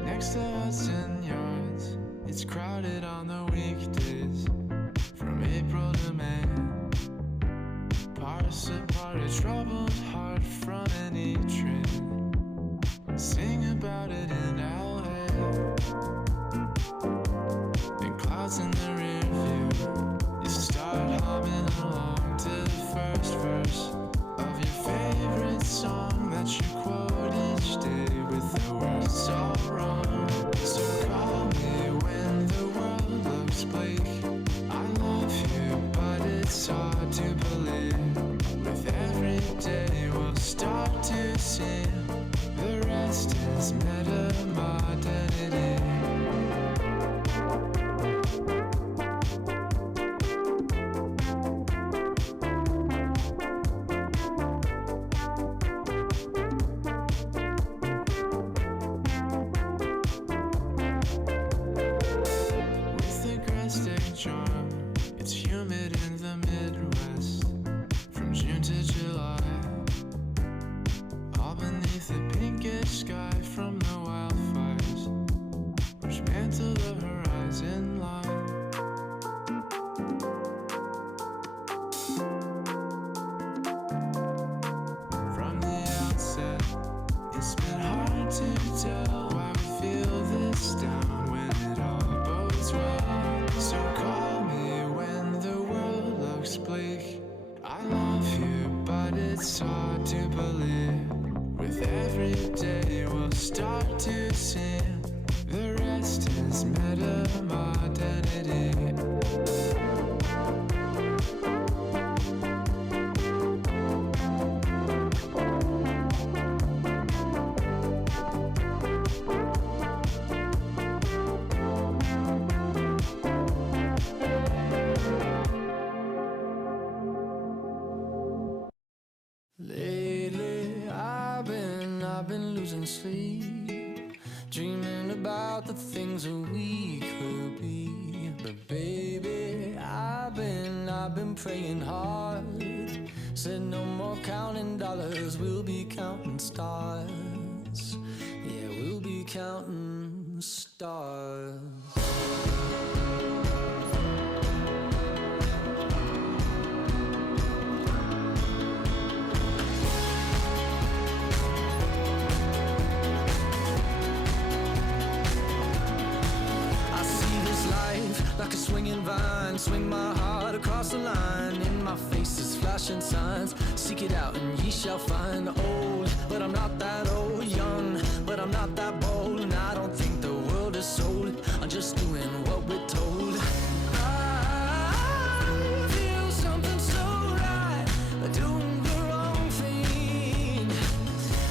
Next to Hudson Yards, it's crowded on the weekdays, from April to May. Parse apart a troubled heart from any train. Sing about it in LA. Big clouds in the rear view. You start humming along to the first verse of your favorite song that you quote each day with the words all wrong. So call me when the world looks bleak. I love you, but it's hard to believe. With every day we'll start to see the rest is meta-modernity. With a Grestic charm, it's humid in the Midwest, from June to July. All beneath the pinkish sky from the wildfires, which mantle the horizon line. From the outset, it's been hard to tell why we feel this down when it all bodes well. So call me when the world looks bleak. I love you, but it's hard to believe. start to sin. The rest is meta-modernity. Lately, I've been losing sleep, dreaming about the things that we could be. But baby, I've been praying hard. Said no more counting dollars, we'll be counting stars. Yeah, we'll be counting stars. Like a swinging vine, swing my heart across the line. In my face is flashing signs. Seek it out and ye shall find. Old, but I'm not that old. Young, but I'm not that bold. And I don't think the world is sold. I'm just doing what we're told. I feel something so right, doing the wrong thing.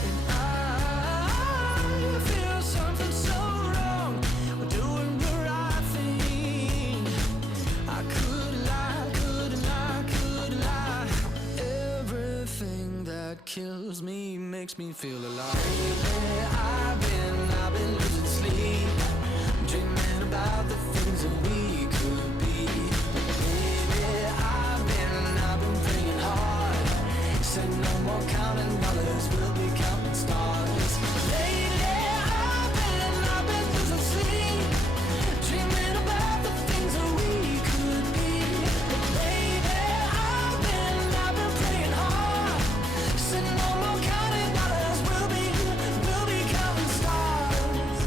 And I feel something so wrong, doing the right thing. I could lie, couldn't lie, couldn't lie. Everything that kills me makes me feel alive. Lately, I've been losing sleep, dreaming about the things that we could be. Baby, I've been praying hard. Said no more counting dollars, we'll be counting stars. Lately, I've been losing sleep, dreaming about the things that we could be. Baby, I've been praying hard. Said no more counting dollars, we'll be counting stars.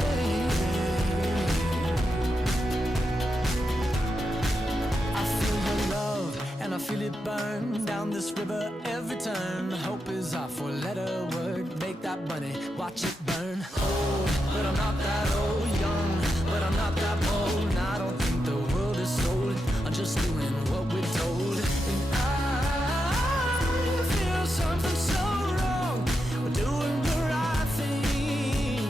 Hey. I feel your love and I feel it burn down this river every turn. Hope is our four-letter word. Make that money, watch it burn. Old, but I'm not that old. Young, but I'm not that bold. And I don't think the world is sold. I'm just doing what we're told. And I feel something so wrong. We're doing the right thing.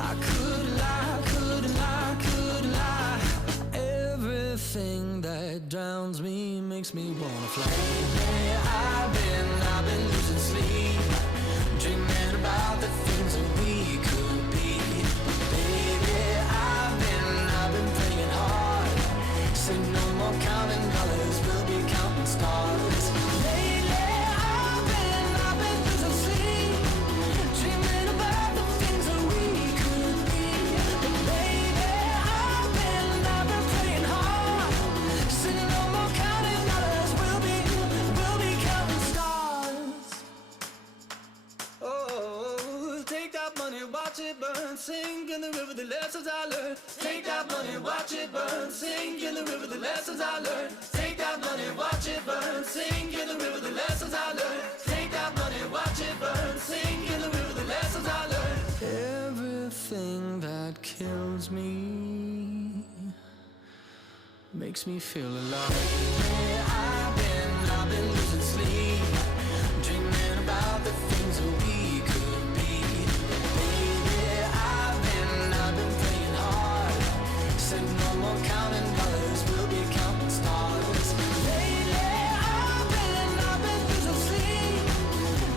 I could lie, couldn't lie, couldn't lie. Everything that drowns me makes me wanna fly. Lately, I've been losing sleep, dreaming about the things that we could be. Baby, I've been praying hard. Say no more counting dollars, we'll be counting stars. Lately, I've been losing sleep, dreaming about the things that we could be. But baby, I've been praying hard. Say no more counting dollars, we'll be counting stars. Oh, take that money, watch it burn, sink in the river the lessons I learned. Take that money, watch it burn, sink in the river the lessons I learned. Take that money, watch it burn, sink in the river the lessons I learned. Take that money, watch it burn, sink in the river the lessons I learned. Everything that kills me makes me feel alive. Hey, I've been losing sleep, dreaming about the things that we could be. Baby, I've been praying hard. Said no more counting dollars, we'll be counting stars. Lately, I've been losing sleep,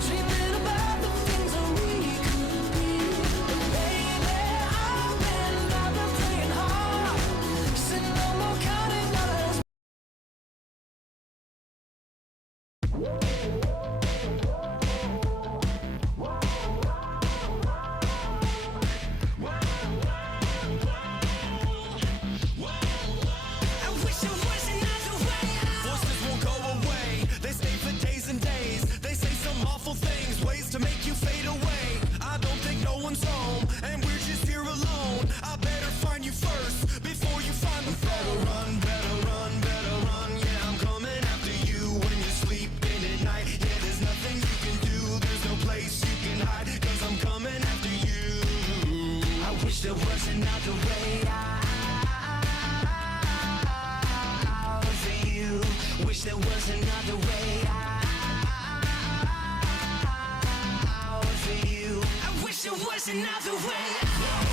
dreaming about the things that we could be. Baby, I've been praying hard. Said no more counting dollars. Voices won't go away. They stay for days and days. They say some awful things, ways to make you fade away. I don't think no one's home, and we're just here alone. I better find you first before you find the phone. Better run. Yeah, I'm coming after you when you're sleeping at night. Yeah, there's nothing you can do. There's no place you can hide, 'cause I'm coming there was another way out for you. Wish there was another way out for you. I wish there was another way out.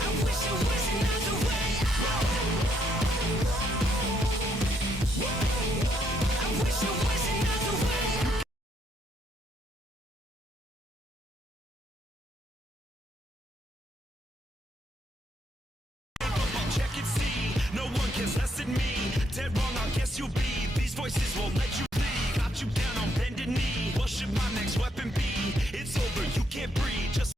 I wish there was another way out. I wish there was another way out. Check and see, no one cares less than me. Dead wrong, I guess you'll be. These voices won't let you leave. Got you down on bended knee. What should my next weapon be? It's over, you can't breathe. Just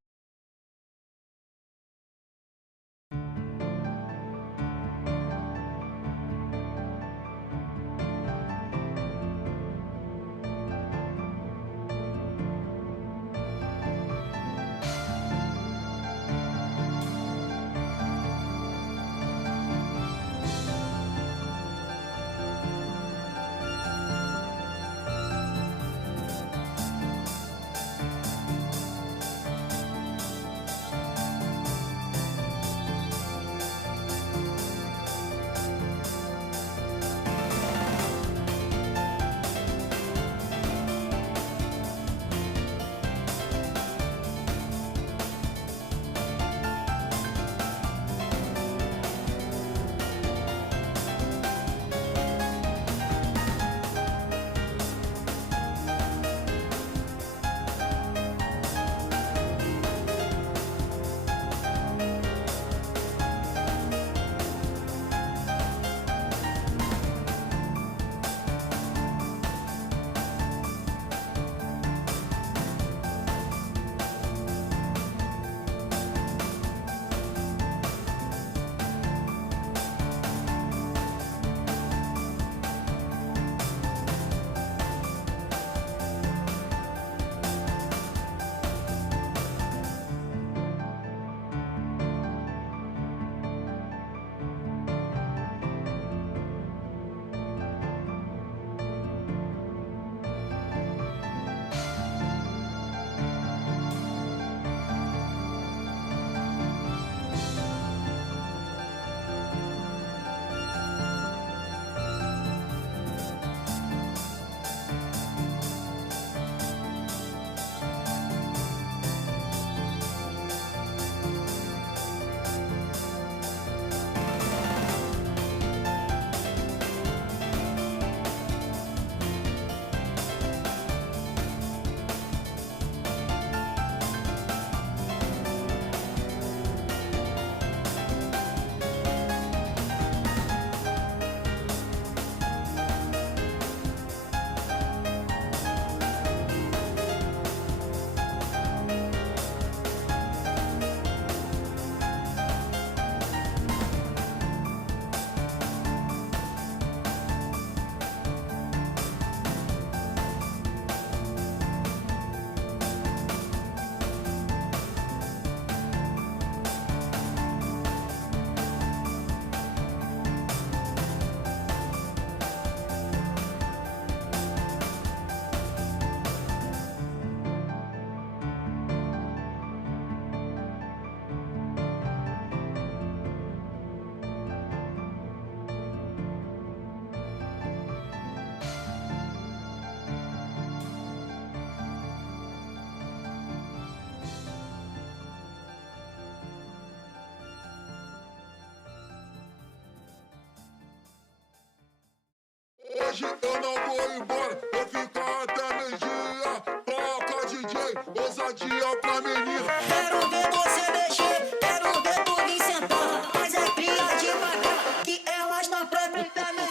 Hoje eu não vou embora, vou ficar até meio-dia. Toca DJ, ousadia pra menina. Quero ver você mexer, quero ver tu vir sentar. Mas é cria devagar, que elas não própria também.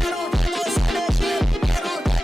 Quero ver você mexer, quero ver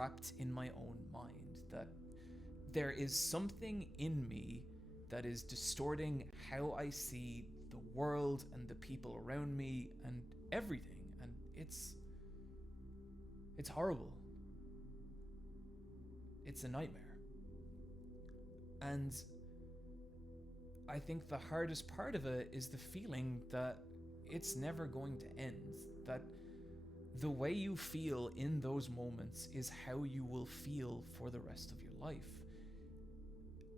trapped in my own mind, that there is something in me that is distorting how I see the world and the people around me and everything, and it's horrible. It's a nightmare. And I think the hardest part of it is the feeling that it's never going to end, that the way you feel in those moments is how you will feel for the rest of your life.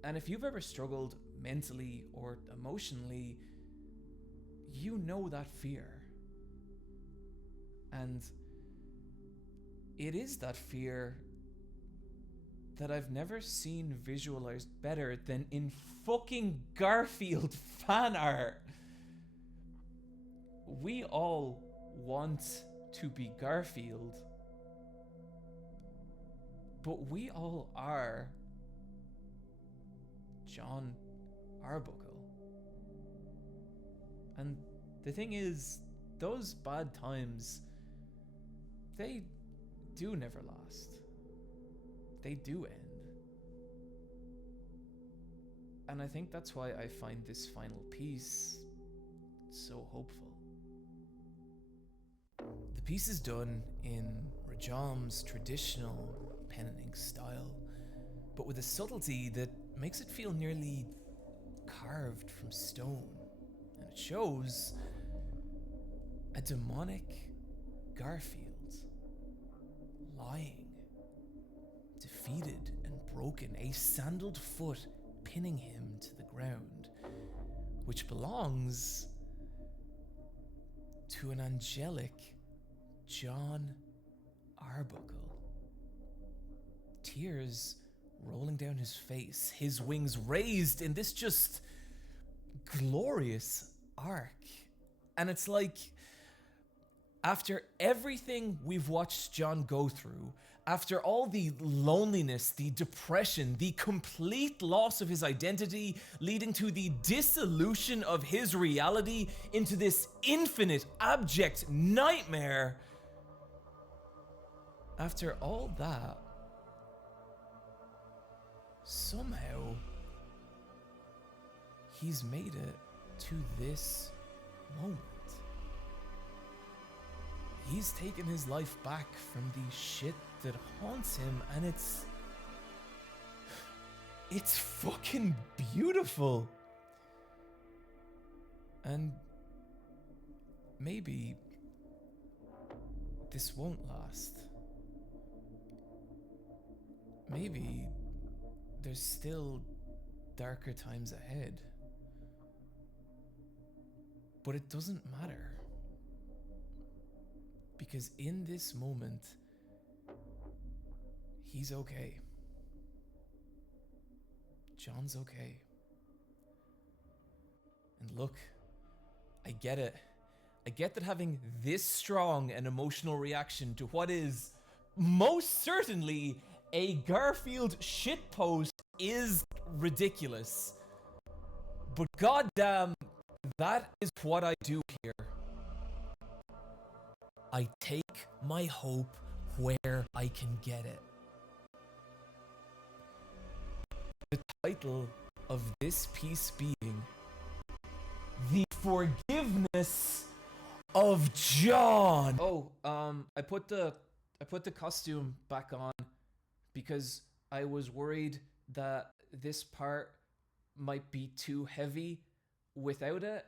And if you've ever struggled mentally or emotionally, you know that fear. And it is that fear that I've never seen visualized better than in fucking Garfield fan art. We all want to be Garfield, but we all are Jon Arbuckle. And the thing is, those bad times, they do never last. They do end. And I think that's why I find this final piece so hopeful. The piece is done in Rajam's traditional pen and ink style, but with a subtlety that makes it feel nearly carved from stone. And it shows a demonic Garfield lying, defeated and broken, a sandaled foot pinning him to the ground, which belongs to an angelic Jon Arbuckle. Tears rolling down his face, his wings raised in this just glorious arc. And it's like, after everything we've watched Jon go through, after all the loneliness, the depression, the complete loss of his identity, leading to the dissolution of his reality into this infinite, abject nightmare, after all that, somehow he's made it to this moment. He's taken his life back from the shit that haunts him, and it's fucking beautiful. And maybe this won't last. Maybe there's still darker times ahead. But it doesn't matter. Because in this moment, he's okay. Jon's okay. And look, I get it. I get that having this strong an emotional reaction to what is most certainly a Garfield shitpost is ridiculous. But goddamn, that is what I do here. I take my hope where I can get it. The title of this piece being The Forgiveness of Jon. Oh, I put the costume back on because I was worried that this part might be too heavy without it,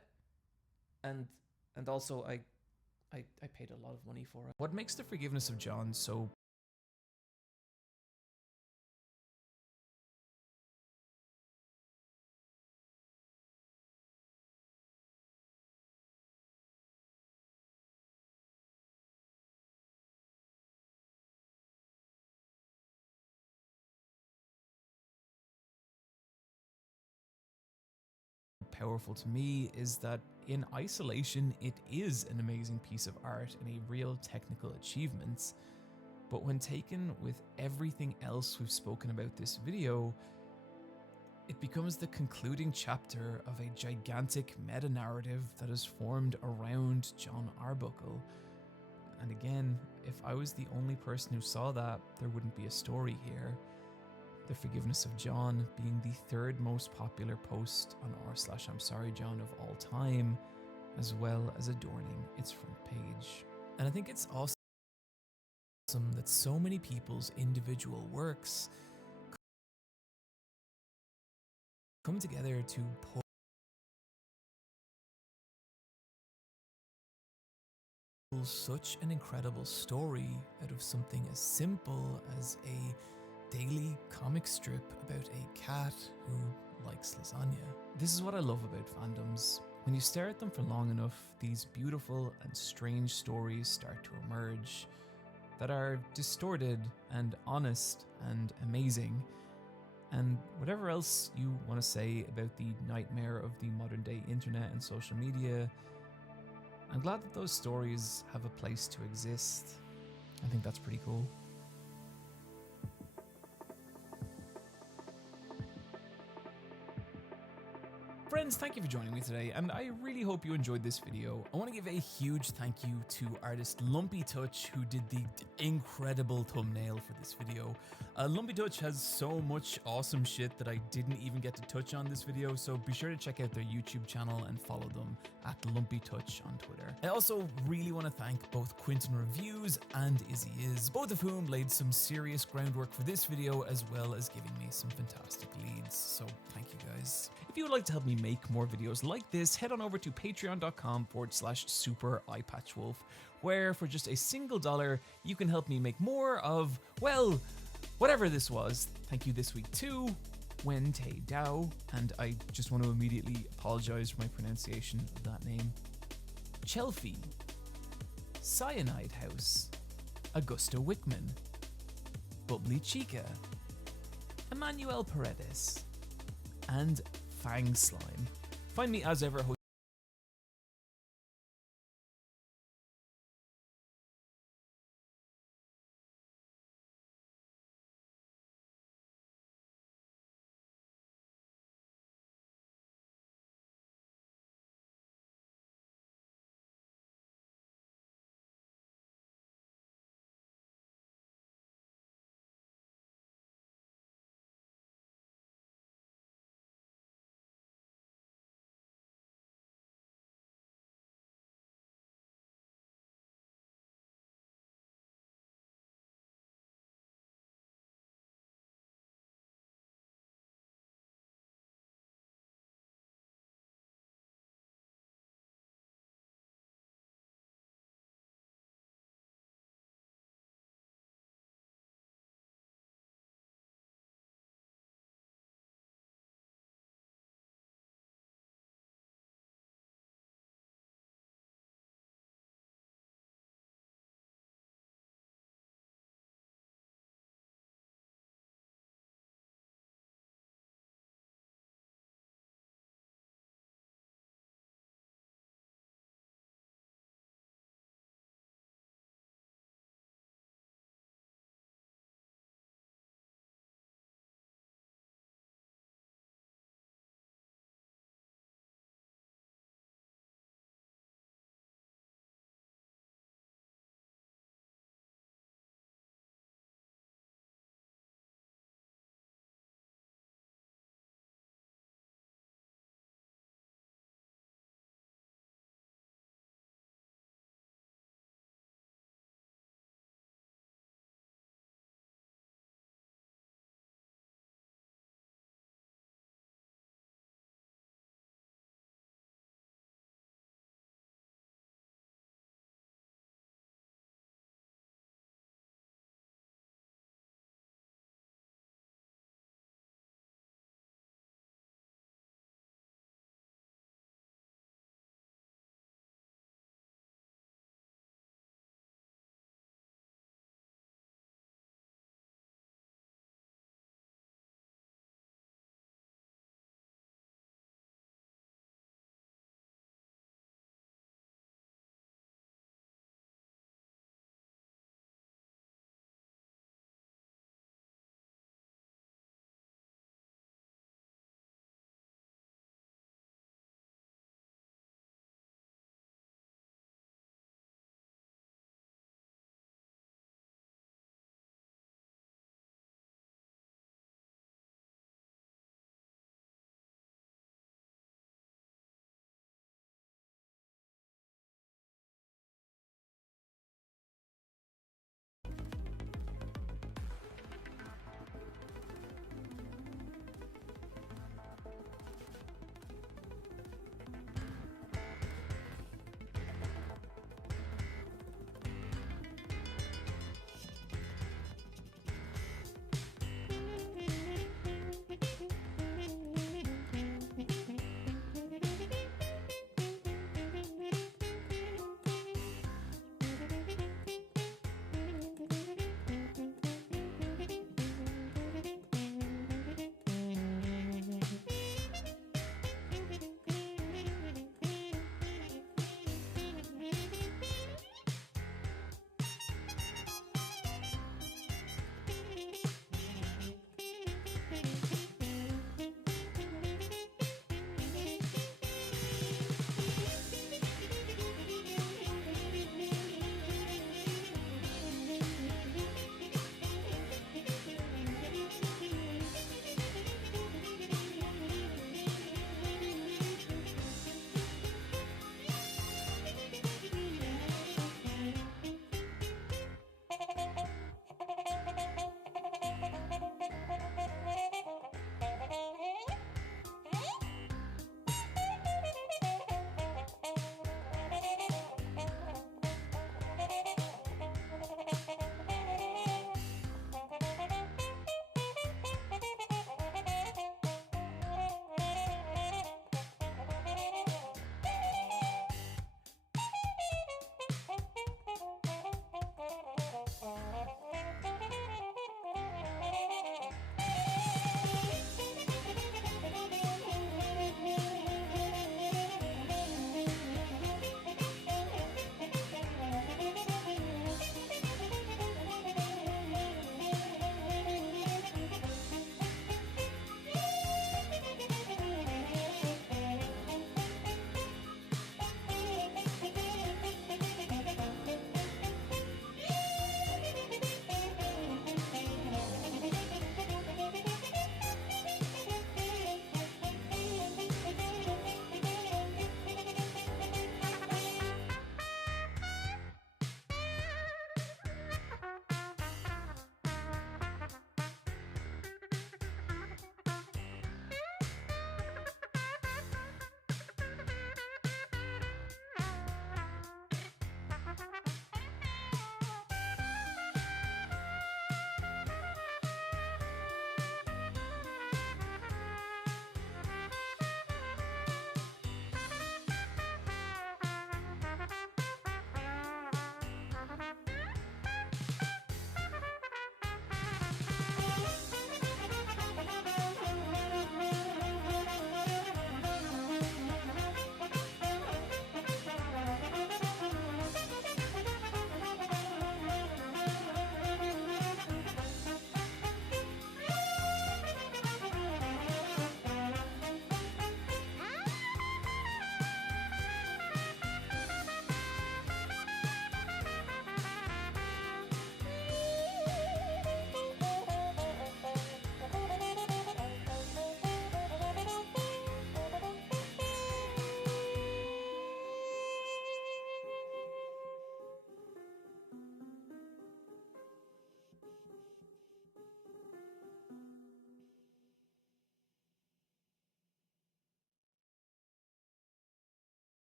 and also I paid a lot of money for it. What makes The Forgiveness of Jon so powerful to me is that in isolation it is an amazing piece of art and a real technical achievement, but when taken with everything else we've spoken about this video, it becomes the concluding chapter of a gigantic meta-narrative that is formed around Jon Arbuckle. And again, if I was the only person who saw that, there wouldn't be a story here. The Forgiveness of John being the third most popular post on r/I'm Sorry John of all time, as well as adorning its front page. And I think it's awesome that so many people's individual works come together to pull such an incredible story out of something as simple as a daily comic strip about a cat who likes lasagna. This is what I love about fandoms. When you stare at them for long enough, these beautiful and strange stories start to emerge that are distorted and honest and amazing. And whatever else you want to say about the nightmare of the modern day internet and social media, I'm glad that those stories have a place to exist. I think that's pretty cool. Friends, thank you for joining me today, and I really hope you enjoyed this video. I want to give a huge thank you to artist Lumpy Touch, who did the incredible thumbnail for this video. Lumpy Touch has so much awesome shit that I didn't even get to touch on this video, so be sure to check out their YouTube channel and follow them at Lumpy Touch on Twitter. I also really want to thank both Quinton Reviews and Izzy Is, both of whom laid some serious groundwork for this video, as well as giving me some fantastic leads, so thank you guys. If you would like to help me make more videos like this, head on over to patreon.com/super eyepatchwolf, where for just a single $1, you can help me make more of, well, whatever this was. Thank you this week to Wen Tay Dao, and I just want to immediately apologize for my pronunciation of that name. Chelfie, Cyanide House, Augusta Wickman, Bubbly Chica, Emmanuel Paredes, and Fang Slime. Find me as ever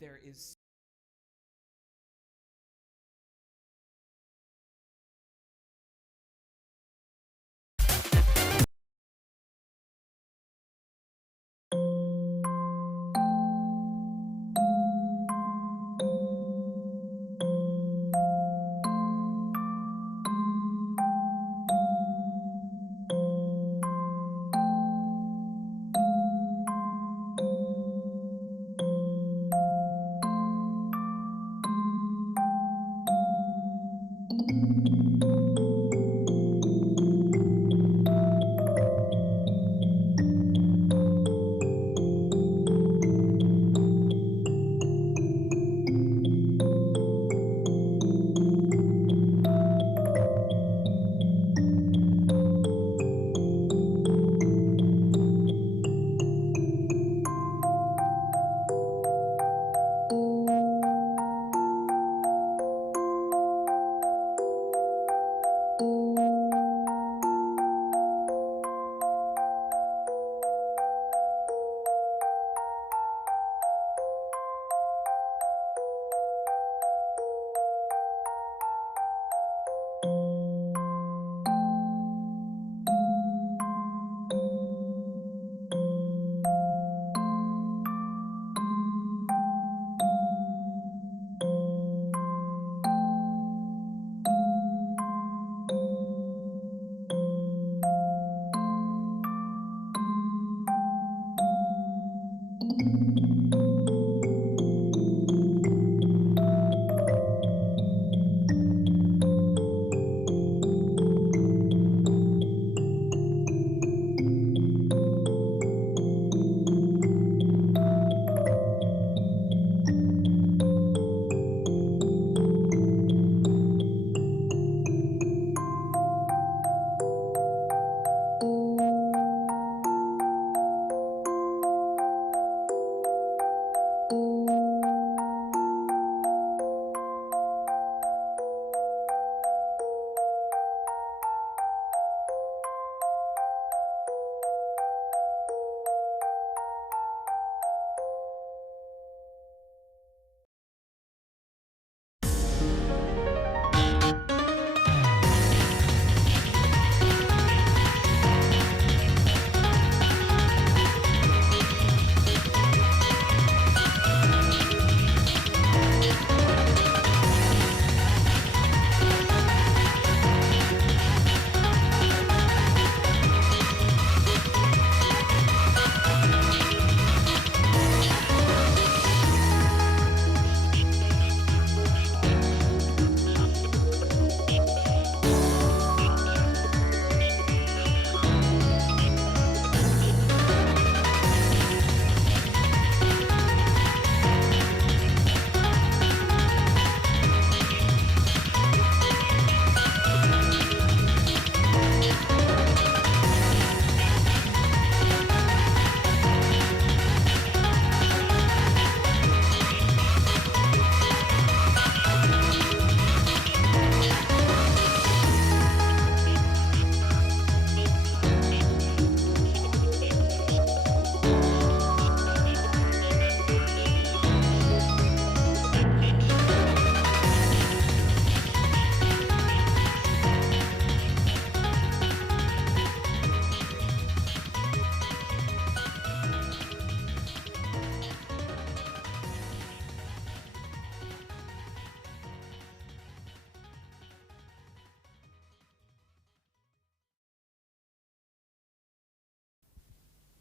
there is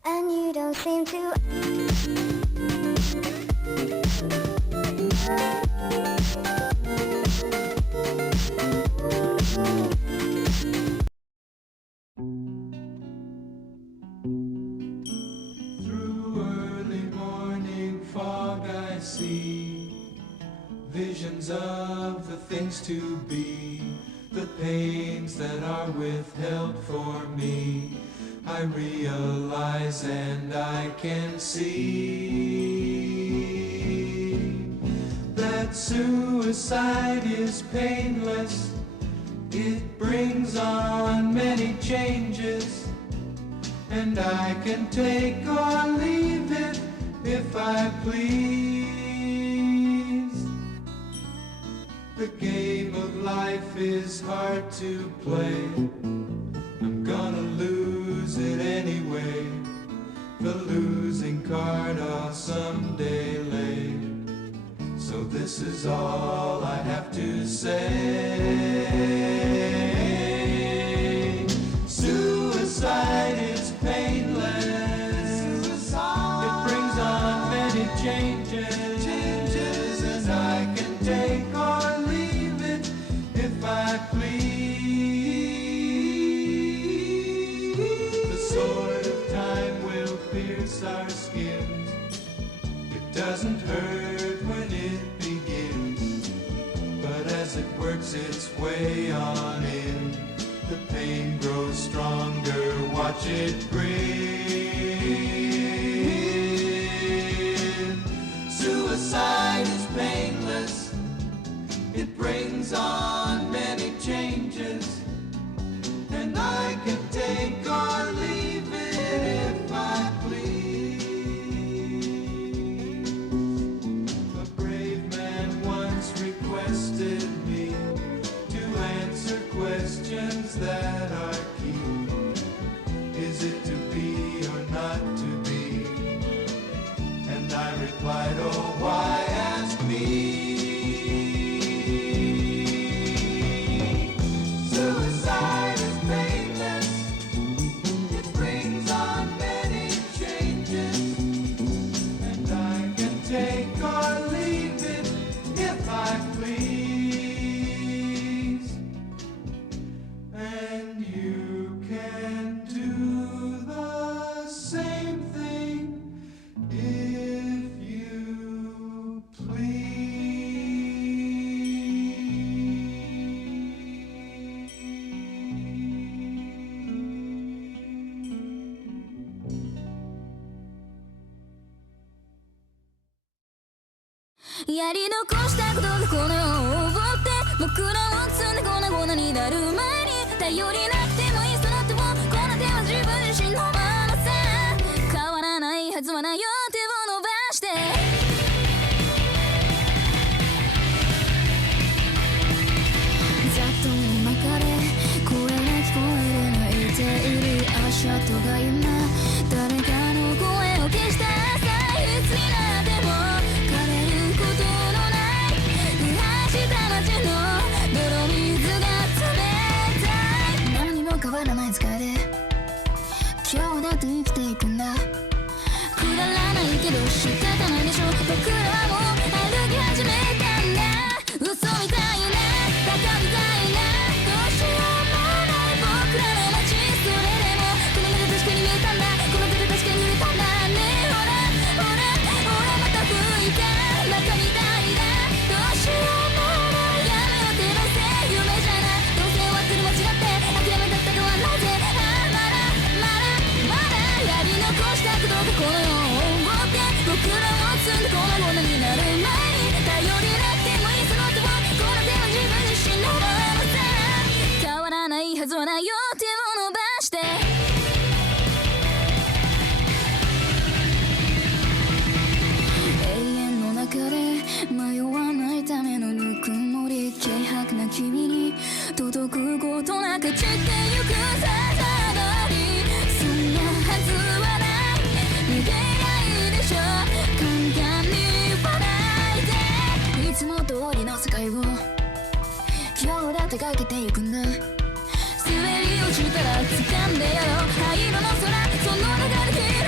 And you don't seem to. Through early morning fog I see visions of the things to be, the pains that are withheld for me. I realize and I can see that suicide is painless. It brings on many changes, and I can take or leave it if I please. The game of life is hard to play. I'm gonna lose it anyway. The losing card I'll someday lay. So this is all I have to say. Suicide is painless. It brings on many changes. And I can take or leave it if I please. The sword of time will pierce our skin. It doesn't hurt when it begins, but as it works its way on in, the pain grows stronger. Watch it grin. Suicide is painless. It brings on many changes, and I can take or leave it if I please. A brave man once requested me to answer questions that are key. Is it to be or not to be? And I replied, oh, why ask me? Suicide is painless. It brings on many changes, and I can take or leave it if I please. And you can do the same thing if you please.やり残したことがこの世を覆って僕らを積んで粉々になる前に頼りなくてもいいその手をこの手は自分自身のままさ変わらないはずはないよ手を伸ばしてざっと今から声が聞こえる泣いている足跡が今誰かの声を消した朝いつになっても枯れることのない不破した街の泥水が冷たい何にも変わらない使いで今日だって生きていくんだくだらないけど仕方ないでしょ僕らはもう歩き始めたんだ嘘みたいなバカみたいなどうしようもない僕らの街それでもこの目で確かに見えたんだこの手で確かに見えたんだねほらほらほらまた吹いたバカみたいだどうしようもないやめよってどうせ夢じゃないどうせ終わってる間違って諦めたったとはなぜまだやり残したことがこの世を覆って僕らを積んで粉々になる前に頼りなくてもいいその手をこの手は自分自身のままさ変わらないはずはないよ手を伸ばして永遠の中で迷わないためのぬくもり軽薄な君に届くことなく散ってゆくさざ波そんなはずはない逃げないでしょ簡単に言わないでいつも通りの世界を今日だってかけてゆくんだ滑り落ちたら掴んでやろう灰色の空その中で開く「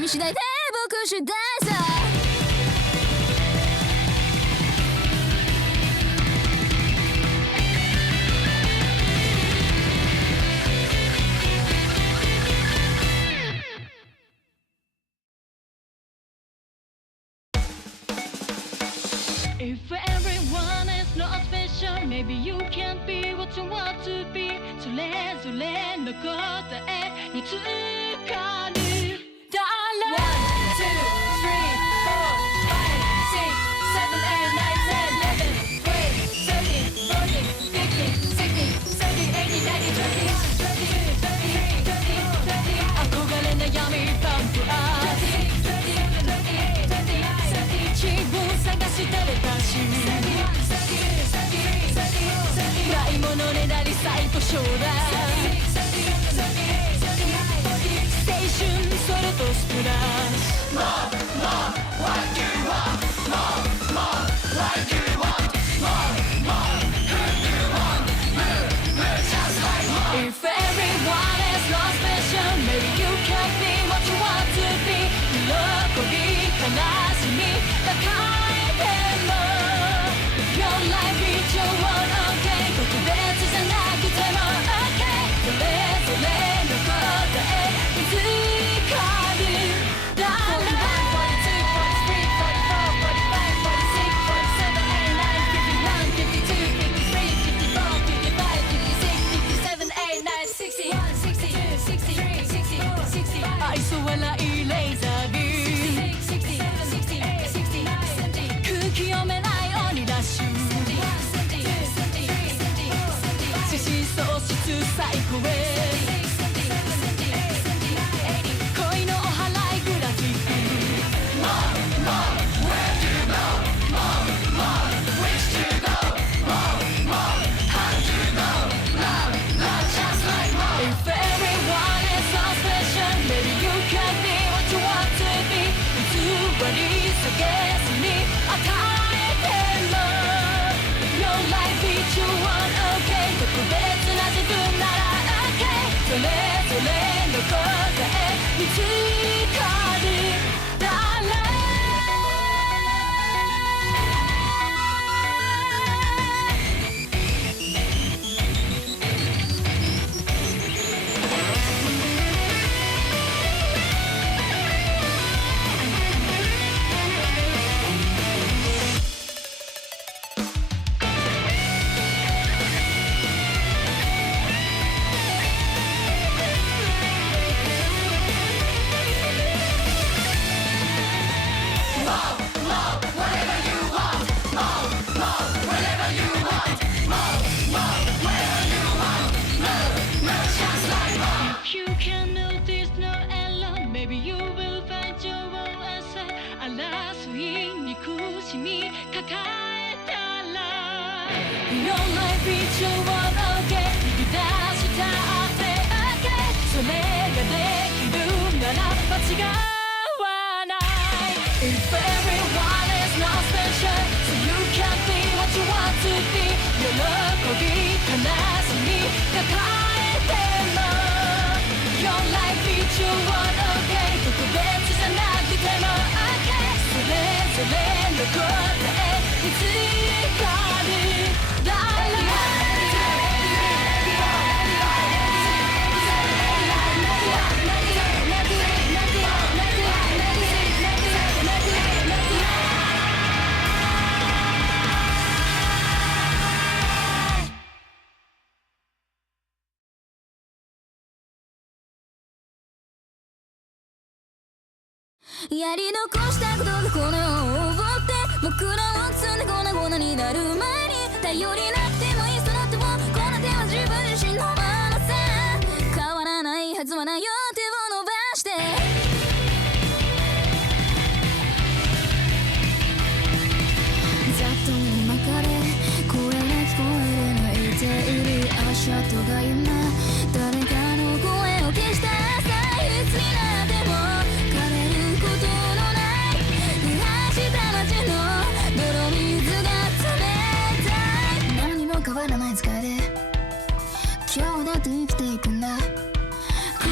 君次第で僕次第さ。If everyone is not special, maybe you can't be what you want to be. それぞれの答えにつかる。1, 2, 3, 4, 5, 6, 7, 8, 9, 10, 11, 12, 13, 14, 15, 16, 17, 18, 19, 20, 21, 22, 23, 24, 25, 26, 27, 28, 29, 30.憧れ悩みパンプアップ。自分探してるたし。ないものねだり最高将来。青春それとスプラッシュ。More, what you want. More, like you want. More, who you want. Move, just like more. If everyone is not special, maybe you can't be what you want to be. 喜び、悲しみ、抱えても Your life is your own, okay. 特別じゃなくても okay. それぞれの答え見つかる。41, 42, 43, 44, 45, 46, 47, 48, 9, 51, 52, 53, 54, 55, 56, 57, 89, 60, 61, 62, 63, 64, 65. 愛想笑いレーザービーム。空気読めない鬼ラッシュ。獅子喪失最高へ。恋のお祓いグラフィック。More, where to go. More, which to go. More, how to go. Love, just like more. If everyone is so special, maybe you can be what you want to be. 偽り下げずに与えても Your life is your own, okay. 特別な自分なら okay. それぞれの答え見つかる。だらIf you can notice no error, maybe you will find your own answer. 争い憎しみ抱えたら Your life is your own, okay. 引き出したって okay. それができるなら間違わない If everyone is not special, so you can't be what you want to be. 喜び悲しみ抱えてもYour life is your own, okay. 特別じゃなくても okay. それぞれの答え見つかる。だらやり残したことがこの世を覆って僕らを積んで粉々になる前に頼りなくてもいいその手をこの手は自分自身のままさ変わらないはずはないよ手を伸ばしてざっと今かれ声が聞こえる泣いている足跡が今誰かの声を消した朝いつになっても泥水が冷たい何にも変わらない使いで今日だって生きていくんだく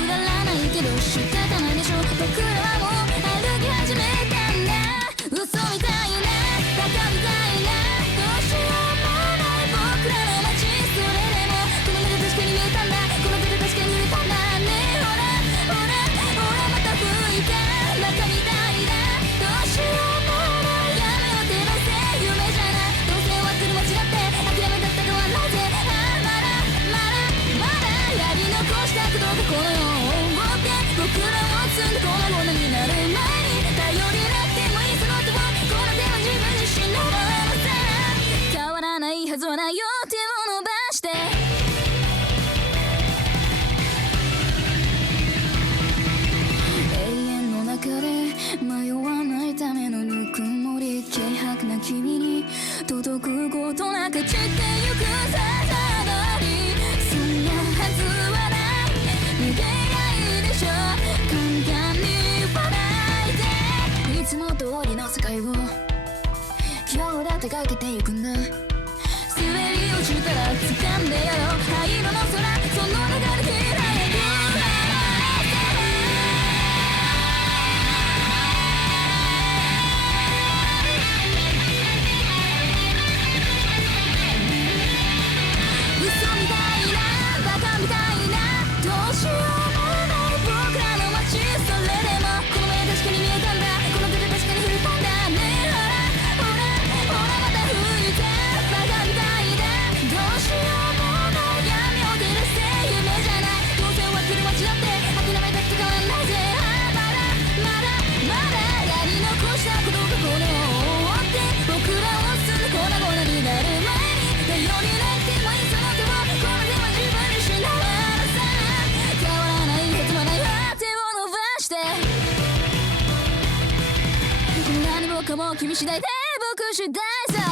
だらないけど仕方ないでしょ僕らはもうな君に届くことなく散ってゆくささがりそんなはずはない逃げないでしょ簡単に言わないでいつも通りの世界を今日だってかけてゆくんだ滑り落ちたら掴んでやろう灰色の空その中で開く嘘みたいなバカみたいなどうしようもない僕らの街それでもこの目確かに見えたんだこの手で確かに振り込んだねえほらまた吹いてバカみたいだどうしようもない闇を照らして夢じゃないどうせ終わってる街だって諦めたって変わんないぜまだやり残したことがこれを追って僕らをすぐ粉々になる前に頼りなくてもいいその手をこの手は自分自身だからさ変わらないへつまない手を伸ばして何もかも君次第で僕次第さ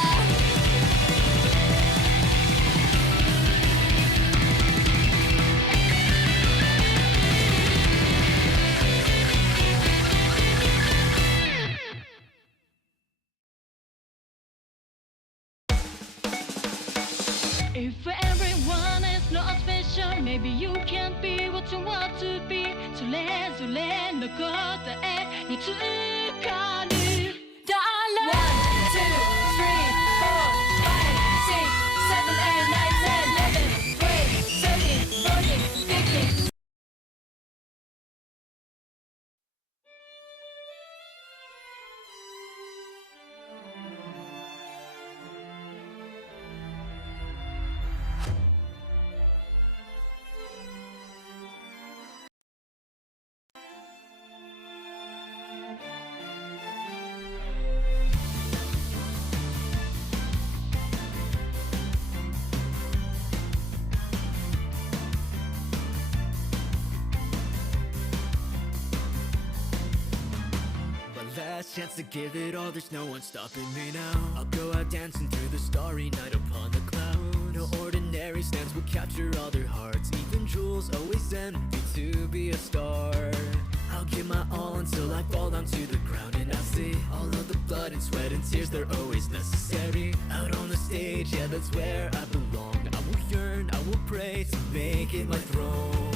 If everyone is not special, maybe you can't be what you want to be. それぞれの答えにつかる。One, two, three, four, five, six, seven, eight, nine, 10, 11, 12, 13, 14, 15. Last chance to give it all, there's no one stopping me now. I'll go out dancing through the starry night upon the cloud. No ordinary stands will capture all their hearts. Even jewels always envy to be a star. I'll give my all until I fall down to the ground and I see all of the blood and sweat and tears, they're always necessary. Out on the stage, yeah, that's where I belong. I will yearn, I will pray to make it my throne.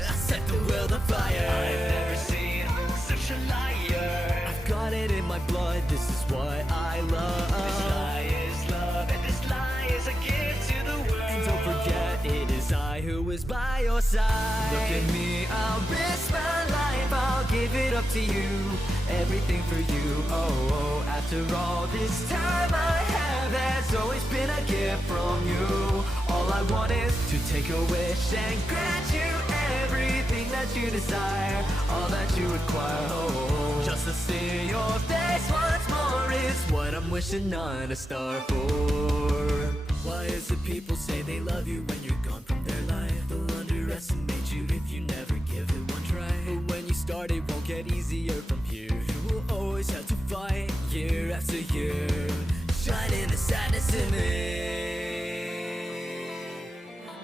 I set the world on fire. I've never seen such a liar. I've got it in my blood, this is what I love. This lie is love, and this lie is a gift to the world. And don't forget, it is I who is by your side. Look at me, I'll risk my life, I'll give it up to you. Everything for you, oh, after all this time I have has always been a gift from you. All I want is to take a wish and grant you everything that you desire, all that you require, oh, just to see your face once more is what I'm wishing on a star for. Why is it people say they love you when you're gone from their life? They'll underestimate you if you never give it one try. But when you start it won't get easier from here. You will always have to fight year after year. Shining the sadness in me.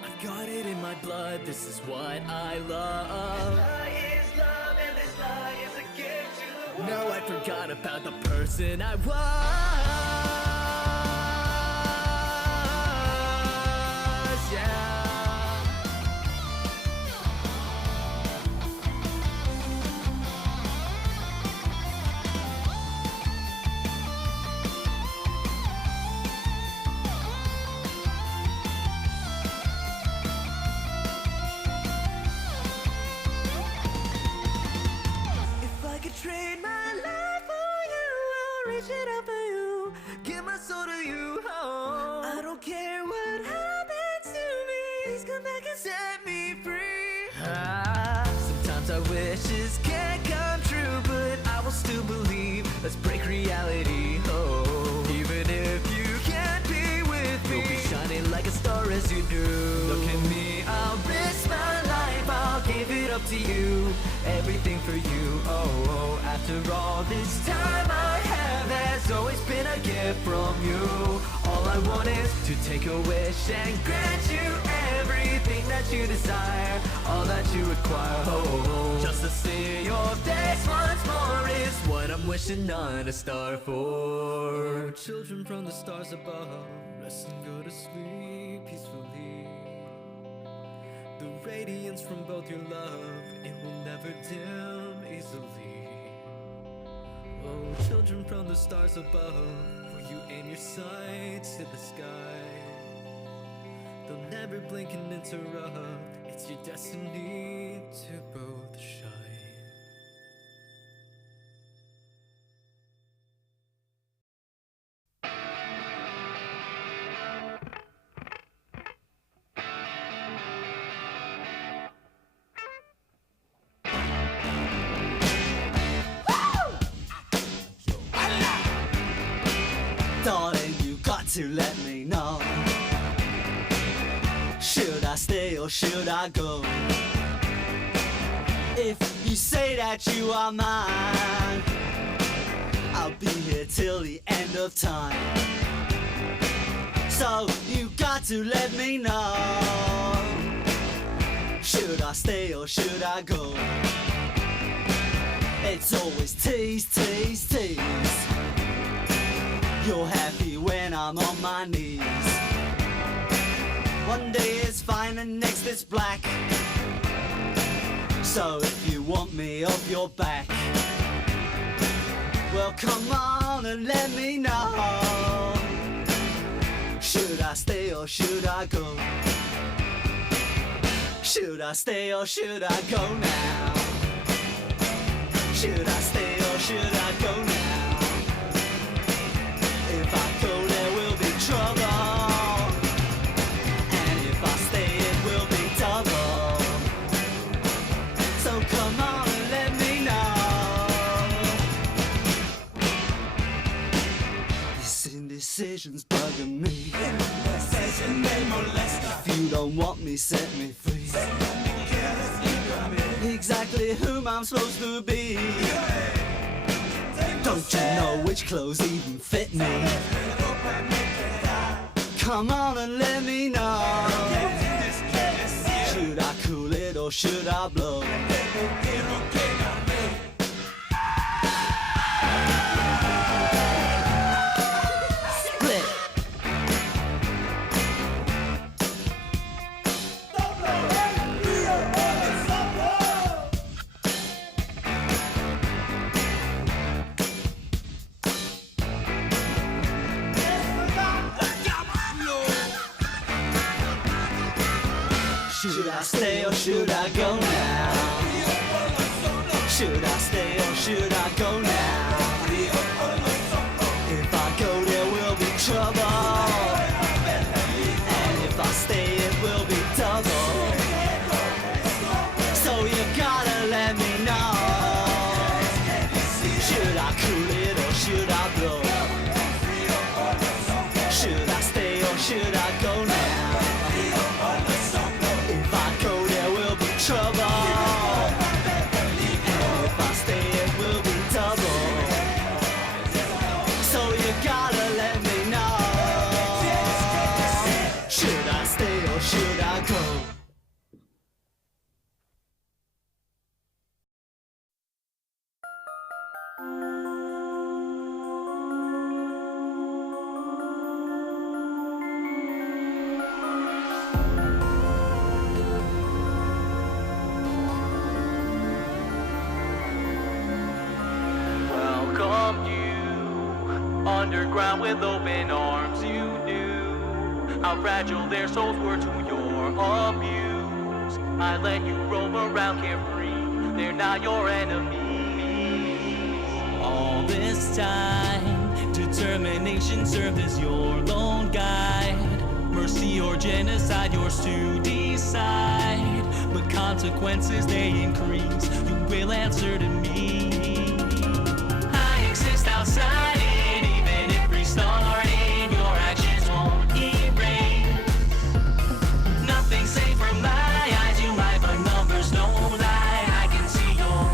I've got it in my blood, this is what I love. This lie is love and this lie is a gift to the world. Now I forgot about the person I was. Trade my life for you, I'll reach it up for you, give my soul to you, oh. I don't care what happens to me, please come back and set me free. Sometimes our wishes can't come true, but I will still believe, let's break reality, oh. Even if you can't be with me, you'll be shining like a star as you do. Look at me, I'll risk my life, I'll give it up to you. everything for you. Oh, after all this time I have has always been a gift from you. All I want is to take a wish and grant you everything that you desire, all that you require. Oh, just to see your face once more is what I'm wishing on a star for. Children from the stars above, rest and go to sleep peacefully. The radiance from both your love, it will never dim easily. Oh, children from the stars above, will you aim your sights to the sky? They'll never blink and interrupt, it's your destiny to both shine. Darling, you got to let me know. Should I stay or should I go? If you say that you are mine, I'll be here till the end of time. So you got to let me know. Should I stay or should I go? It's always tease, tease, tease. You're happy when I'm on my knees. One day is fine and next is black. So if you want me off your back, well come on and let me know. Should I stay or should I go? Should I stay or should I go now? Should I stay or should I go now? If I go, there will be trouble, and if I stay, it will be double. So come on and let me know. This indecision's bugging me. If you don't want me, set me free. Exactly whom I'm supposed to be. Don't you know which clothes even fit me? Come on and let me know. Should I cool it or should I blow? Split. Should I stay or should I go now? Should I stay or should I go now? If I go, there will be trouble, and if I stay, it will be double. So you gotta let me know. Should I cool it or should I blow? Should I stay or should I go now? If I go, there will be trouble, and if I stay, it will be double. So you gotta let me know. Should I stay or should I go? Welcome you underground with open arms. You knew how fragile their souls were to your abuse. I let you roam around carefree. They're not your enemies. All this time, determination served as your lone guide. Mercy or genocide, yours to decide. But consequences, they increase. You will answer to me. I exist outside it, even if restarted. Your actions won't erase. Nothing's safe from my eyes. You lie, but numbers don't lie. I can see your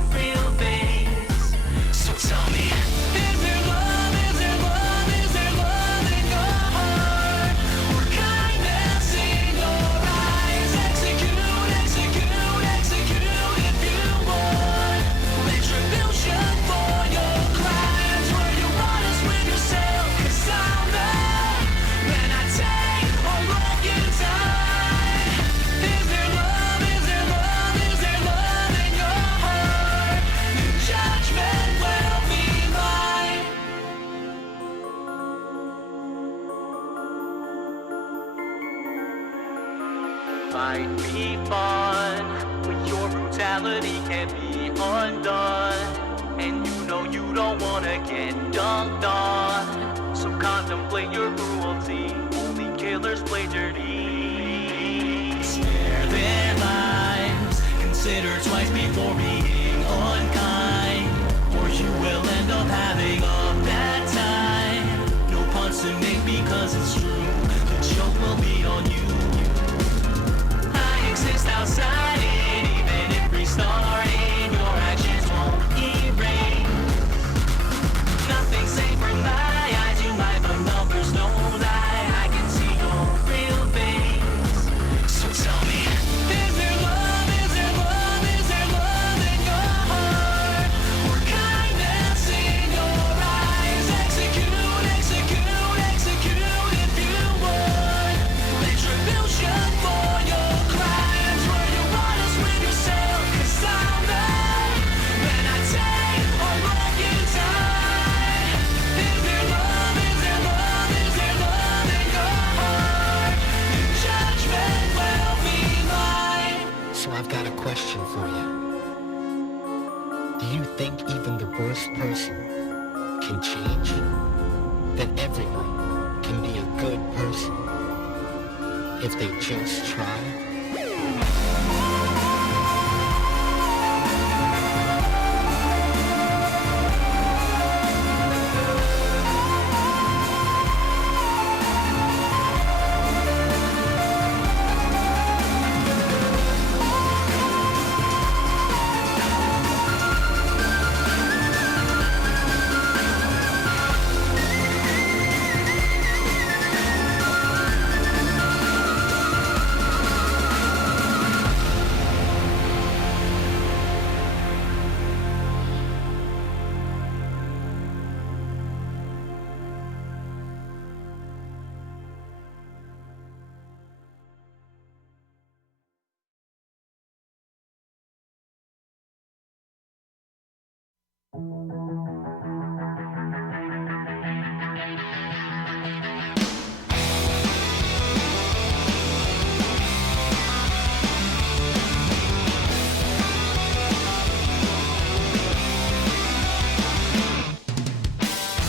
might be fun, but your brutality can't be undone. And you know you don't wanna get dunked on, so contemplate your cruelty. Only killers play dirty. Spare their lives, consider twice before being unkind, or you will end up having a bad time. No puns to make because it's true, the joke will be on you. I exist outside it, even if restarting, your actions won't erase. Nothing's safe from my eyes, you might, but numbers don't lie. I can see your real face. So tell me, is there love, is there love, is there love in your heart? Or kindness in your eyes? Execute, execute, execute if you would. Retribution for your crimes. Were you honest with yourself? 'Cause I'm not. When I take or let you die. Is there love, is there love, is there love in your heart? Your judgment will be mine. So I've got a question for you. Do you think even the worst person can change? That everyone can be a good person if they just try?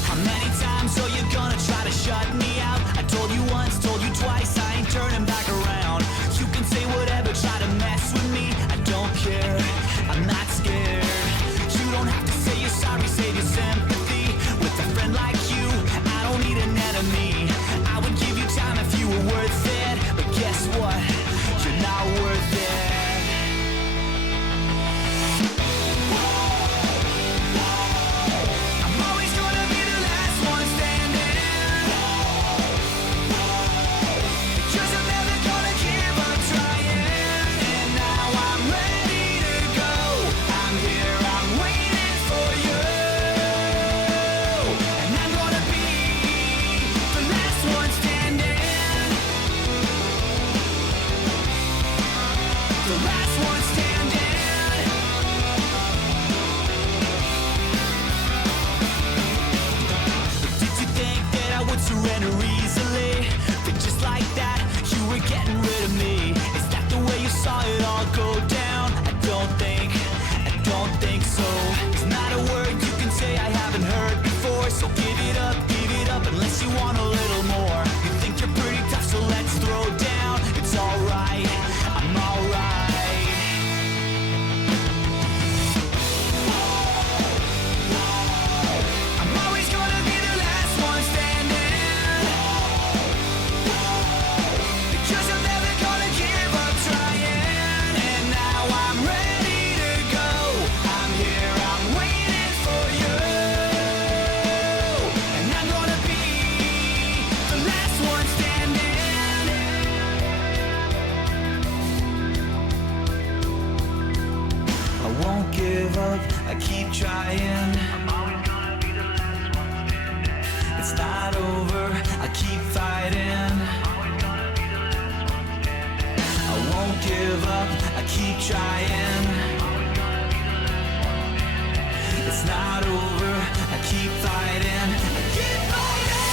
How many times are you gonna try to shut me out? I told you once, told you twice, I ain't turning back around. You can say whatever, try to mess with me, I don't care, I'm not scared. You don't have to say you're sorry, save your sympathy. With a friend like you, I don't need an enemy. I would give you time if you were worth it, but guess what? You're not worth it. I'm always gonna be the last one standing, because I'm never gonna give up trying. And now I'm ready to go. I'm here, I'm waiting for you. And I'm gonna be the last one standing, the last one standing. Did you think that I would surrender easily? But just like that, you were getting rid of me. Is that the way you saw it all go down? I don't think so. There's not a word you can say I haven't heard before. So give it up, unless you want a little more. You think you're pretty tough, so let's throw down. It's alright, I'm alright. I'm always gonna be the last one standing, because I'm never gonna give up trying. And now I'm ready to go. I'm here, I'm waiting for you. And I'm gonna be the last one standing. I won't give up, I keep trying. It's not over, I keep fighting. I won't give up, I keep trying. It's not over, I keep fighting. I keep fighting.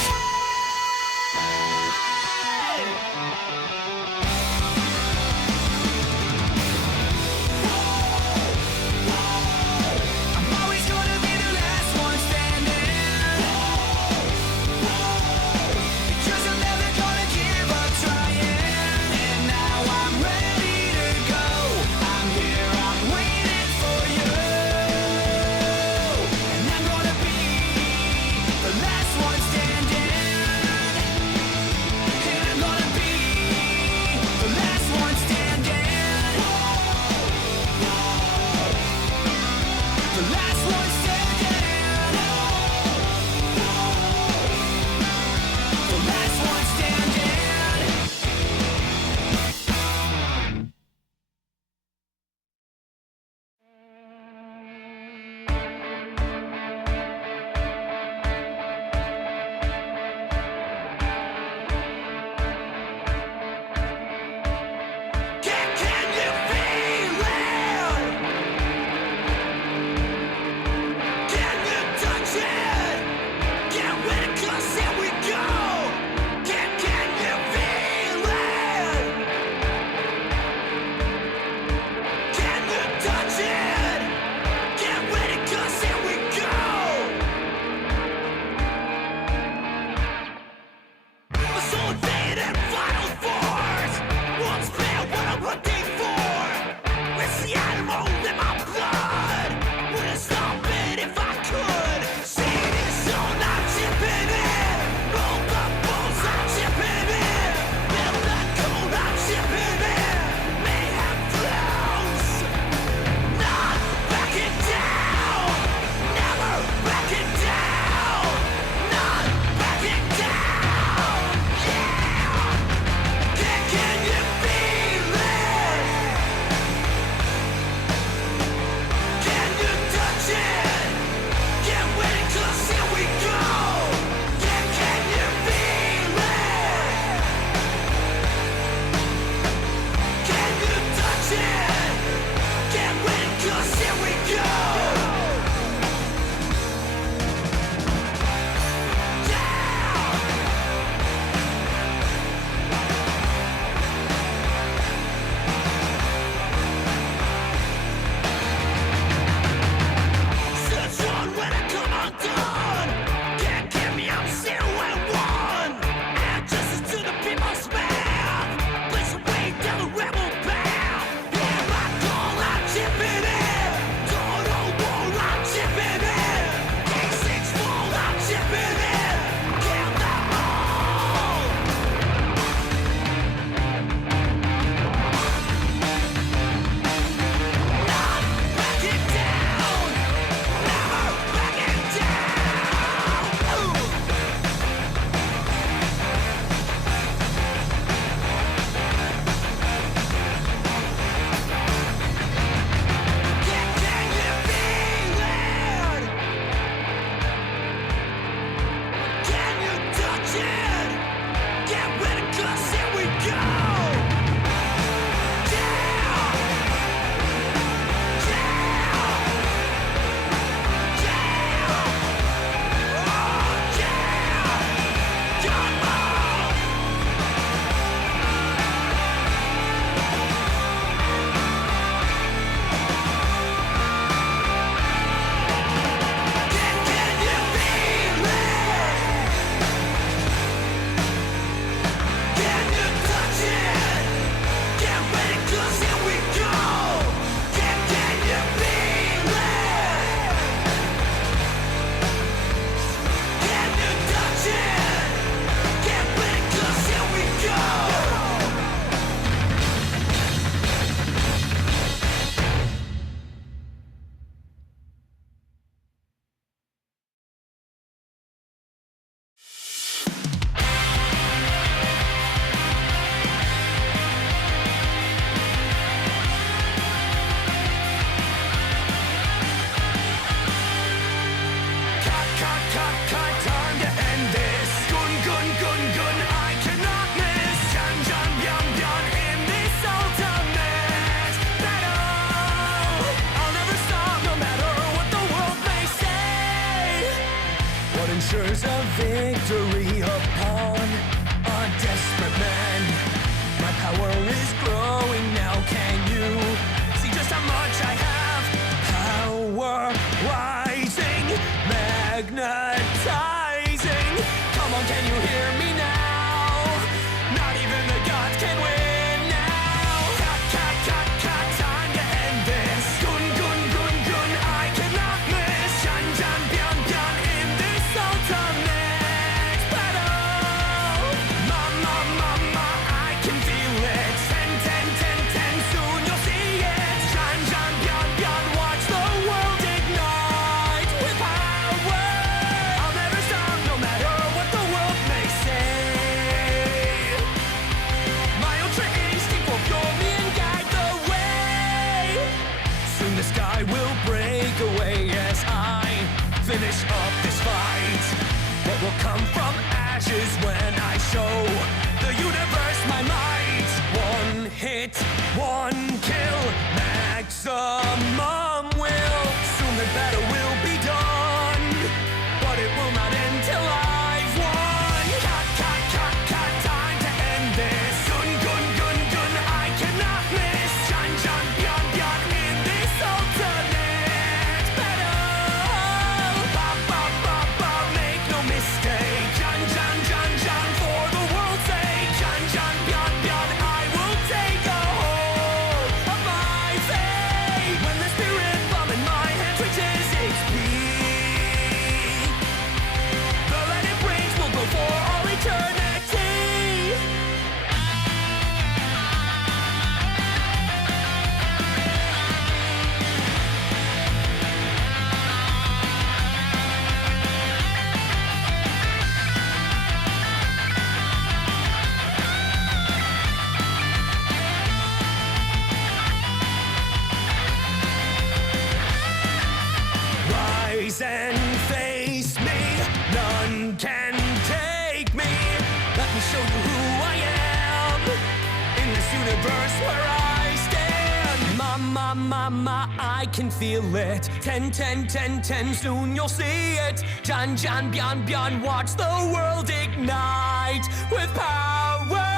universe where I stand. Ma, I can feel it. 10, 10, 10, 10, soon you'll see it. Jan, Bian, watch the world ignite with power.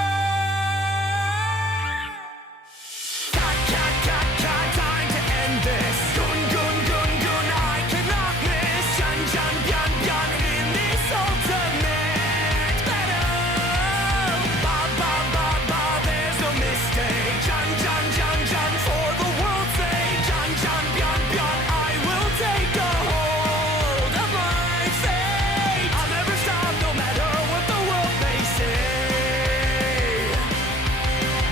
Cut, time to end this. Gun, I cannot miss. Jan, Bian, in this ultimate battle. Ba, there's no mistake. Jan, for the world's sake. Jan, Bian, I will take a hold of my fate. I'll never stop, no matter what the world may say.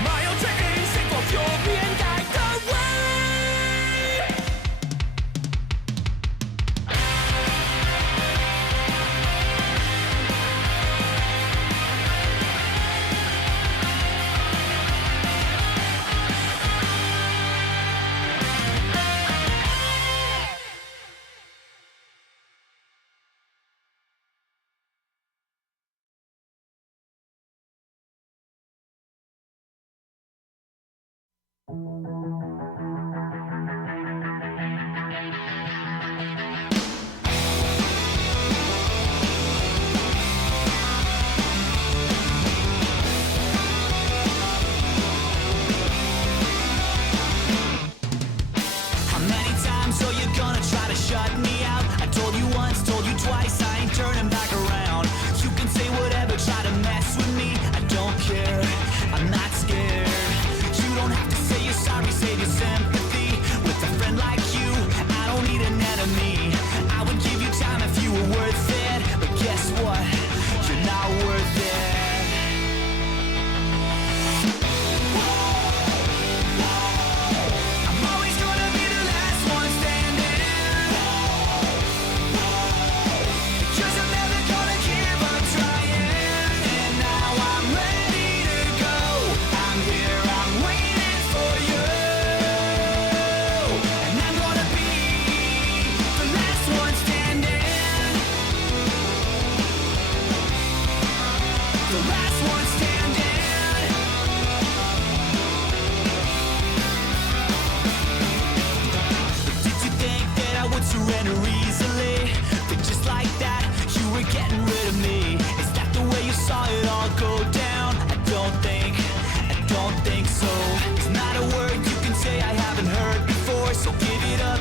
My ultra instinct will fuel me and guide the way. How many times are you gonna try to shut me out? I told you once, told you twice, I ain't turning back around. You can say whatever, try to mess with me, I don't care, I'm not scared. You don't have to say you're sorry, save your sympathy. With a friend like you, I don't need an enemy. I would give you time if you were worth it, but guess what? You're not worth it. I'm always gonna be the last one standing, because I'm never gonna give up trying. And now I'm ready to go. I'm here, I'm waiting for you. And I'm gonna be the last one standing. The last one standing. Did you think that I would surrender easily? That just like that, you were getting rid of me? Is that the way you saw it all go down? I don't think so. It's not a word you can say I haven't heard before. So give it up,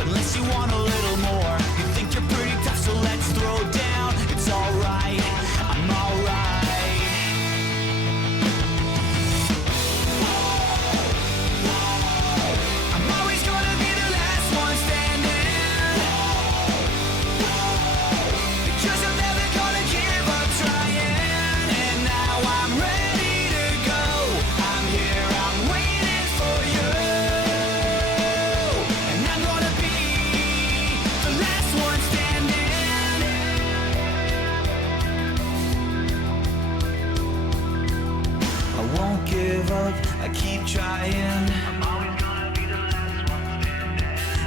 unless you want a little more. You think you're pretty tough, so let's throw down. It's alright, I'm alright. I'm always gonna be the last one standing, because I'm never gonna give up trying. And now I'm ready to go. I'm here, I'm waiting for you. And I'm gonna be the last one standing. I won't give up, I keep trying.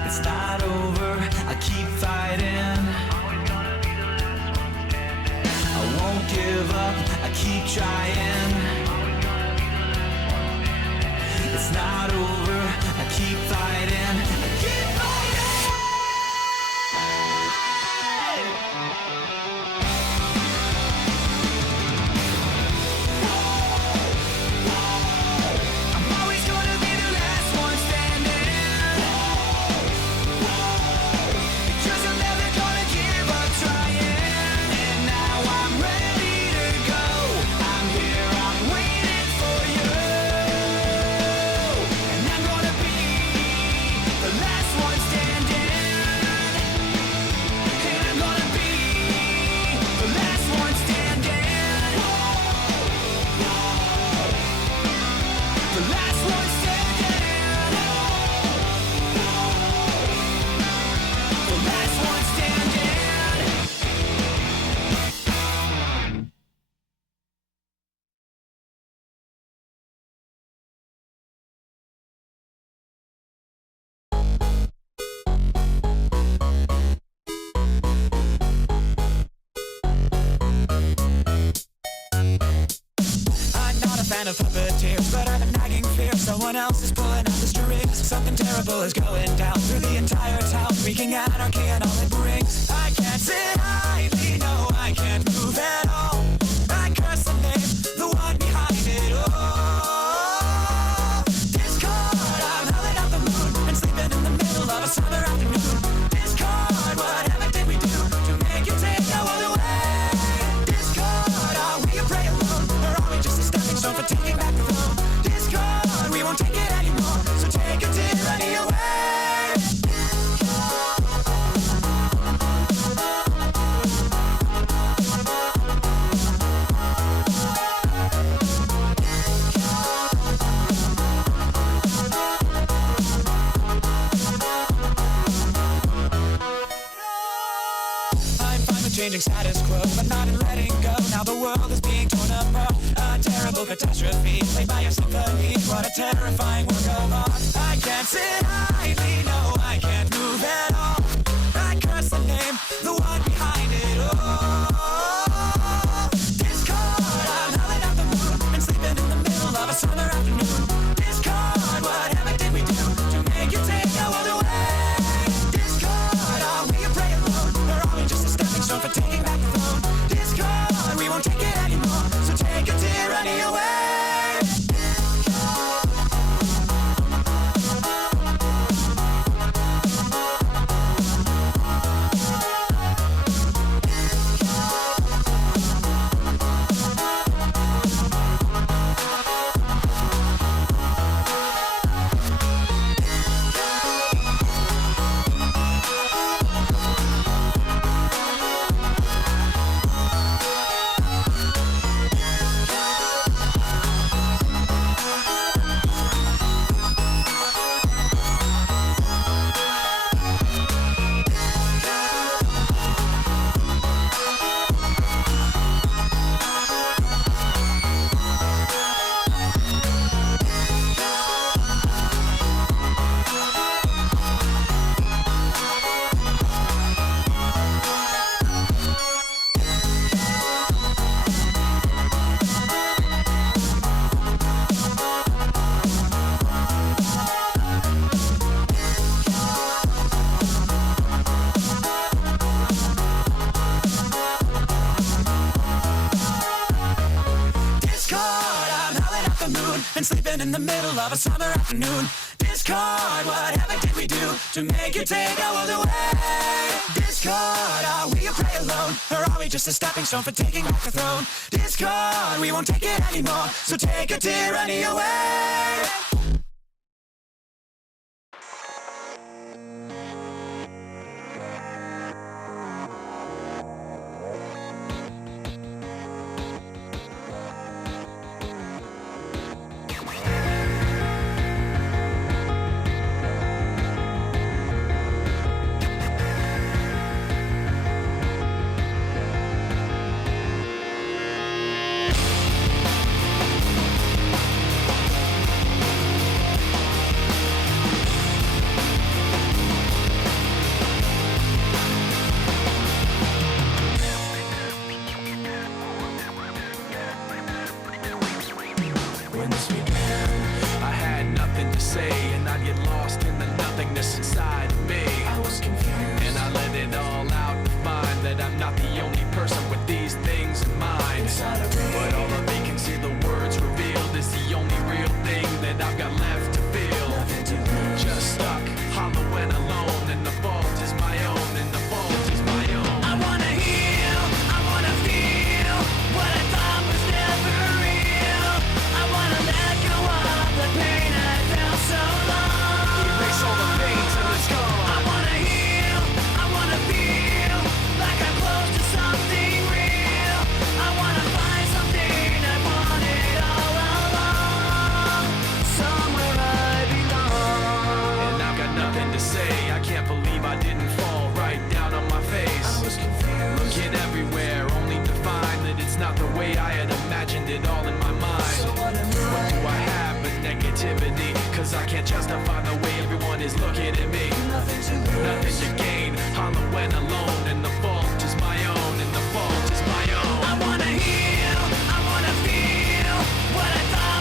It's not over, I keep fighting. I won't give up, I keep trying. It's not over, I keep fighting. I keep fighting. I'm always gonna be the last one standing, because I'm never gonna give up trying. And now I'm ready to go. I'm band of puppeteers, but I've a nagging fear someone else is pulling out the strings. Something terrible is going down through the entire town, wreaking anarchy and all it brings. I can't sit idly, no, I can't move at all. I curse the name, the one behind it all. Discord, I'm howling at the moon and sleeping in the middle of a summer afternoon. Discord, whatever did we do to make you take the world away? Discord, are we a prey alone, or are we just a stepping stone for taking back the throne? Discord, we won't take it anymore, so take your tyranny away. Changing status quo, but not in letting go. Now the world is being torn apart. A terrible catastrophe played by a symphony. What a terrifying work of art. I can't sit idly, no, I can't move at all. I curse the name, the one behind it all. Discord, I'm howling at the moon and sleeping in the middle of a summer afternoon. Discord, whatever did we do to make you take the world away? Discord, are we a prey alone, or are we just a stepping stone for taking back the throne? Discord, we won't take it anymore, so take your tyranny away. And sleeping in the middle of a summer afternoon. Discord, whatever did we do to make you take our world away? Discord, are we a prey alone, or are we just a stepping stone for taking back the throne? Discord, we won't take it anymore, so take your tyranny away. I wanna heal, I wanna feel what I thought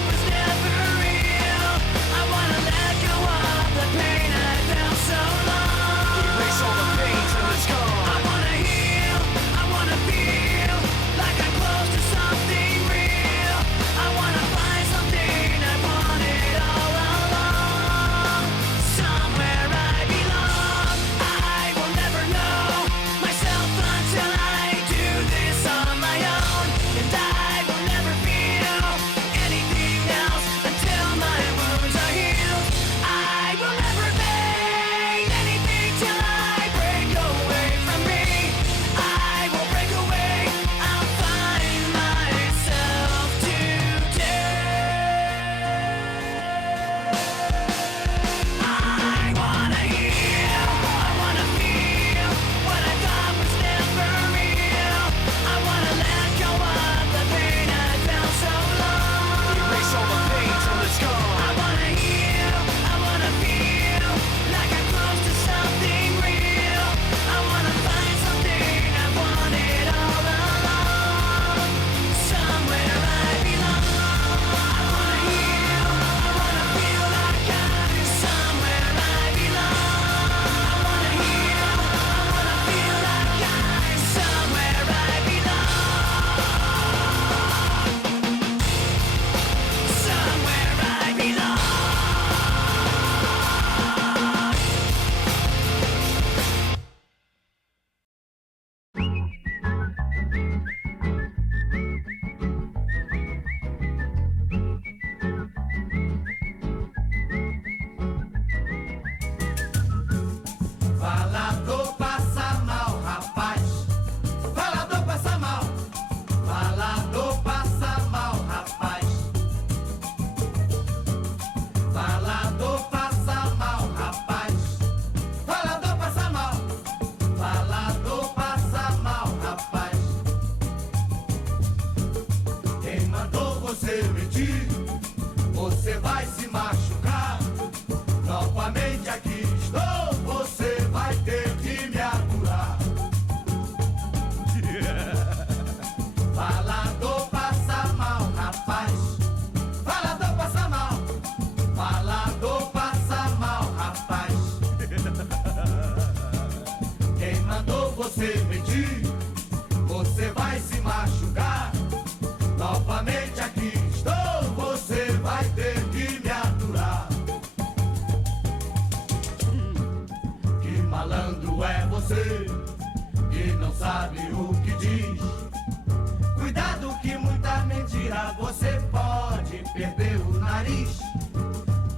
perder o nariz.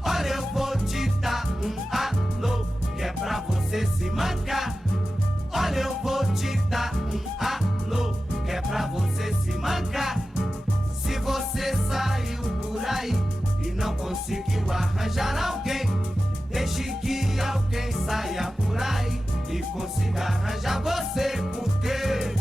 Olha, eu vou te dar alô, que é pra você se mancar. Olha, eu vou te dar alô, que é pra você se mancar. Se você saiu por aí e não conseguiu arranjar alguém, deixe que alguém saia por aí e consiga arranjar você, porque